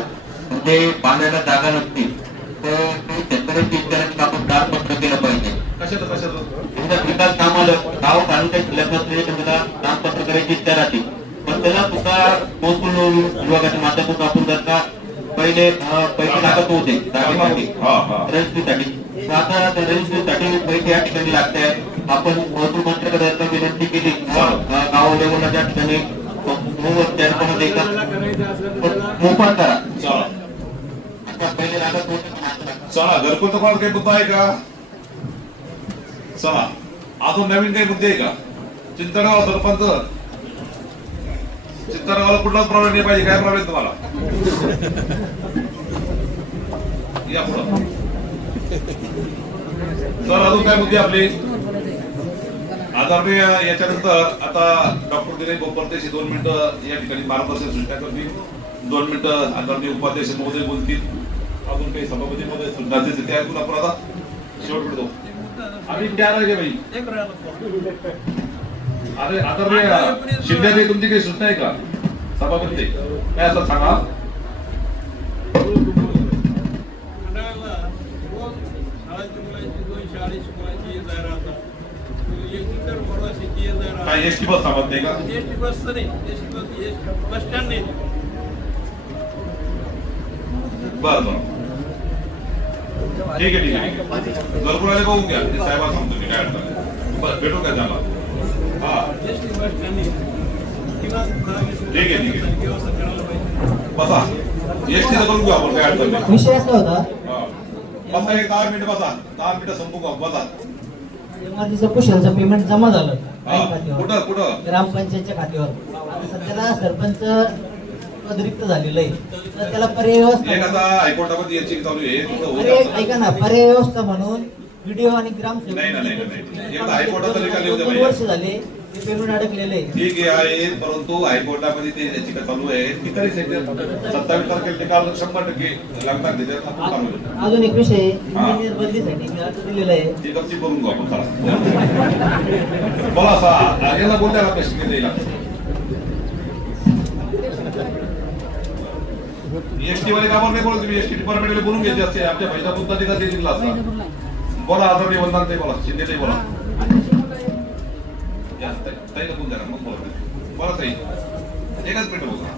पण ते पाण्याला जागा नसते तर शेतकऱ्यांची इच्छा आपण दानपत्र केलं पाहिजे. कशाचं विकास कामाला गाव तालुक्यात शिल्लक नसलेले त्यांना दानपत्र करायची इच्छा राहते, पण त्याला सुद्धा महसूल विभागाच्या माध्यमातून आपण जर का पहिले पैसे लागत होते जागेसाठी रजिस्ट्रीसाठी, आता त्या रजिस्ट्रीसाठी पैसे या ठिकाणी लागत आहेत. आपण महसूल मंत्र्याकडे विनंती केली गाव लेवलला त्या ठिकाणी मोफत करा. पहिले लागत होते. चला घरकुल तुम्हाला काही मुद्दा आहे का? चला अजून नवीन काही मुद्दे आहे का? चिंतनगाव सरपंच, चिंतनगावला कुठलाच प्रॉब्लेम नाही पाहिजे. काय प्रॉब्लेम तुम्हाला? या पुढं. सर अजून काय मुद्दे आपले? आदरणीय याच्यानंतर आता डॉक्टर दिनेश बोपरदेशी 2 मिनिटं या ठिकाणी मार्गदर्शन सूचना करतील. 2 मिनिटं आदरणीय उपाध्यक्ष महोदय बोलतील. अजून काही सभापती महोदय सूचनाचे ते ऐकून आपण आता शेवट करतो. आम्ही क्या राहिले भाई? अरे आदरणीय शिंदे तुमची काही सूचना आहे का सभापती? काय असं सांगा. काय एसटी बस थांबत नाही का? एसटी बस नाही, बस स्टँड नाही. बरं बरं ठीक आहे. घरकुलाला बघून घ्या, साहेबांना सांगतो मी काय अडचण. बरं भेटू काय झाला? हा ठीक आहे. बसा एसटीचं करून घेऊ आपण, काय अडचण नाही. विषय असा होता, बसा एक 10 मिनिटं बसा, 10 मिनिटं संपू का? बसा. कुशलचं पेमेंट जमा झालं कुठं? ग्रामपंचायतच्या खात्यावर. सध्याला सरपंच अतिरिक्त झालेलं आहे, तर त्याला पर्याय व्यवस्था हायकोर्टामध्ये याची चालू आहे. ऐका ना, पर्याय व्यवस्था म्हणून व्हिडिओ आणि ग्रामसेवक हायकोर्टात 2 वर्ष झाले ते पेमेंट अडकलेलं आहे. ठीक आहे, परंतु हायकोर्टामध्ये ते याचिका चालू आहे. ती तरी 27 तारखेला ते काल 100% लागणार त्याच्यात आपण चालू आहे. अजून एक विषय इंजिनियर बदलीसाठी मी अर्ज दिलेला आहे. ती गप्पी करून घेऊ आपण चला. बोला असा याला बोलता का प्रश्न देईल एसटी वाले कामावर नाही बोलत तुम्ही. एसटी डिपार्टमेंटला बोलून घ्यायचे असते. आमच्या महिला मुद्दा तिथं ते दिला असता. बोला आदरणीय वंदन ते बोला, शिंदे ते बोला. ताईला बोल द्या ना, मग बोला. बोला ताई, एकच मिनिट बोला.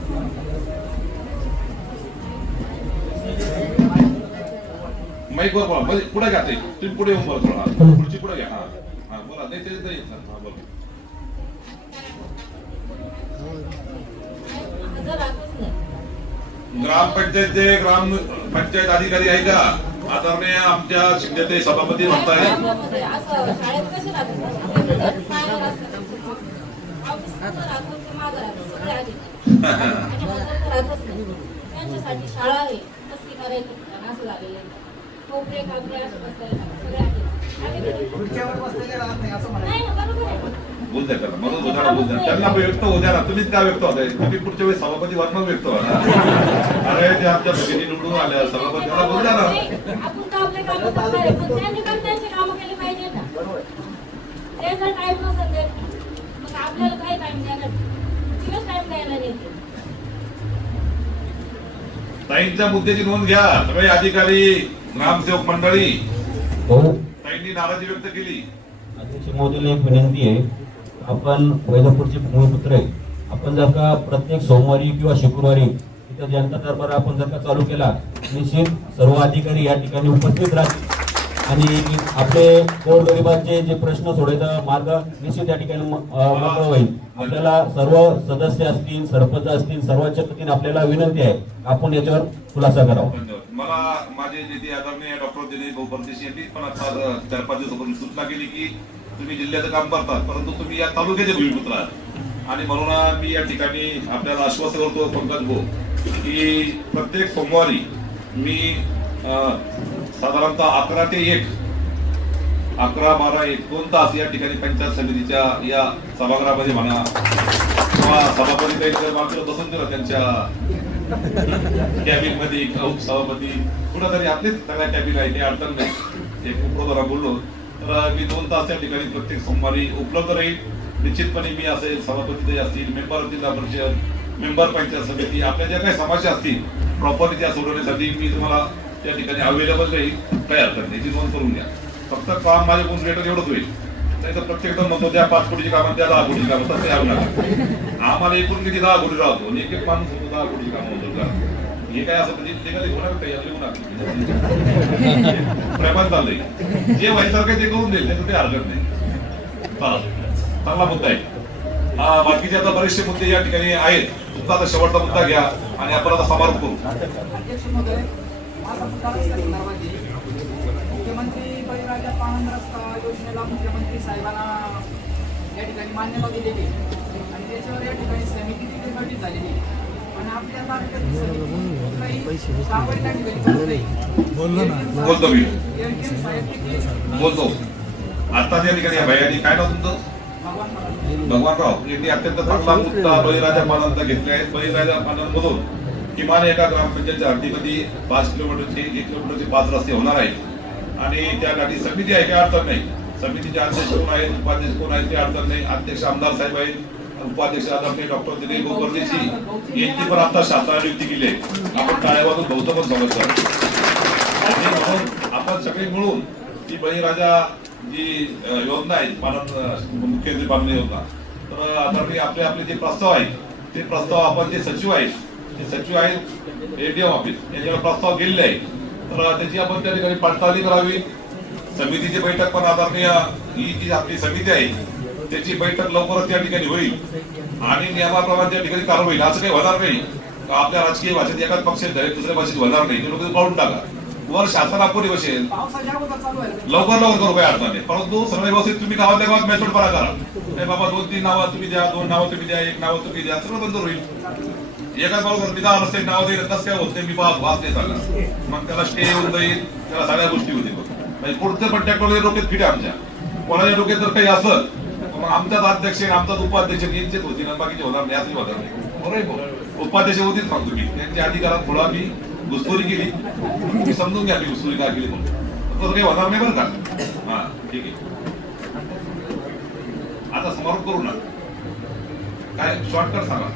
माईक वर बोला, पुढे घ्या ताई. तुम्ही पुढे येऊन बोला थोडा. पुढची पुढे घ्या. हा बोला. नाही ते नाही सर. हा बोला. ग्रामपंचायतचे ग्रामपंचायत अधिकारी आहे का? आदरणीय आमच्या शिंदे सभापती म्हणताय शाळा आहे कसली करायची असं झालेलं आहे. कोपरे खापरे असं सगळे बोल द्या त्याला, म्हणून उदाहरण बोल द्या त्यांना व्यक्त होऊ द्या ना. तुम्हीच काय व्यक्त होताय? तुम्ही पुढच्या वेळेस सभापती वर्ण व्यक्त व्हा ना. अरे ते आमच्या भगिनी निवडून आल्या सभापतीला बोल द्या ना. आपण तर आपले काम करणार आहे, पण त्यांनी पण त्यांची कामं केली पाहिजे ना. ते जर टाइम नसेल देत मग आपल्याला काय टाइम देणार? दिवस टाइम द्यायला देते. ताईंच्या मुद्द्याची नोंद घ्या सगळे अधिकारी, ग्रामसेवक मंडळी. ताईंनी नाराजी व्यक्त केली. अध्यक्ष महोदयाला एक विनंती आहे, आपण वैजापूरचे भूमिपुत्र आहे. आपण जर का प्रत्येक सोमवारी किंवा शुक्रवारी तिथं जनता दरबार आपण जर का चालू केला, निश्चित सर्व अधिकारी या ठिकाणी उपस्थित राहतील आणि आपले गोरगरिबांचे जे प्रश्न सोडायचा मार्ग निश्चित या ठिकाणी मोकळा होईल. आपल्याला सर्व सदस्य असतील, सरपंच असतील, सर्वांच्या वतीने आपल्याला विनंती आहे आपण याच्यावर खुलासा करावा. मला माझे जे आदरणीय डॉक्टर दिलीप भाऊ परदेशी यांनी पण आता 4-5 दिवसापूर्वी सूचना केली की तुम्ही जिल्ह्याचं काम करतात, परंतु तुम्ही या तालुक्याचे भूमिपुत्र आहात. आणि म्हणून मी या ठिकाणी आपल्याला आश्वासन करतो पंकज भाऊ की प्रत्येक सोमवारी मी साधारणतः 11 ते 1, 11, 12, 1 2 तास या ठिकाणी पंचायत समितीच्या या सभागृहामध्ये म्हणा किंवा सभापती मात्र बसून दिलं त्यांच्या कॅबिन मध्ये सभापती कुठेतरी आपलेच सगळ्या कॅबिन आहे, काही अडचण नाही. एक उपरोधरा बोललो तर मी 2 तास त्या ठिकाणी प्रत्येक सोमवारी उपलब्ध राहील. निश्चितपणे मी असेल, सभापती असतील, मेंबर जिल्हा परिषद, मेंबर पंचायत समिती, आपल्या ज्या काही समस्या असतील प्रॉपर्टी त्या सोडवण्यासाठी मी तुम्हाला त्या ठिकाणी अवेलेबल राहील. काही हरकत नाही, ती नोंद करून घ्या. फक्त काम माझे कोण रेटर एवढंच होईल. नाही तर प्रत्येक जण म्हणतो द्या 5 कोटीची कामं, द्या 10 कोटीची कामं, तसं यावं नका. आम्हाला एकूण किती 10 कोटी राहतो आणि एक माणूस होतो 10 कोटीची कामं होतो का? हे काय असं म्हणजे होणार काही प्रेमात चाललंय. जे व्हायसारखं ते करून देईल, त्याचं ते हरकत नाही. चांगला मुद्दा आहे. बाकीचे आता बरेचसे मुद्दे या ठिकाणी आहेत. तुमचा आता शेवटचा मुद्दा घ्या आणि आपण आता समारोप करू. मुख्यमंत्री बळीराजा पाणंद रस्ता योजनेला मुख्यमंत्री साहेबांना या ठिकाणी मान्यता दिलेली आणि त्याच्यावर या ठिकाणी समितीची बैठक झालेली आणि आपल्या तालुक्यातील बोलतो आता त्या ठिकाणी भैयानी काय नाव तुमचं? भगवानराव यांनी अत्यंत चांगला मुद्दा बळीराजा पानंद घेतले आहेत. बळीराजा पानंद मधून किमान एका ग्रामपंचायतच्या हद्दीमध्ये 5 किलोमीटरचे 1 किलोमीटरचे 5 रस्ते होणार आहेत आणि त्यासाठी समिती आहे, काही अडचण नाही. समितीचे अध्यक्ष कोण आहेत, उपाध्यक्ष कोण आहेत ते अडचण नाही. अध्यक्ष आमदार साहेब आहेत, उपाध्यक्ष आदरणीय डॉक्टर दिलीप भाऊ परदेशी यांची पण आता शासनाने नियुक्ती केली आहे. आपण टाळ्यावाजून बहुतं पण स्वागत करतो. आणि म्हणून आपण सगळे मिळून ती बळीराजा जी योजना आहे, मुख्यमंत्री पालन योजना, तर आदरणीय आपले आपले जे प्रस्ताव आहेत ते प्रस्ताव आपण जे सचिव आहेत ते सचिव आहेत एडीएम ऑफिस याच्यावर प्रस्ताव गेलेले आहे. तर त्याची आपण त्या ठिकाणी पडताळणी करावी. समितीची बैठक पण आदरणीय ही जी आपली समिती आहे त्याची बैठक लवकरच त्या ठिकाणी होईल आणि नियमाप्रमाणे त्या ठिकाणी कारवाई होईल. असं काही होणार नाही आपल्या राजकीय भाषेत एकाच पक्षात दुसऱ्या भाषेत होणार नाही. ते लोक पाळून टाका. वर शासन अपुरी बसेल, लवकर करू काही अडचण नाही. परंतु सर्व व्यवस्थित तुम्ही गावातल्या गावात मेसोडपणा करा. बाबा 2-3 नावं तुम्ही द्या, 2 नावं तुम्ही द्या, 1 नाव तुम्ही द्या, सगळं बंद होईल. एकाच बरोबर मी 10 रस्ते नाव देईल कसं काय होत नाही. मी वाच नाही चालला, मग त्याला स्टे येऊन जाईल, त्याला सगळ्या गोष्टी होतील. पुढचं पण टेक्नॉलॉजी डोक्यात फिट आहे आमच्या. कोणाच्या डोक्यात जर काही असं मग आमचाच अध्यक्ष आणि आमचाच उपाध्यक्ष यांचेच होती ना, बाकीचे होणार नाही असं होणार नाही. बरोबर आहे भाऊ? उपाध्यक्ष होतीच सांगतो मी, त्यांच्या अधिकारात थोडा मी घुसखोरी केली, तुम्ही समजून घ्या मी घुसखोरी काय केली म्हणून. तसं काही होणार नाही बरं का. हा ठीक आहे, आता समारोप करू ना. काय शॉर्टकट सांगा.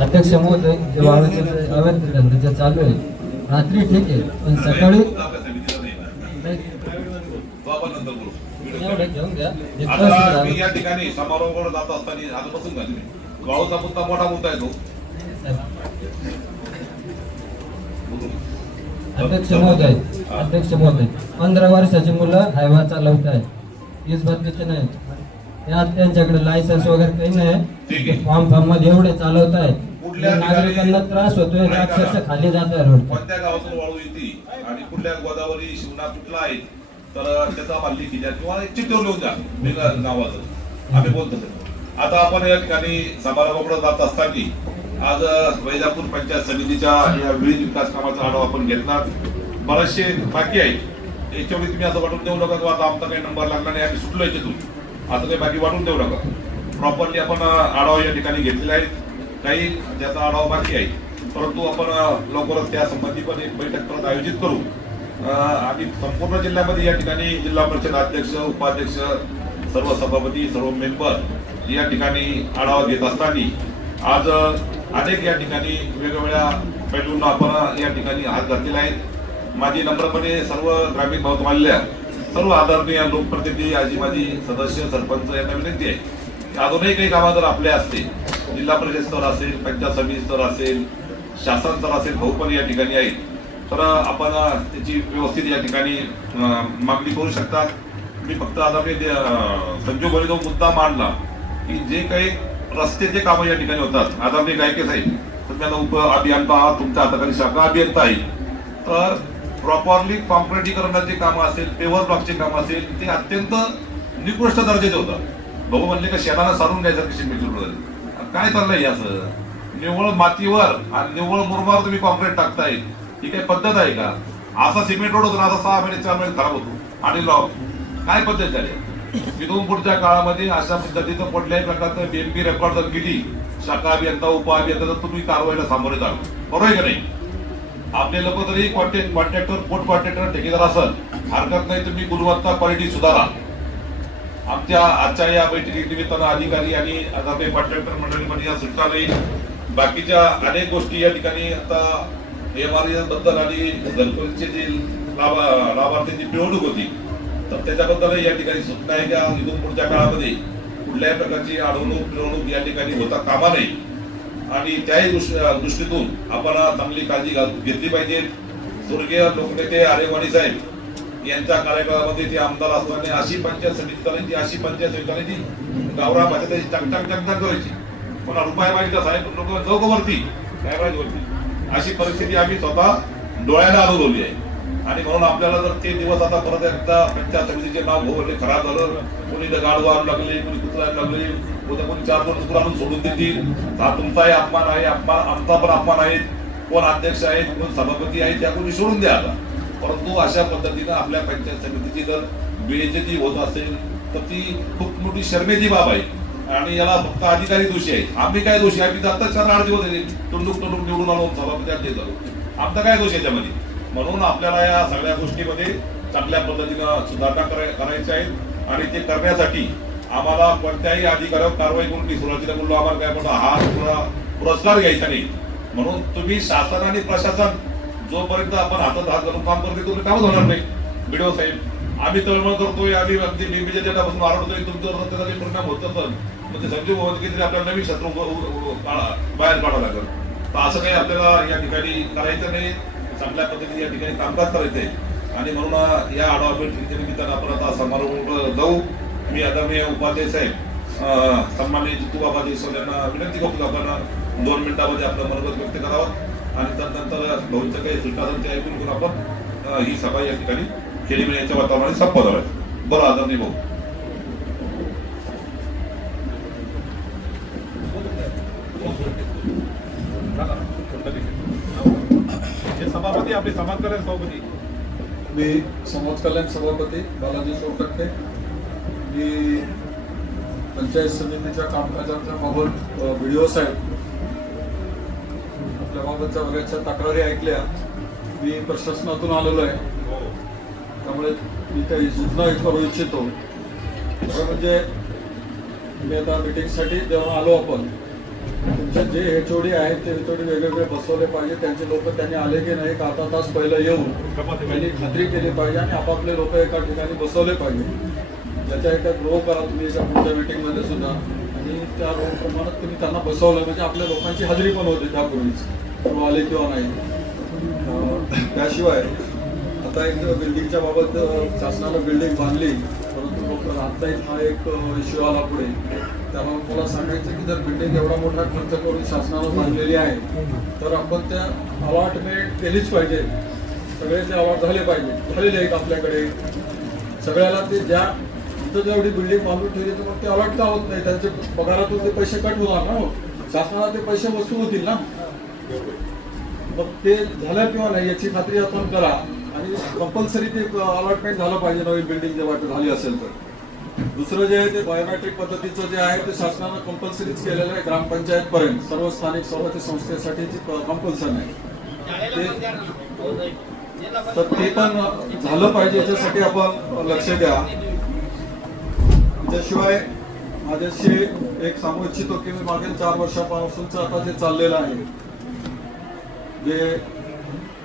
अध्यक्ष महोदय, जे वाळूचे अवैध धंदे चालू आहे रात्री ठीक आहे, पण सकाळी एवढं घेऊन घ्या. आता मी या ठिकाणी समारोहावर जात असताना आता बसून घ्या तुम्ही. वाळूचा मुद्दा मोठा मुद्दा आहे तो. अध्यक्ष महोदय 15 वर्षाची मुलं हायवा चालवत आहे, 20 बाकीचे नाही. त्यात त्यांच्याकडे लायसन्स वगैरे काही नाही, फॉर्म मध्ये एवढे चालवत आहे, नागरिकांना त्रास होतोय, अक्षरशः खाली जात आहे रोड. कोणत्या गावातून वाळू येते आणि कुठल्या गोदावरी शिवना कुठला आहे तर त्याचा माल्ली किती किंवा एक चिठ्ठीवर लिहून द्या नावाचं, आम्ही बोलतो. आता आपण या ठिकाणी समारंभाकडे जात असताना आज वैजापूर पंचायत समितीच्या या विविध विकास कामाचा आढावा आपण घेतला. बरेचसे बाकी आहेत, याच्यावेळी तुम्ही असं वाटून देऊ नका आता आमचा काही नंबर लागला नाही आम्ही सुटलो याच्यातून, असं काही बाकी वाटून देऊ नका. प्रॉपरली आपण आढावा या ठिकाणी घेतलेला आहे. काही ज्याचा आढावा बाकी आहे, परंतु आपण लवकरच त्या संबंधी पण एक बैठक परत आयोजित करू. आणि संपूर्ण जिल्ह्यामध्ये या ठिकाणी जिल्हा परिषद अध्यक्ष, उपाध्यक्ष, सर्व सभापती, सर्व मेंबर या ठिकाणी आढावा घेत असताना आज अनेक या ठिकाणी वेगवेगळ्या पैलूंना आपण या ठिकाणी हात घातलेला आहे. माझी नम्रपणे सर्व ग्रामीण भागातल्या सर्व आदरणीय लोकप्रतिनिधी, आजी माजी सदस्य, सरपंच यांना विनंती आहे की अजूनही काही कामं जर आपल्या असते, जिल्हा परिषद स्तर असेल, पंचायत समिती स्तर असेल, शासन स्तर असेल, भाऊ पण या ठिकाणी आहेत, तर आपण त्याची व्यवस्थित या ठिकाणी मागणी करू शकतात. मी फक्त आता मी संजू गोरे जो मुद्दा मांडला की जे काही रस्त्याचे कामं या ठिकाणी होतात, आता मी गायकेच आहे तर त्यांना उप अभियंता, तुमच्या हाताखाली शाखा अभियंता आहे, तर प्रॉपरली कॉन्क्रिटीकरणाचे कामं असेल, पेवर ब्लॉकचे काम असेल, ते अत्यंत निकृष्ट दर्जाचे होतात. भाऊ म्हणले का शेणाला सारून घ्यायचं कशी मिळून काय चाललंय असं, निव्वळ मातीवर आणि निव्वळ मुरमावर तुम्ही कॉन्क्रीट टाकताय, ही काही पद्धत आहे का? असा सिमेंट रोड होतो, असा 6 महिने 4 महिने खराब होतो आणि लॉक, काय पद्धत झाली? इथून पुढच्या काळामध्ये अशा पद्धतीचं कुठल्याही प्रकारचं बीएमपी रेकॉर्ड जर केली, शाखा अभियंता, उप अभियंता, तर तुम्ही कारवाईला सामोरे जाल. बरोबर आहे का नाही? आपले लोक तरी कॉन्ट्रॅक्टर, पोट कॉन्ट्रॅक्टर, ठेकेदार असेल, हरकत नाही, तुम्ही गुणवत्ता क्वालिटी सुधारा. आमच्या आजच्या या बैठकी निमित्तानं अधिकारी आणि आता काही कॉन्ट्रॅक्टर मंडळीमध्ये या सूचना नाही, बाकीच्या अनेक गोष्टी या ठिकाणी आता एमआरएस बद्दल आणि घरकुलचे जे लाभार्थ्यांची पिळवणूक होती, तर त्याच्याबद्दल या ठिकाणी सूचना आहे का इथून पुढच्या काळामध्ये कुठल्याही प्रकारची अडवणूक पिळवणूक या ठिकाणी होता कामा नाही. आणि त्याही दृष्टीतून आपण चांगली काळजी घेतली पाहिजे. स्वर्गीय लोकनेते आरेवाणी साहेब यांच्या कार्यकाळामध्ये ते आमदार असताना अशी पंचायत समिती करायची, अशी पंचायत समिती करायची, गावरा भाषा त्याची टंगटंग करायची, पण रुपये मागितला साहेब लोक चौकवरती कॅमेरावरती, अशी परिस्थिती आम्ही स्वतः डोळ्याने अनुभवली आहे. आणि म्हणून आपल्याला जर ते दिवस आता परत एकदा पंचायत समितीचे नाव भोवले खराब झालं, कोणी गाडवा आणू लागले, कोणी कुत्रा आणू लागले, उद्या कोणी 4-5 कुत्रा आणून सोडून देतील, हा तुमचाही अपमान आहे, आमचा पण अपमान आहे, कोण अध्यक्ष आहेत, कोण सभापती आहेत, त्या कोणी सोडून द्या आता. परंतु अशा पद्धतीनं आपल्या पंचायत समितीची जर बेइज्जती होत असेल तर ती खूप मोठी शर्मेची बाब आहे. आणि याला फक्त अधिकारी दोषी आहेत, आम्ही काय दोषी? आम्ही आता 4-8 दिवस टुंडूक निवडून आलो, सभापती देत आलो, आमचा काय दोष याच्यामध्ये? म्हणून आपल्याला या सगळ्या गोष्टीमध्ये चांगल्या पद्धतीनं सुधारणा करायच्या आहेत. आणि ते करण्यासाठी आम्हाला कोणत्याही अधिकाऱ्यावर कारवाई करून की सुरुवातीला बोललो आम्हाला काय म्हणतो हा पुरस्कार घ्यायचा नाही. म्हणून तुम्ही शासन आणि प्रशासन जोपर्यंत आपण हातात हात घालून काम करतोय तुम्ही कामच होणार नाही. बीडीओ साहेब आम्ही तळमळ करतोय, आम्ही अगदी बीबीच्या डेटापासून आरडतोय, तुमच्यावर त्याचा काही परिणाम होत असेल म्हणजे संजीव भवन आपल्याला नवीन शत्रू बाहेर काढावं लागेल. तर असं काही आपल्याला या ठिकाणी करायचं नाही, चांगल्या पद्धतीने या ठिकाणी कामकाज करायचंय. आणि म्हणून या आढावा बैठकीच्या निमित्तानं आपण आता समारोह जाऊ. मी आदरणीय उपाध्याय साहेब, सन्माननीय जितू बाबा देशवाल यांना विनंती करतो आपण 2 मिनिटांमध्ये आपलं मनोगत व्यक्त करावं आणि त्यानंतर भाऊंचं काही सूचना ते ऐकून घेऊन आपण ही सभा या ठिकाणी खेळीमेळीच्या वातावरणाने संपवणार आहे. बोला आदरणीय भाऊ. सभापती सभापती आपले समाज कल्याण सभापती. मी समाज कल्याण सभापती बालाजी सोरटक्के. मी पंचायत समितीच्या कामकाजाच्या बाबत व्हिडिओ साहेब आपल्याबाबतच्या बऱ्याचशा तक्रारी ऐकल्या. मी प्रशासनातून आलेलो आहे, त्यामुळे मी काही सूचना करू इच्छितो. म्हणजे मी आता मीटिंगसाठी जेव्हा आलो आपण, तुमचे जे HOD आहेत ते HOD वेगवेगळे बसवले पाहिजे. त्यांचे लोक त्यांनी आले की नाही का अर्धा तास पहिलं येऊन त्यांनी खात्री केली पाहिजे आणि आपापले लोक एका ठिकाणी बसवले पाहिजे. ज्याच्या एका रो करा तुम्ही एका पुढच्या मीटिंगमध्ये सुद्धा, आणि त्या रो प्रमाणात तुम्ही त्यांना बसवलं म्हणजे आपल्या लोकांची हजेरी पण होते त्यापूर्वीच, रो आले किंवा नाही. त्याशिवाय आता एक बिल्डिंगच्या बाबत शासनाला बिल्डिंग बांधली, परंतु लोक राहता येत हा एक इश्यू आला पुढे. त्यामुळे मला सांगायचं की जर बिल्डिंग एवढा मोठा खर्च करून शासनानं बांधलेली आहे तर आपण त्या अलॉटमेंट केलीच पाहिजे. सगळे ते अलॉट झाले पाहिजे, झालेले आहेत आपल्याकडे सगळ्याला. ते ज्या इथं जेवढी बिल्डिंग बांधून ठेवली तर मग ते अलॉट का होत नाही? त्यांचे पगारातून ते पैसे कट होणार ना, शासनाला ते पैसे वसूल होतील ना. मग ते झालं किंवा नाही याची खात्री आपण करा आणि कंपल्सरी ते अलॉटमेंट झालं पाहिजे नवीन बिल्डिंग जेव्हा झाली असेल तर. दुसरं जे आहे ते बायोमेट्रिक पद्धतीचं जे आहे ते शासनानं कंपल्सरीच केलेलं आहे. ग्रामपंचायत पर्यंत सर्व स्थानिक स्वराज्य संस्थेसाठी कंपल्सन आहे तर ते पण झालं पाहिजे. याच्यासाठी आपण लक्ष द्या. त्याशिवाय माझ्याशी एक सांगू इच्छितो की मी मागील 4 वर्षापासूनच आता जे चाललेलं आहे, जे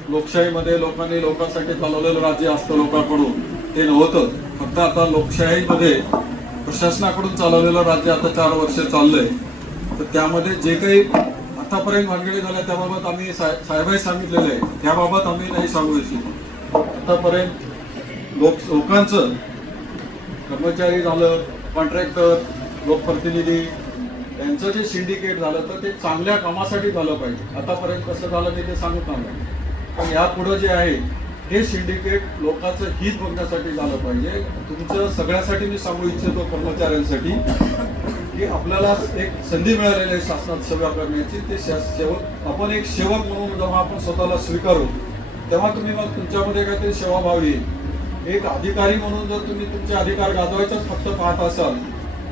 लोकशाहीमध्ये लोकांनी लोकांसाठी चालवलेलं राज्य असतं लोकांकडून, ते नव्हतं. फक्त आता लोकशाहीमध्ये प्रशासनाकडून चालवलेलं राज्य आता 4 वर्ष चाललंय. तर त्यामध्ये जे काही आतापर्यंत भानगडी झाल्या त्याबाबत आम्ही साहेबांनी सांगितलेलं आहे, त्याबाबत आम्ही नाही सांगू इच्छितो. आतापर्यंत लोकांचं कर्मचारी झालं, कॉन्ट्रॅक्टर, लोकप्रतिनिधी यांचं जे सिंडिकेट झालं तर ते चांगल्या कामासाठी झालं पाहिजे. आतापर्यंत कसं झालं मी ते सांगत नाही, पण यापुढं जे आहे हे सिंडिकेट लोकांचं हित बघण्यासाठी झालं पाहिजे. तुमचं सगळ्यासाठी मी सांगू इच्छितो कर्मचाऱ्यांसाठी की आपल्याला एक संधी मिळालेली आहे शासनात सेवा करण्याची. ते सेवक आपण एक सेवक म्हणून जेव्हा आपण स्वतःला स्वीकारू तेव्हा तुम्ही मग तुमच्यामध्ये काहीतरी सेवाभाव येईल. एक अधिकारी म्हणून जर तुम्ही तुमचे अधिकार गाजवायचाच फक्त पाहत असाल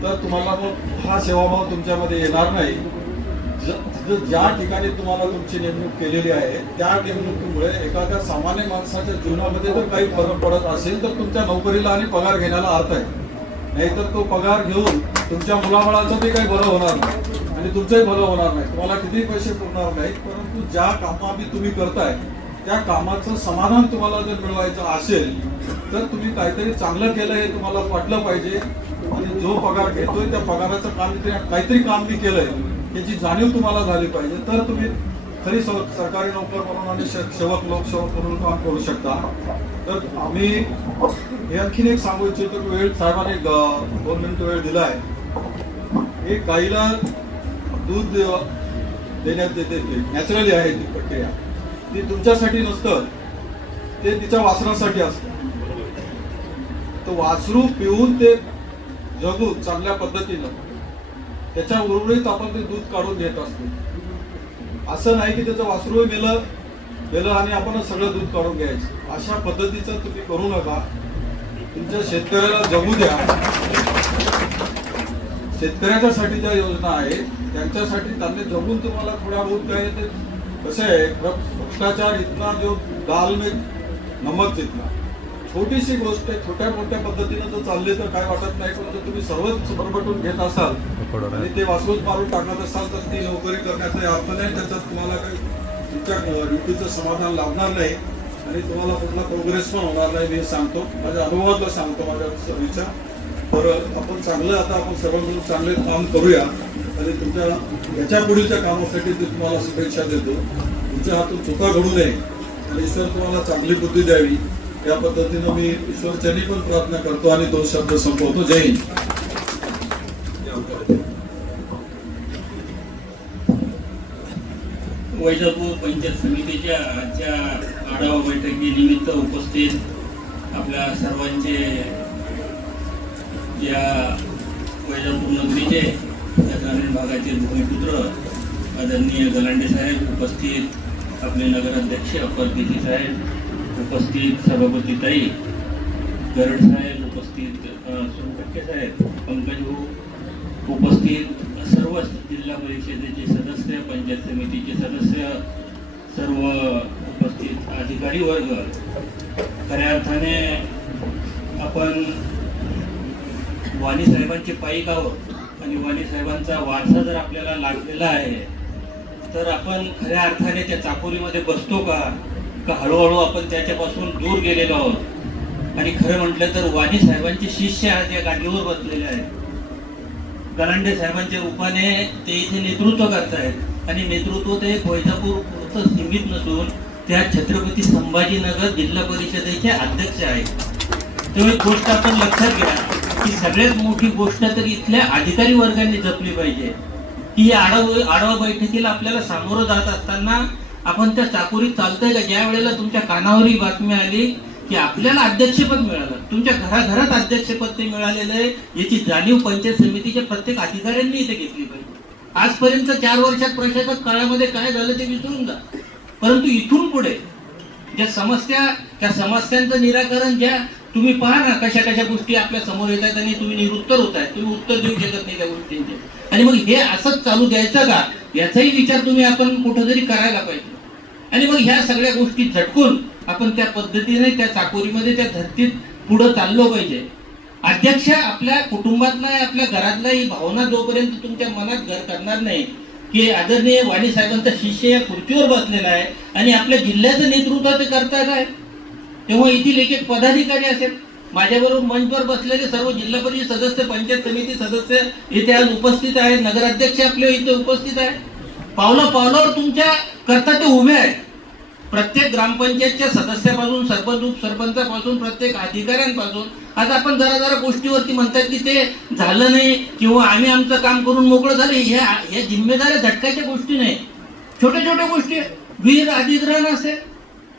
तर तुम्हाला मग हा सेवाभाव तुमच्यामध्ये येणार नाही. ज्या ठिकाणी तुम्हाला तुमची नेमणूक केलेली आहे त्या नेमणुकीमुळे एखाद्या सामान्य माणसाच्या जीवनामध्ये जर काही फरक पडत असेल तर तुमच्या नोकरीला आणि पगार घेण्याला अर्थ आहे. नाहीतर तो पगार घेऊन तुमच्या मुलाबाळाचं बी काही भलं होणार नाही आणि तुमचंही भलं होणार नाही. तुम्हाला कितीही पैसे पुरणार नाहीत, परंतु ज्या कामाबी तुम्ही करताय त्या कामाचं समाधान तुम्हाला जर मिळवायचं असेल तर तुम्ही काहीतरी चांगलं केलं हे तुम्हाला वाटलं पाहिजे. आणि जो पगार घेतोय त्या पगाराचं काम काहीतरी काम मी केलंय याची जाणीव तुम्हाला झाली पाहिजे. तर तुम्ही खरी सरकारी नोकर म्हणून आणि सेवक लोकसेवक म्हणून काम करू शकता. तर आम्ही हे आणखीन एक सांगू इच्छितो की वेळ साहेबांनी 2 मिनिट वेळ दिलाय. एक गाईला दूध देण्यात येते, नॅचरली आहे ती प्रक्रिया. ती तुमच्यासाठी नसतं, ते तिच्या वासरासाठी असतं. तर वासरू पिऊन ते जगून चांगल्या पद्धतीनं त्याच्या उर्वरित आपण ते दूध काढून घेत असतो. असं नाही की त्याचं वासरू मेलं आणि आपण सगळं दूध काढून घ्यायचं. अशा पद्धतीचं तुम्ही करू नका. तुमच्या शेतकऱ्याला जगू द्या. शेतकऱ्याच्यासाठी ज्या योजना आहेत त्यांच्यासाठी त्यांनी जगून तुम्हाला थोड्या बहुत काय ते कसं आहे. भ्रष्टाचार इतना जो दाल में नमक जितना, छोटीशी गोष्ट आहे. छोट्या मोठ्या पद्धतीनं जर चालले तर काय वाटत नाही, पण जर तुम्ही सर्वच भरभटून घेत असाल आणि ते वाचवून मारून टाकत असाल तर ती नोकरी करण्याचा अर्थ नाही. त्याच्यात तुम्हाला काही तुमच्या ड्युटीचं समाधान लाभणार नाही आणि तुम्हाला कुठला प्रोग्रेस पण होणार नाही. मी सांगतो, माझ्या अनुभवातलं सांगतो, माझ्या विचार. तर आपण चांगलं आता आपण सर्व मिळून चांगले काम करूया आणि तुमच्या याच्या पुढीलच्या कामासाठी ते तुम्हाला शुभेच्छा देतो. तुमच्या हातून चुका घडू नये आणि ईश्वर तुम्हाला चांगली बुद्धी द्यावी या पद्धतीनं मी ईश्वरचरणी पण प्रार्थना करतो आणि 2 शब्द संपवतो. जय हिंद. वैजापूर पंचायत समितीच्या आजच्या आढावा बैठकीनिमित्त उपस्थित आपल्या सर्वांचे या वैजापूर नगरीचे या ग्रामीण भागाचे भूमिपुत्र आदरणीय गलांडे साहेब, उपस्थित आपले नगराध्यक्ष अपर DC साहेब, उपस्थित सभापती ताई, गरड साहेब उपस्थित, सोनटक्के साहेब, पंकज भाऊ उपस्थित, सर्व जिल्हा परिषदेचे सदस्य, पंचायत समितीचे सदस्य, सर्व उपस्थित अधिकारी वर्ग, खऱ्या अर्थाने आपण वाणी साहेबांचे पाईक आहोत आणि वाणी साहेबांचा वारसा जर आपल्याला लागलेला आहे तर आपण खऱ्या अर्थाने त्या चाकोरीमध्ये बसतो का हळूहळू आपण त्याच्यापासून दूर गेलेलो आहोत. आणि खरं म्हटलं तर वाणी साहेबांचे शिष्य आज या गाडीवर बसलेले आहेत. गलांडे साहेबांच्या रूपाने ते इथे नेतृत्व करतायत आणि नेतृत्व ते वैजापूर सीमित नसून त्या छत्रपती संभाजीनगर जिल्हा परिषदेचे अध्यक्ष आहेत. तेव्हा एक गोष्ट आपण लक्षात घ्या की सगळ्यात मोठी गोष्ट तर इथल्या अधिकारी वर्गाने जपली पाहिजे की आढावा बैठकीला आपल्याला सामोरं जात असताना आपण त्या चाकोरीत चालतंय का. ज्या वेळेला तुमच्या कानावर ही बातमी आली की आपल्याला अध्यक्षपद मिळालं, तुमच्या घराघरात अध्यक्षपद ते मिळालेलं आहे, याची जाणीव पंचायत समितीच्या प्रत्येक अधिकाऱ्यांनी इथे घेतली पाहिजे. आजपर्यंत 4 वर्षात प्रशासक काळामध्ये काय झालं ते विसरून जा, परंतु इथून पुढे ज्या समस्या, त्या समस्यांचं निराकरण ज्या तुम्ही पहा ना, कशा कशा गोष्टी आपल्या समोर येत आहेत आणि तुम्ही निरुत्तर होत आहे, तुम्ही उत्तर देऊ शकत नाही त्या गोष्टींचे. आणि मग हे असंच चालू द्यायचं का याचाही विचार तुम्ही आपण कुठंतरी करायला पाहिजे. आणि मग ह्या सगळ्या गोष्टी झटकून आपण त्या पद्धतीने त्या चाकोरीमध्ये त्या धर्तीत पुढे चाललो पाहिजे. अध्यक्ष आपल्या कुटुंबातला, आपल्या घरातला ही भावना जोपर्यंत तुमच्या मनात घर करणार नाही की आदरणीय वाणी साहेबांचा शिष्य या खुर्चीवर बसलेला आहे आणि आपल्या जिल्ह्याचं नेतृत्व ते करतात आहे, तेव्हा येथील एक पदाधिकारी असेल, माझ्याबरोबर मंचवर बसलेले सर्व जिल्हा परिषद सदस्य, पंचायत समिती सदस्य इथे आज उपस्थित आहेत, नगराध्यक्ष आपले इथे उपस्थित आहेत. पावलावर तुमच्या करता ते उभे आहेत. प्रत्येक ग्रामपंचायतच्या सदस्यापासून, सरपंच उपसरपंचापासून, प्रत्येक अधिकाऱ्यांपासून आज आपण जरा गोष्टीवरती म्हणतात की ते झालं नाही किंवा आम्ही आमचं काम करून मोकळं झाले. ह्या जिम्मेदाऱ्या झटकायच्या गोष्टी नाही, छोट्या गोष्टी. वीर अधिग्रहण असेल,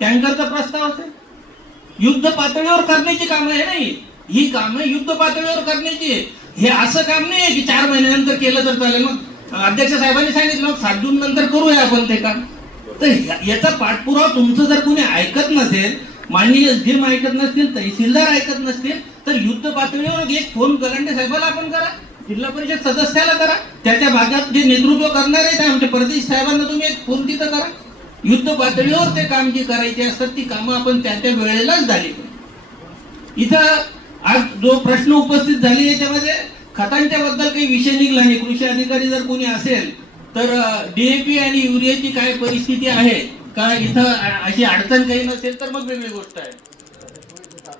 टँकरचा प्रस्ताव असेल, युद्ध पातळीवर करण्याची कामं आहे नाही, ही कामं युद्ध पातळीवर करण्याची आहे. हे असं काम नाही की 4 महिन्यानंतर केलं तर चालेल. मग अध्यक्ष साहेबांनी सांगितलं 7 जून नंतर करूया आपण ते काम. तर याचा पाठपुरावा तुमचं जर कोणी ऐकत नसेल, माननीय SDM ऐकत नसतील, तहसीलदार ऐकत नसतील, तर युद्ध पातळीवर एक फोन गलांडे साहेबाला आपण करा, जिल्हा परिषद सदस्याला करा, त्या भागात जे नेतृत्व करणार आहे आमच्या प्रदेश साहेबांना तुम्ही एक फोन तिथं करा. युद्ध पातळीवर ते काम जी करायची असतात ती कामं आपण त्या वेळेलाच झाली. इथं आज जो प्रश्न उपस्थित झाले याच्यामध्ये खतांच्या बद्दल काही विषय निघला नाही. कृषी अधिकारी जर कोणी असेल तर DAP आणि युरियाची काय परिस्थिती आहे का, इथं अशी अडचण काही नसेल तर मग वेगळी गोष्ट आहे.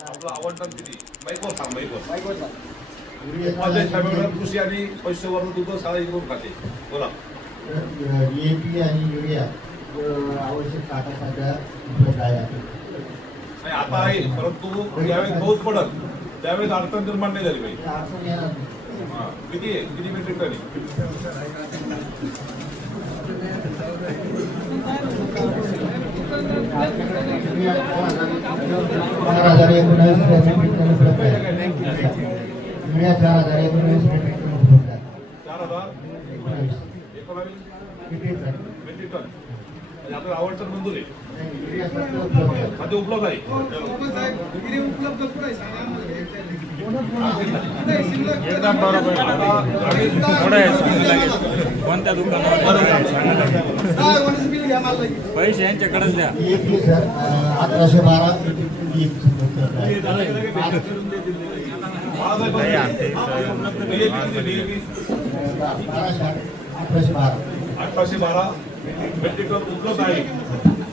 आपलं आवडतं किती माईकवर सांग, माईकवर कृषी आणि पशुसंवर्धन दूध शाळा इकडून खाते. बोला. DAP आणि युरिया आवश्यक काटासाठ्या उपलब्ध आहे. आता आहे, परंतु ज्यावेळेस पाऊस पडत त्यावेळेस अडचण निर्माण नाही झाली पाहिजे. किती मेट्रिक टन? 4,019 मेट्रिक टन उपलब्ध आहे. युरिया 4,019 मेट्रिक टन उपलब्ध आहे. 4,019 मेट्रिक टन आपल्याला आवडतं मंजूर आहे. खाते उपलब्ध आहे. कोणत्या दुकानावर पैसे यांच्याकडेच द्या. 1112 1812 मेट्रिक टन उपलब्ध आहे.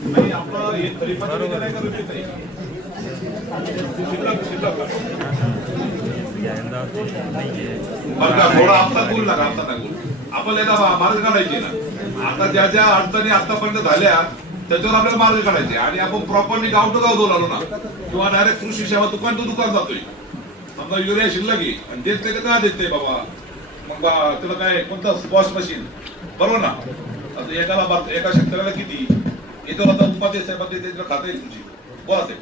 आणि आपलं हे खरीपाचं नाही का रब्बीचं आहे? शिल्लक थोडा हप्ता बोलू नका, हप्ता नाही बोलू. आपण याचा मार्ग काढायचे ना. आता ज्या ज्या अडचणी आतापर्यंत झाल्या त्याच्यावर आपल्याला मार्ग काढायचे आणि आपण प्रॉपरली गाव टू गाव बोलालो ना, किंवा डायरेक्ट कृषी सेवा दुकान टू दुकान जातोय. समजा युरिया शिल्लक आहे आणि देत नाही का देत नाही बाबा, मग त्याला काय कोणतं वॉश मशीन, बरोबर ना. आता एका शेतकऱ्याला किती याच्यावर आता उपाध्यक्ष साहेबांनी खातं आहे तुमची बोला साहेब.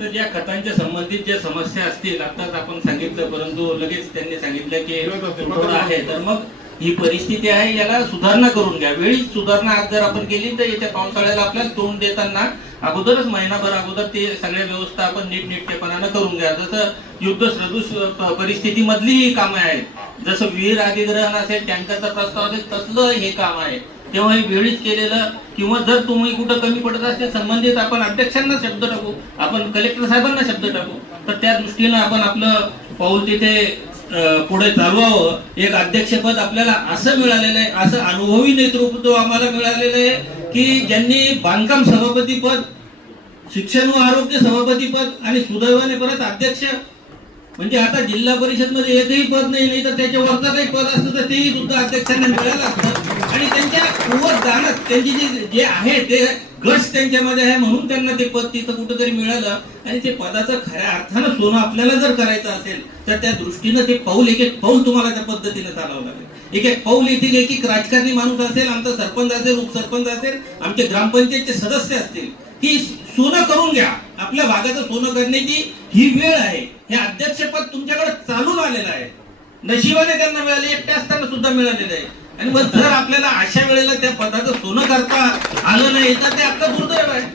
तर ज्या खतांच्या संबंधित ज्या समस्या असतील आताच आपण सांगितलं, परंतु लगेच त्यांनी सांगितलं की थोडं आहे, तर मग ही परिस्थिती आहे, याला सुधारणा करून घ्या. वेळीच सुधारणा आज जर आपण केली तर येत्या पावसाळ्याला आपल्याला तोंड देताना अगोदरच महिनाभर अगोदर ते सगळ्या व्यवस्था आपण नीटनेटकेपणानं करून घ्या. जसं युद्ध सदृश परिस्थितीमधली ही कामं आहेत, जसं विहीर अधिग्रहण असेल, टँकरचा प्रस्ताव असेल, तसलं हे काम आहे. तेव्हा हे वेळीच केलेलं, किंवा जर तुम्ही कुठं कमी पडत असते संबंधित आपण अध्यक्षांना शब्द टाकू, आपण कलेक्टर साहेबांना शब्द टाकू, तर त्या दृष्टीनं आपण आपलं पाऊल तिथे पुढे चालवावं. एक अध्यक्षपद आपल्याला असं मिळालेलं आहे, असं अनुभवी नेतृत्व आम्हाला मिळालेलं आहे की ज्यांनी बांधकाम सभापती पद, शिक्षण व आरोग्य सभापती पद आणि सुदैवाने परत अध्यक्ष, म्हणजे आता जिल्हा परिषद मध्ये एकही पद नाही, तर त्याच्यावरचं काही पद असतं तर तेही सुद्धा अध्यक्षांना मिळालं असतं. आणि त्यांच्या कुवत जाणं, त्यांची जे आहे ते गट्स त्यांच्यामध्ये आहे, म्हणून त्यांना ते पद तिथं कुठंतरी मिळालं. आणि ते पदाचं खऱ्या अर्थानं सोनं आपल्याला जर करायचं असेल तर त्या दृष्टीनं ते पाऊल, एक एक पाऊल तुम्हाला त्या पद्धतीनं चालावं लागेल. एक एक पाऊल येथील, एक एक राजकारणी माणूस असेल, आमचा सरपंच असेल, उपसरपंच असेल, आमचे ग्रामपंचायतचे सदस्य असतील, की सोनं करून घ्या. आपल्या भागाचं सोनं करण्याची ही वेळ आहे. हे अध्यक्षपद तुमच्याकडे चालून आलेलं आहे, नशिबाने त्यांना मिळाले, एकटे असताना सुद्धा मिळालेलं आहे. आणि मग जर आपल्याला अशा वेळेला त्या पदाचं सोनं करता आलं नाही तर ते आपलं दुर्दैव आहे.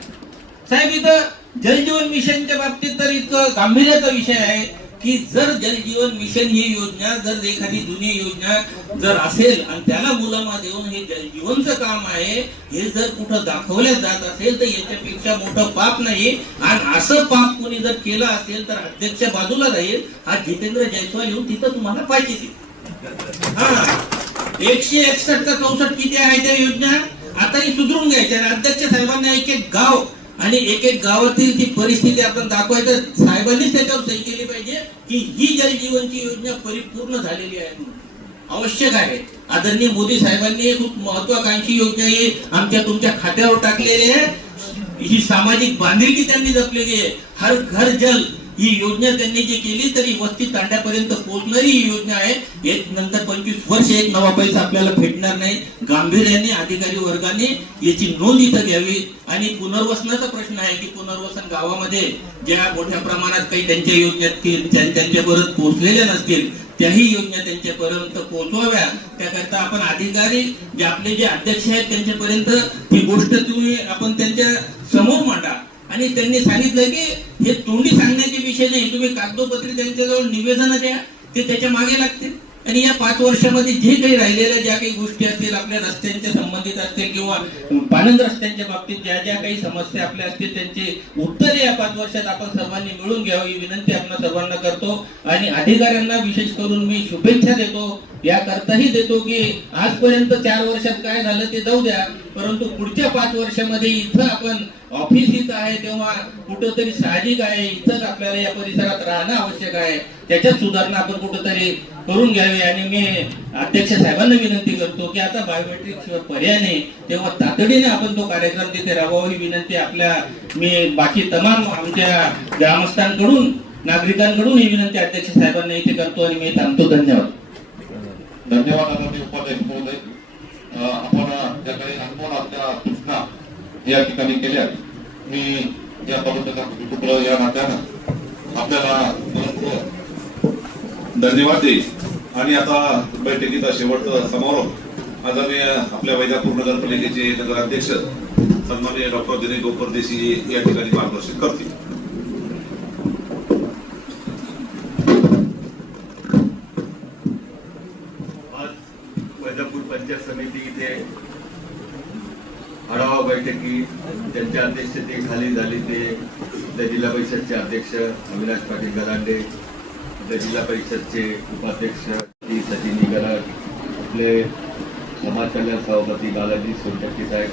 साहेब, इथं जलजीवन मिशनच्या बाबतीत तर इतकं गांभीर्याचा विषय आहे की जर जलजीवन मिशन ही योजना, जर एखादी जुनी योजना जर असेल आणि त्याला मुलामा देऊन हे जलजीवनचं काम आहे हे जर कुठं दाखवल्या जात असेल तर याच्यापेक्षा मोठं पाप नाही. आणि असं पाप कोणी जर केलं असेल तर अध्यक्ष बाजूला राहील. हा जितेंद्र जयस्वाल येऊन तिथं तुम्हाला पाहिजे. हा 161 का 64 किती आहे त्या योजना, आता ही सुधरून घ्यायच्या. अध्यक्ष साहेबांना एक एक गाव आणि एक एक गावातील ती परिस्थिती आपण दाखवायचं. साहेबांनीच त्याच्यावर सही केली पाहिजे की ही जलजीवनची योजना परिपूर्ण झालेली आहे म्हणून. आवश्यक आहे. आदरणीय मोदी साहेबांनी खूप महत्वाकांक्षी योजना ही आमच्या तुमच्या खात्यावर टाकलेली आहे. ही सामाजिक बांधिलकी त्यांनी जपलेली आहे. हर घर जल ही योजना त्यांनी जी केली तरी वस्ती तांड्यापर्यंत पोहोचणारी ही योजना आहे. एक नंतर 25 वर्ष एक नवा पैसा आपल्याला भेटणार नाही. गांभीर्याने अधिकारी वर्गाने याची नोंद इथं घ्यावी. आणि पुनर्वसनाचा प्रश्न आहे की पुनर्वसन गावामध्ये ज्या मोठ्या प्रमाणात काही त्यांच्या योजनेत त्यांच्यापर्यंत पोहोचलेल्या नसतील त्याही योजना त्यांच्यापर्यंत पोहोचवाव्या. त्याकरता आपण अधिकारी जे आपले जे अध्यक्ष आहेत त्यांच्यापर्यंत ही गोष्ट तुम्ही आपण त्यांच्या समोर मांडा. आणि त्यांनी सांगितलं की हे तोंडी सांगण्याचे विषय नाही, तुम्ही कागदोपत्री त्यांच्याजवळ निवेदन द्या, ते त्याच्या मागे लागतील. आणि या 5 वर्षामध्ये जे काही राहिलेल्या ज्या काही गोष्टी असतील आपल्या रस्त्यांच्या संबंधित असतील किंवा पाणंद रस्त्यांच्या बाबतीत ज्या ज्या काही समस्या आपल्या असतील त्यांची उत्तरे या 5 वर्षात आपण सर्वांनी मिळून घ्यावी ही विनंती आपण सर्वांना करतो. आणि अधिकाऱ्यांना विशेष करून मी शुभेच्छा देतो, याकरताही देतो की आजपर्यंत 4 वर्षात काय झालं ते जाऊ द्या, परंतु पुढच्या 5 वर्षामध्ये इथं आपण ऑफिस इथं आहे तेव्हा कुठंतरी साहजिक आहे इथंच आपल्याला या परिसरात राहणं आवश्यक आहे. त्याच्यात सुधारणा आपण कुठंतरी करून घ्यावी. आणि मी अध्यक्ष साहेबांना विनंती करतो की आता बायोमेट्रिक शिवाय पर्याय नाही, तेव्हा तातडीने आपण तो कार्यक्रम तिथे राबवावा ही विनंती मी बाकी तमाम आमच्या ग्रामस्थांकडून नागरिकांकडून ही विनंती अध्यक्ष साहेबांना इथे करतो आणि मी थांबतो. धन्यवाद. धन्यवाद आदरणीय उपाध्यक्ष महोदय. आपण ज्या काही आपल्या सूचना या ठिकाणी केल्या, मी या तालुक्याचा पुत्र या नात्यानं आपल्याला धन्यवाद देईल. आणि आता बैठकीचा शेवटचा समारोप आदरणीय आपल्या वैजापूर नगरपालिकेचे नगराध्यक्ष सन्माननीय डॉक्टर दिनेश गोपरदेशी या ठिकाणी मार्गदर्शन करतील. वैजापूर पंचायत समिती इथे आढावा बैठकी त्यांच्या अध्यक्षतेखाली झाली. ते जिल्हा परिषदचे अध्यक्ष अविनाश पाटील गलांडे, जिल्हा परिषदचे उपाध्यक्ष सचिन गलाड, आपले समाज कल्याण सभापती बालाजी सोनटक्के साहेब,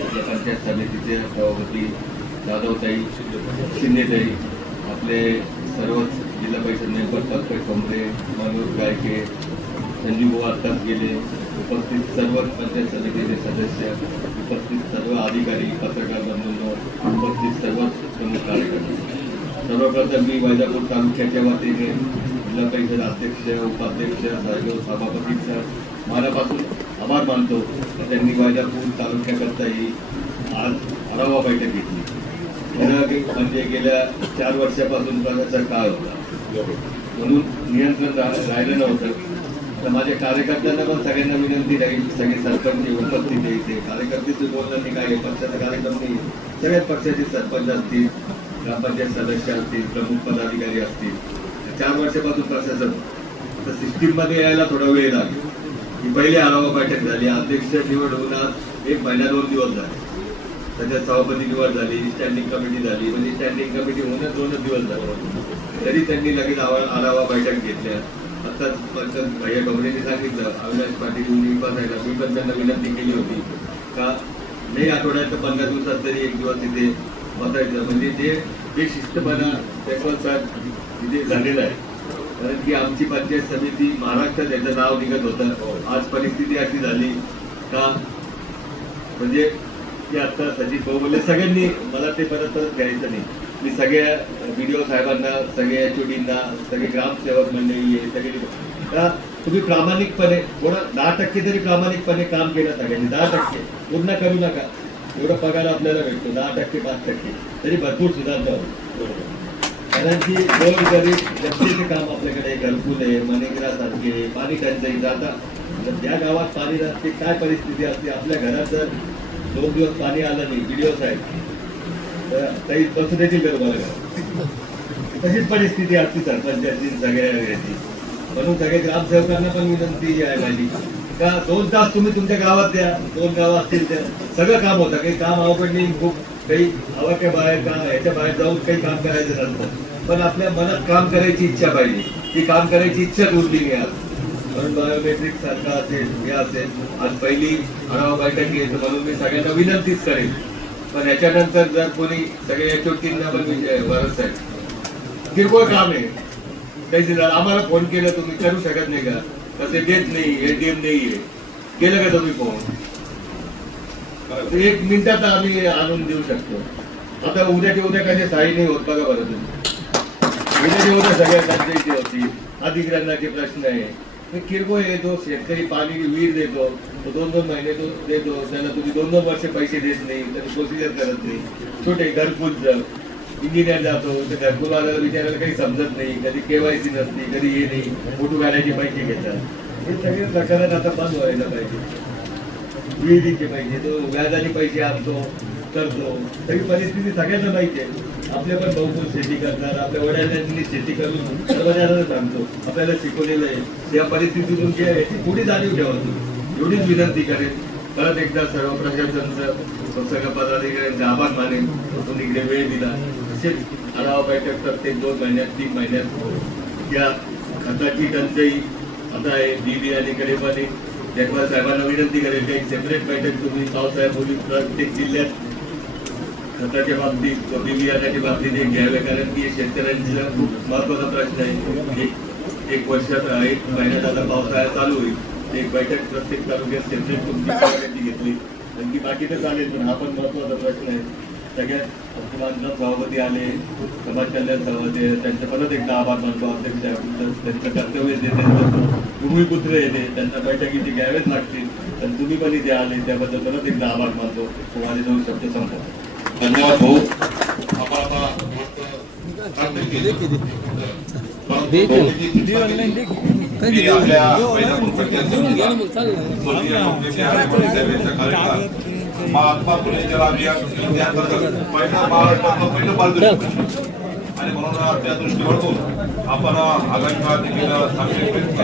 आपल्या पंचायत समितीचे सभापती जाधवताई शिंदेताई, आपले सर्वच जिल्हा परिषद मेंबर पंकज कोंबडे, मनोज गायके, संजीव भाऊ आत्ताच गेले, उपस्थित सर्व पंचायत समितीचे सदस्य, उपस्थित सर्व अधिकारी, पत्रकार बंधूंनो, उपस्थित सर्व प्रमुख कार्यकर्ते, सर्वप्रथम मी वैजापूर तालुक्याच्या वतीने जिल्हा परिषद अध्यक्ष, उपाध्यक्ष, सर्व सभापतींचा मनापासून आभार मानतो. त्यांनी वैजापूर तालुक्याकरता ही आज आढावा बैठक घेतली. म्हणजे गेल्या 4 वर्षापासून प्रकारचा काळ होता, म्हणून नियंत्रण राहिलं नव्हतं. तर माझ्या कार्यकर्त्यांना पण सगळ्यांना विनंती राहील, सगळे सरपंच उपस्थित यायचे. कार्यकर्त्याचं बोलणं नाही, काय पक्षाचा कार्यक्रम नाही, सगळ्याच पक्षाचे सरपंच असतील, ग्रामपंचायत सदस्य असतील, प्रमुख पदाधिकारी असतील. 4 वर्षापासून प्रशासन तर सिस्टीम मध्ये यायला थोडा वेळ लागेल. ही पहिली आढावा बैठक झाली, अध्यक्ष निवड होऊन 1 महिना 2 दिवस झाले. त्याच्यात सभापती निवड झाली, स्टँडिंग कमिटी झाली, म्हणजे स्टँडिंग कमिटी होऊन 2 दिवस झाले. तरी त्यांनी लगेच आढावा बैठक घेतल्या. आताच भैया गवळेंनी सांगितलं, अविनाश पाटील मी पण त्यांना विनंती केली होती का नाही आठवड्यात 15 दिवसात तरी 1 दिवस तिथे बसायचं, म्हणजे जे शिस्तपणा त्याच्यानुसार तिथे झालेला आहे. कारण की आमची पंचायत समिती महाराष्ट्रात याचं नाव निघत होतं. आज परिस्थिती अशी झाली का म्हणजे की आता सचिन भाऊ बोलले सगळ्यांनी मला ते परत घ्यायचं नाही. मी सगळ्या BDO साहेबांना, सगळ्या HODंना, सगळे ग्रामसेवक मंडळी आहे सगळे का तुम्ही प्रामाणिकपणे थोडं 10% तरी प्रामाणिकपणे काम केलं सगळ्यांनी. 10% पूर्ण करू नका, एवढा पगार आपल्याला भेटतो. 10% 5% तरी भरपूर सुधारता होईल. कारण की गोरगरीब जनतेचे काम आपल्याकडे घरकुल आहे, मनरेगासारखे, पाणी टंचाई. आता ज्या गावात पाणी नसते काय परिस्थिती असते, आपल्या घरात जर 2 दिवस पाणी आलं नाही, BDO साहेब काही बसू देतील का तुम्हाला? तशीच परिस्थिती असते सरपंचाची, सगळ्या याची. म्हणून सगळे ग्रामसेवकांना पण विनंती आहे माझी का 2 तास तुम्ही तुमच्या गावात द्या, 2 गाव असतील त्या सगळं काम होतं. काही काम अवघड नाही, खूप काही आवाक्या बाहेर का ह्याच्या बाहेर जाऊन काही काम करायचं नसतं, पण आपल्या मनात काम करायची इच्छा पाहिजे. ती काम करायची इच्छा उरली नाही आज. म्हणून बायोमेट्रिक सारखा असेल, हे असेल, आज पहिली आढावा बैठक घ्यायचं. म्हणून मी सगळ्यांना विनंतीच करेन. पण याच्यानंतर जर कोणी सगळे HODंना पण बरंच आहे किरकोळ काम आहे, काही आम्हाला फोन केलं तुम्ही करू शकत नाही का? तसे देत नाही, ATM नाहीये, केलं का तुम्ही फोन? 1 मिनिटात आम्ही आणून देऊ शकतो. आता उद्याच्या उद्या कधी साई नाही होत बघा बरं तुम्ही. उद्याच्या उद्या सगळ्या पंचायती होती, अधिकाऱ्यांचे प्रश्न आहे. किरकोळ आहे. जो शेतकरी पाणी विहीर देतो तो 2-2 महिने तो देतो, त्याला तुम्ही 2-2 वर्ष पैसे देत नाही, त्याची प्रोसिजर करत नाही. छोटे घरकुल इंजिनियर जातो तर घरकुलवाल्याला विचारायला काही समजत नाही, कधी KYC नसते, कधी हे नाही, फोटो घालायचे पैसे घेतात. हे सगळे प्रकारात आता बंद व्हायला पाहिजे. विहिरीचे पैसे तो व्याजाने पैसे आणतो करतो. सगळी परिस्थिती सगळ्यांना माहिती आहे. आपल्या पण भाऊ शेती करणार, आपल्या वडिलांनी शेती करून सर्वजणांना सांगतो, आपल्याला शिकवलेलं आहे. या परिस्थितीतून जे आहे ती पुढे जाणीव ठेवतो, एवढीच विनंती करेन. परत एकदा सर्व प्रशासनाचं सगळ्या पदाधिकाऱ्यांचे आभार मानेन. तुम्ही इकडे वेळ दिला. तसेच आढावा बैठक प्रत्येक 2 महिन्यात 3 महिन्यात या खताची टंचाई आता आहे. BB आणि कडेपाणी जगवाल साहेबांना विनंती करेल की एक सेपरेट बैठक तुम्ही पावसाळ्यापूर्वी प्रत्येक जिल्ह्यात खताच्या बाबतीत BB आणाच्या बाबतीत एक घ्यावे. कारण की शेतकऱ्यांचा खूप महत्वाचा प्रश्न आहे. 1 वर्षात 1 महिन्यात आता पावसाळा चालू होईल. एक बैठक प्रत्येक तालुक्यात सेपरेट तुमची घेतली, कारण की बाकी तर चालेल, पण हा पण महत्वाचा प्रश्न आहे. सगळ्यात बांधकाम सभापती आले, समाज कल्याण सभापती, त्यांचे परत एकदा आभार मानतो. अध्यक्ष त्यांचं कर्तव्य जे त्यांचं भूमिपुत्र येते त्यांना बैठकीचे घ्यावेच लागतील. पण तुम्ही पण इथे आले त्याबद्दल परत एकदा आभार मानतो. माझे 2 शब्द संपवतो. धन्यवाद भाऊ. आपण आता आपल्या वैजापूर पंचायत महात्मा फुले जल अभियान पहिला महाराष्ट्रातलं पहिलं बालदिन आणि म्हणून त्या दृष्टीकोनातून आपण आगामी काळात देखील चांगले प्रयत्न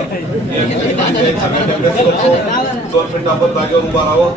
2 मिनिट आपण जागेवर उभा राहावं.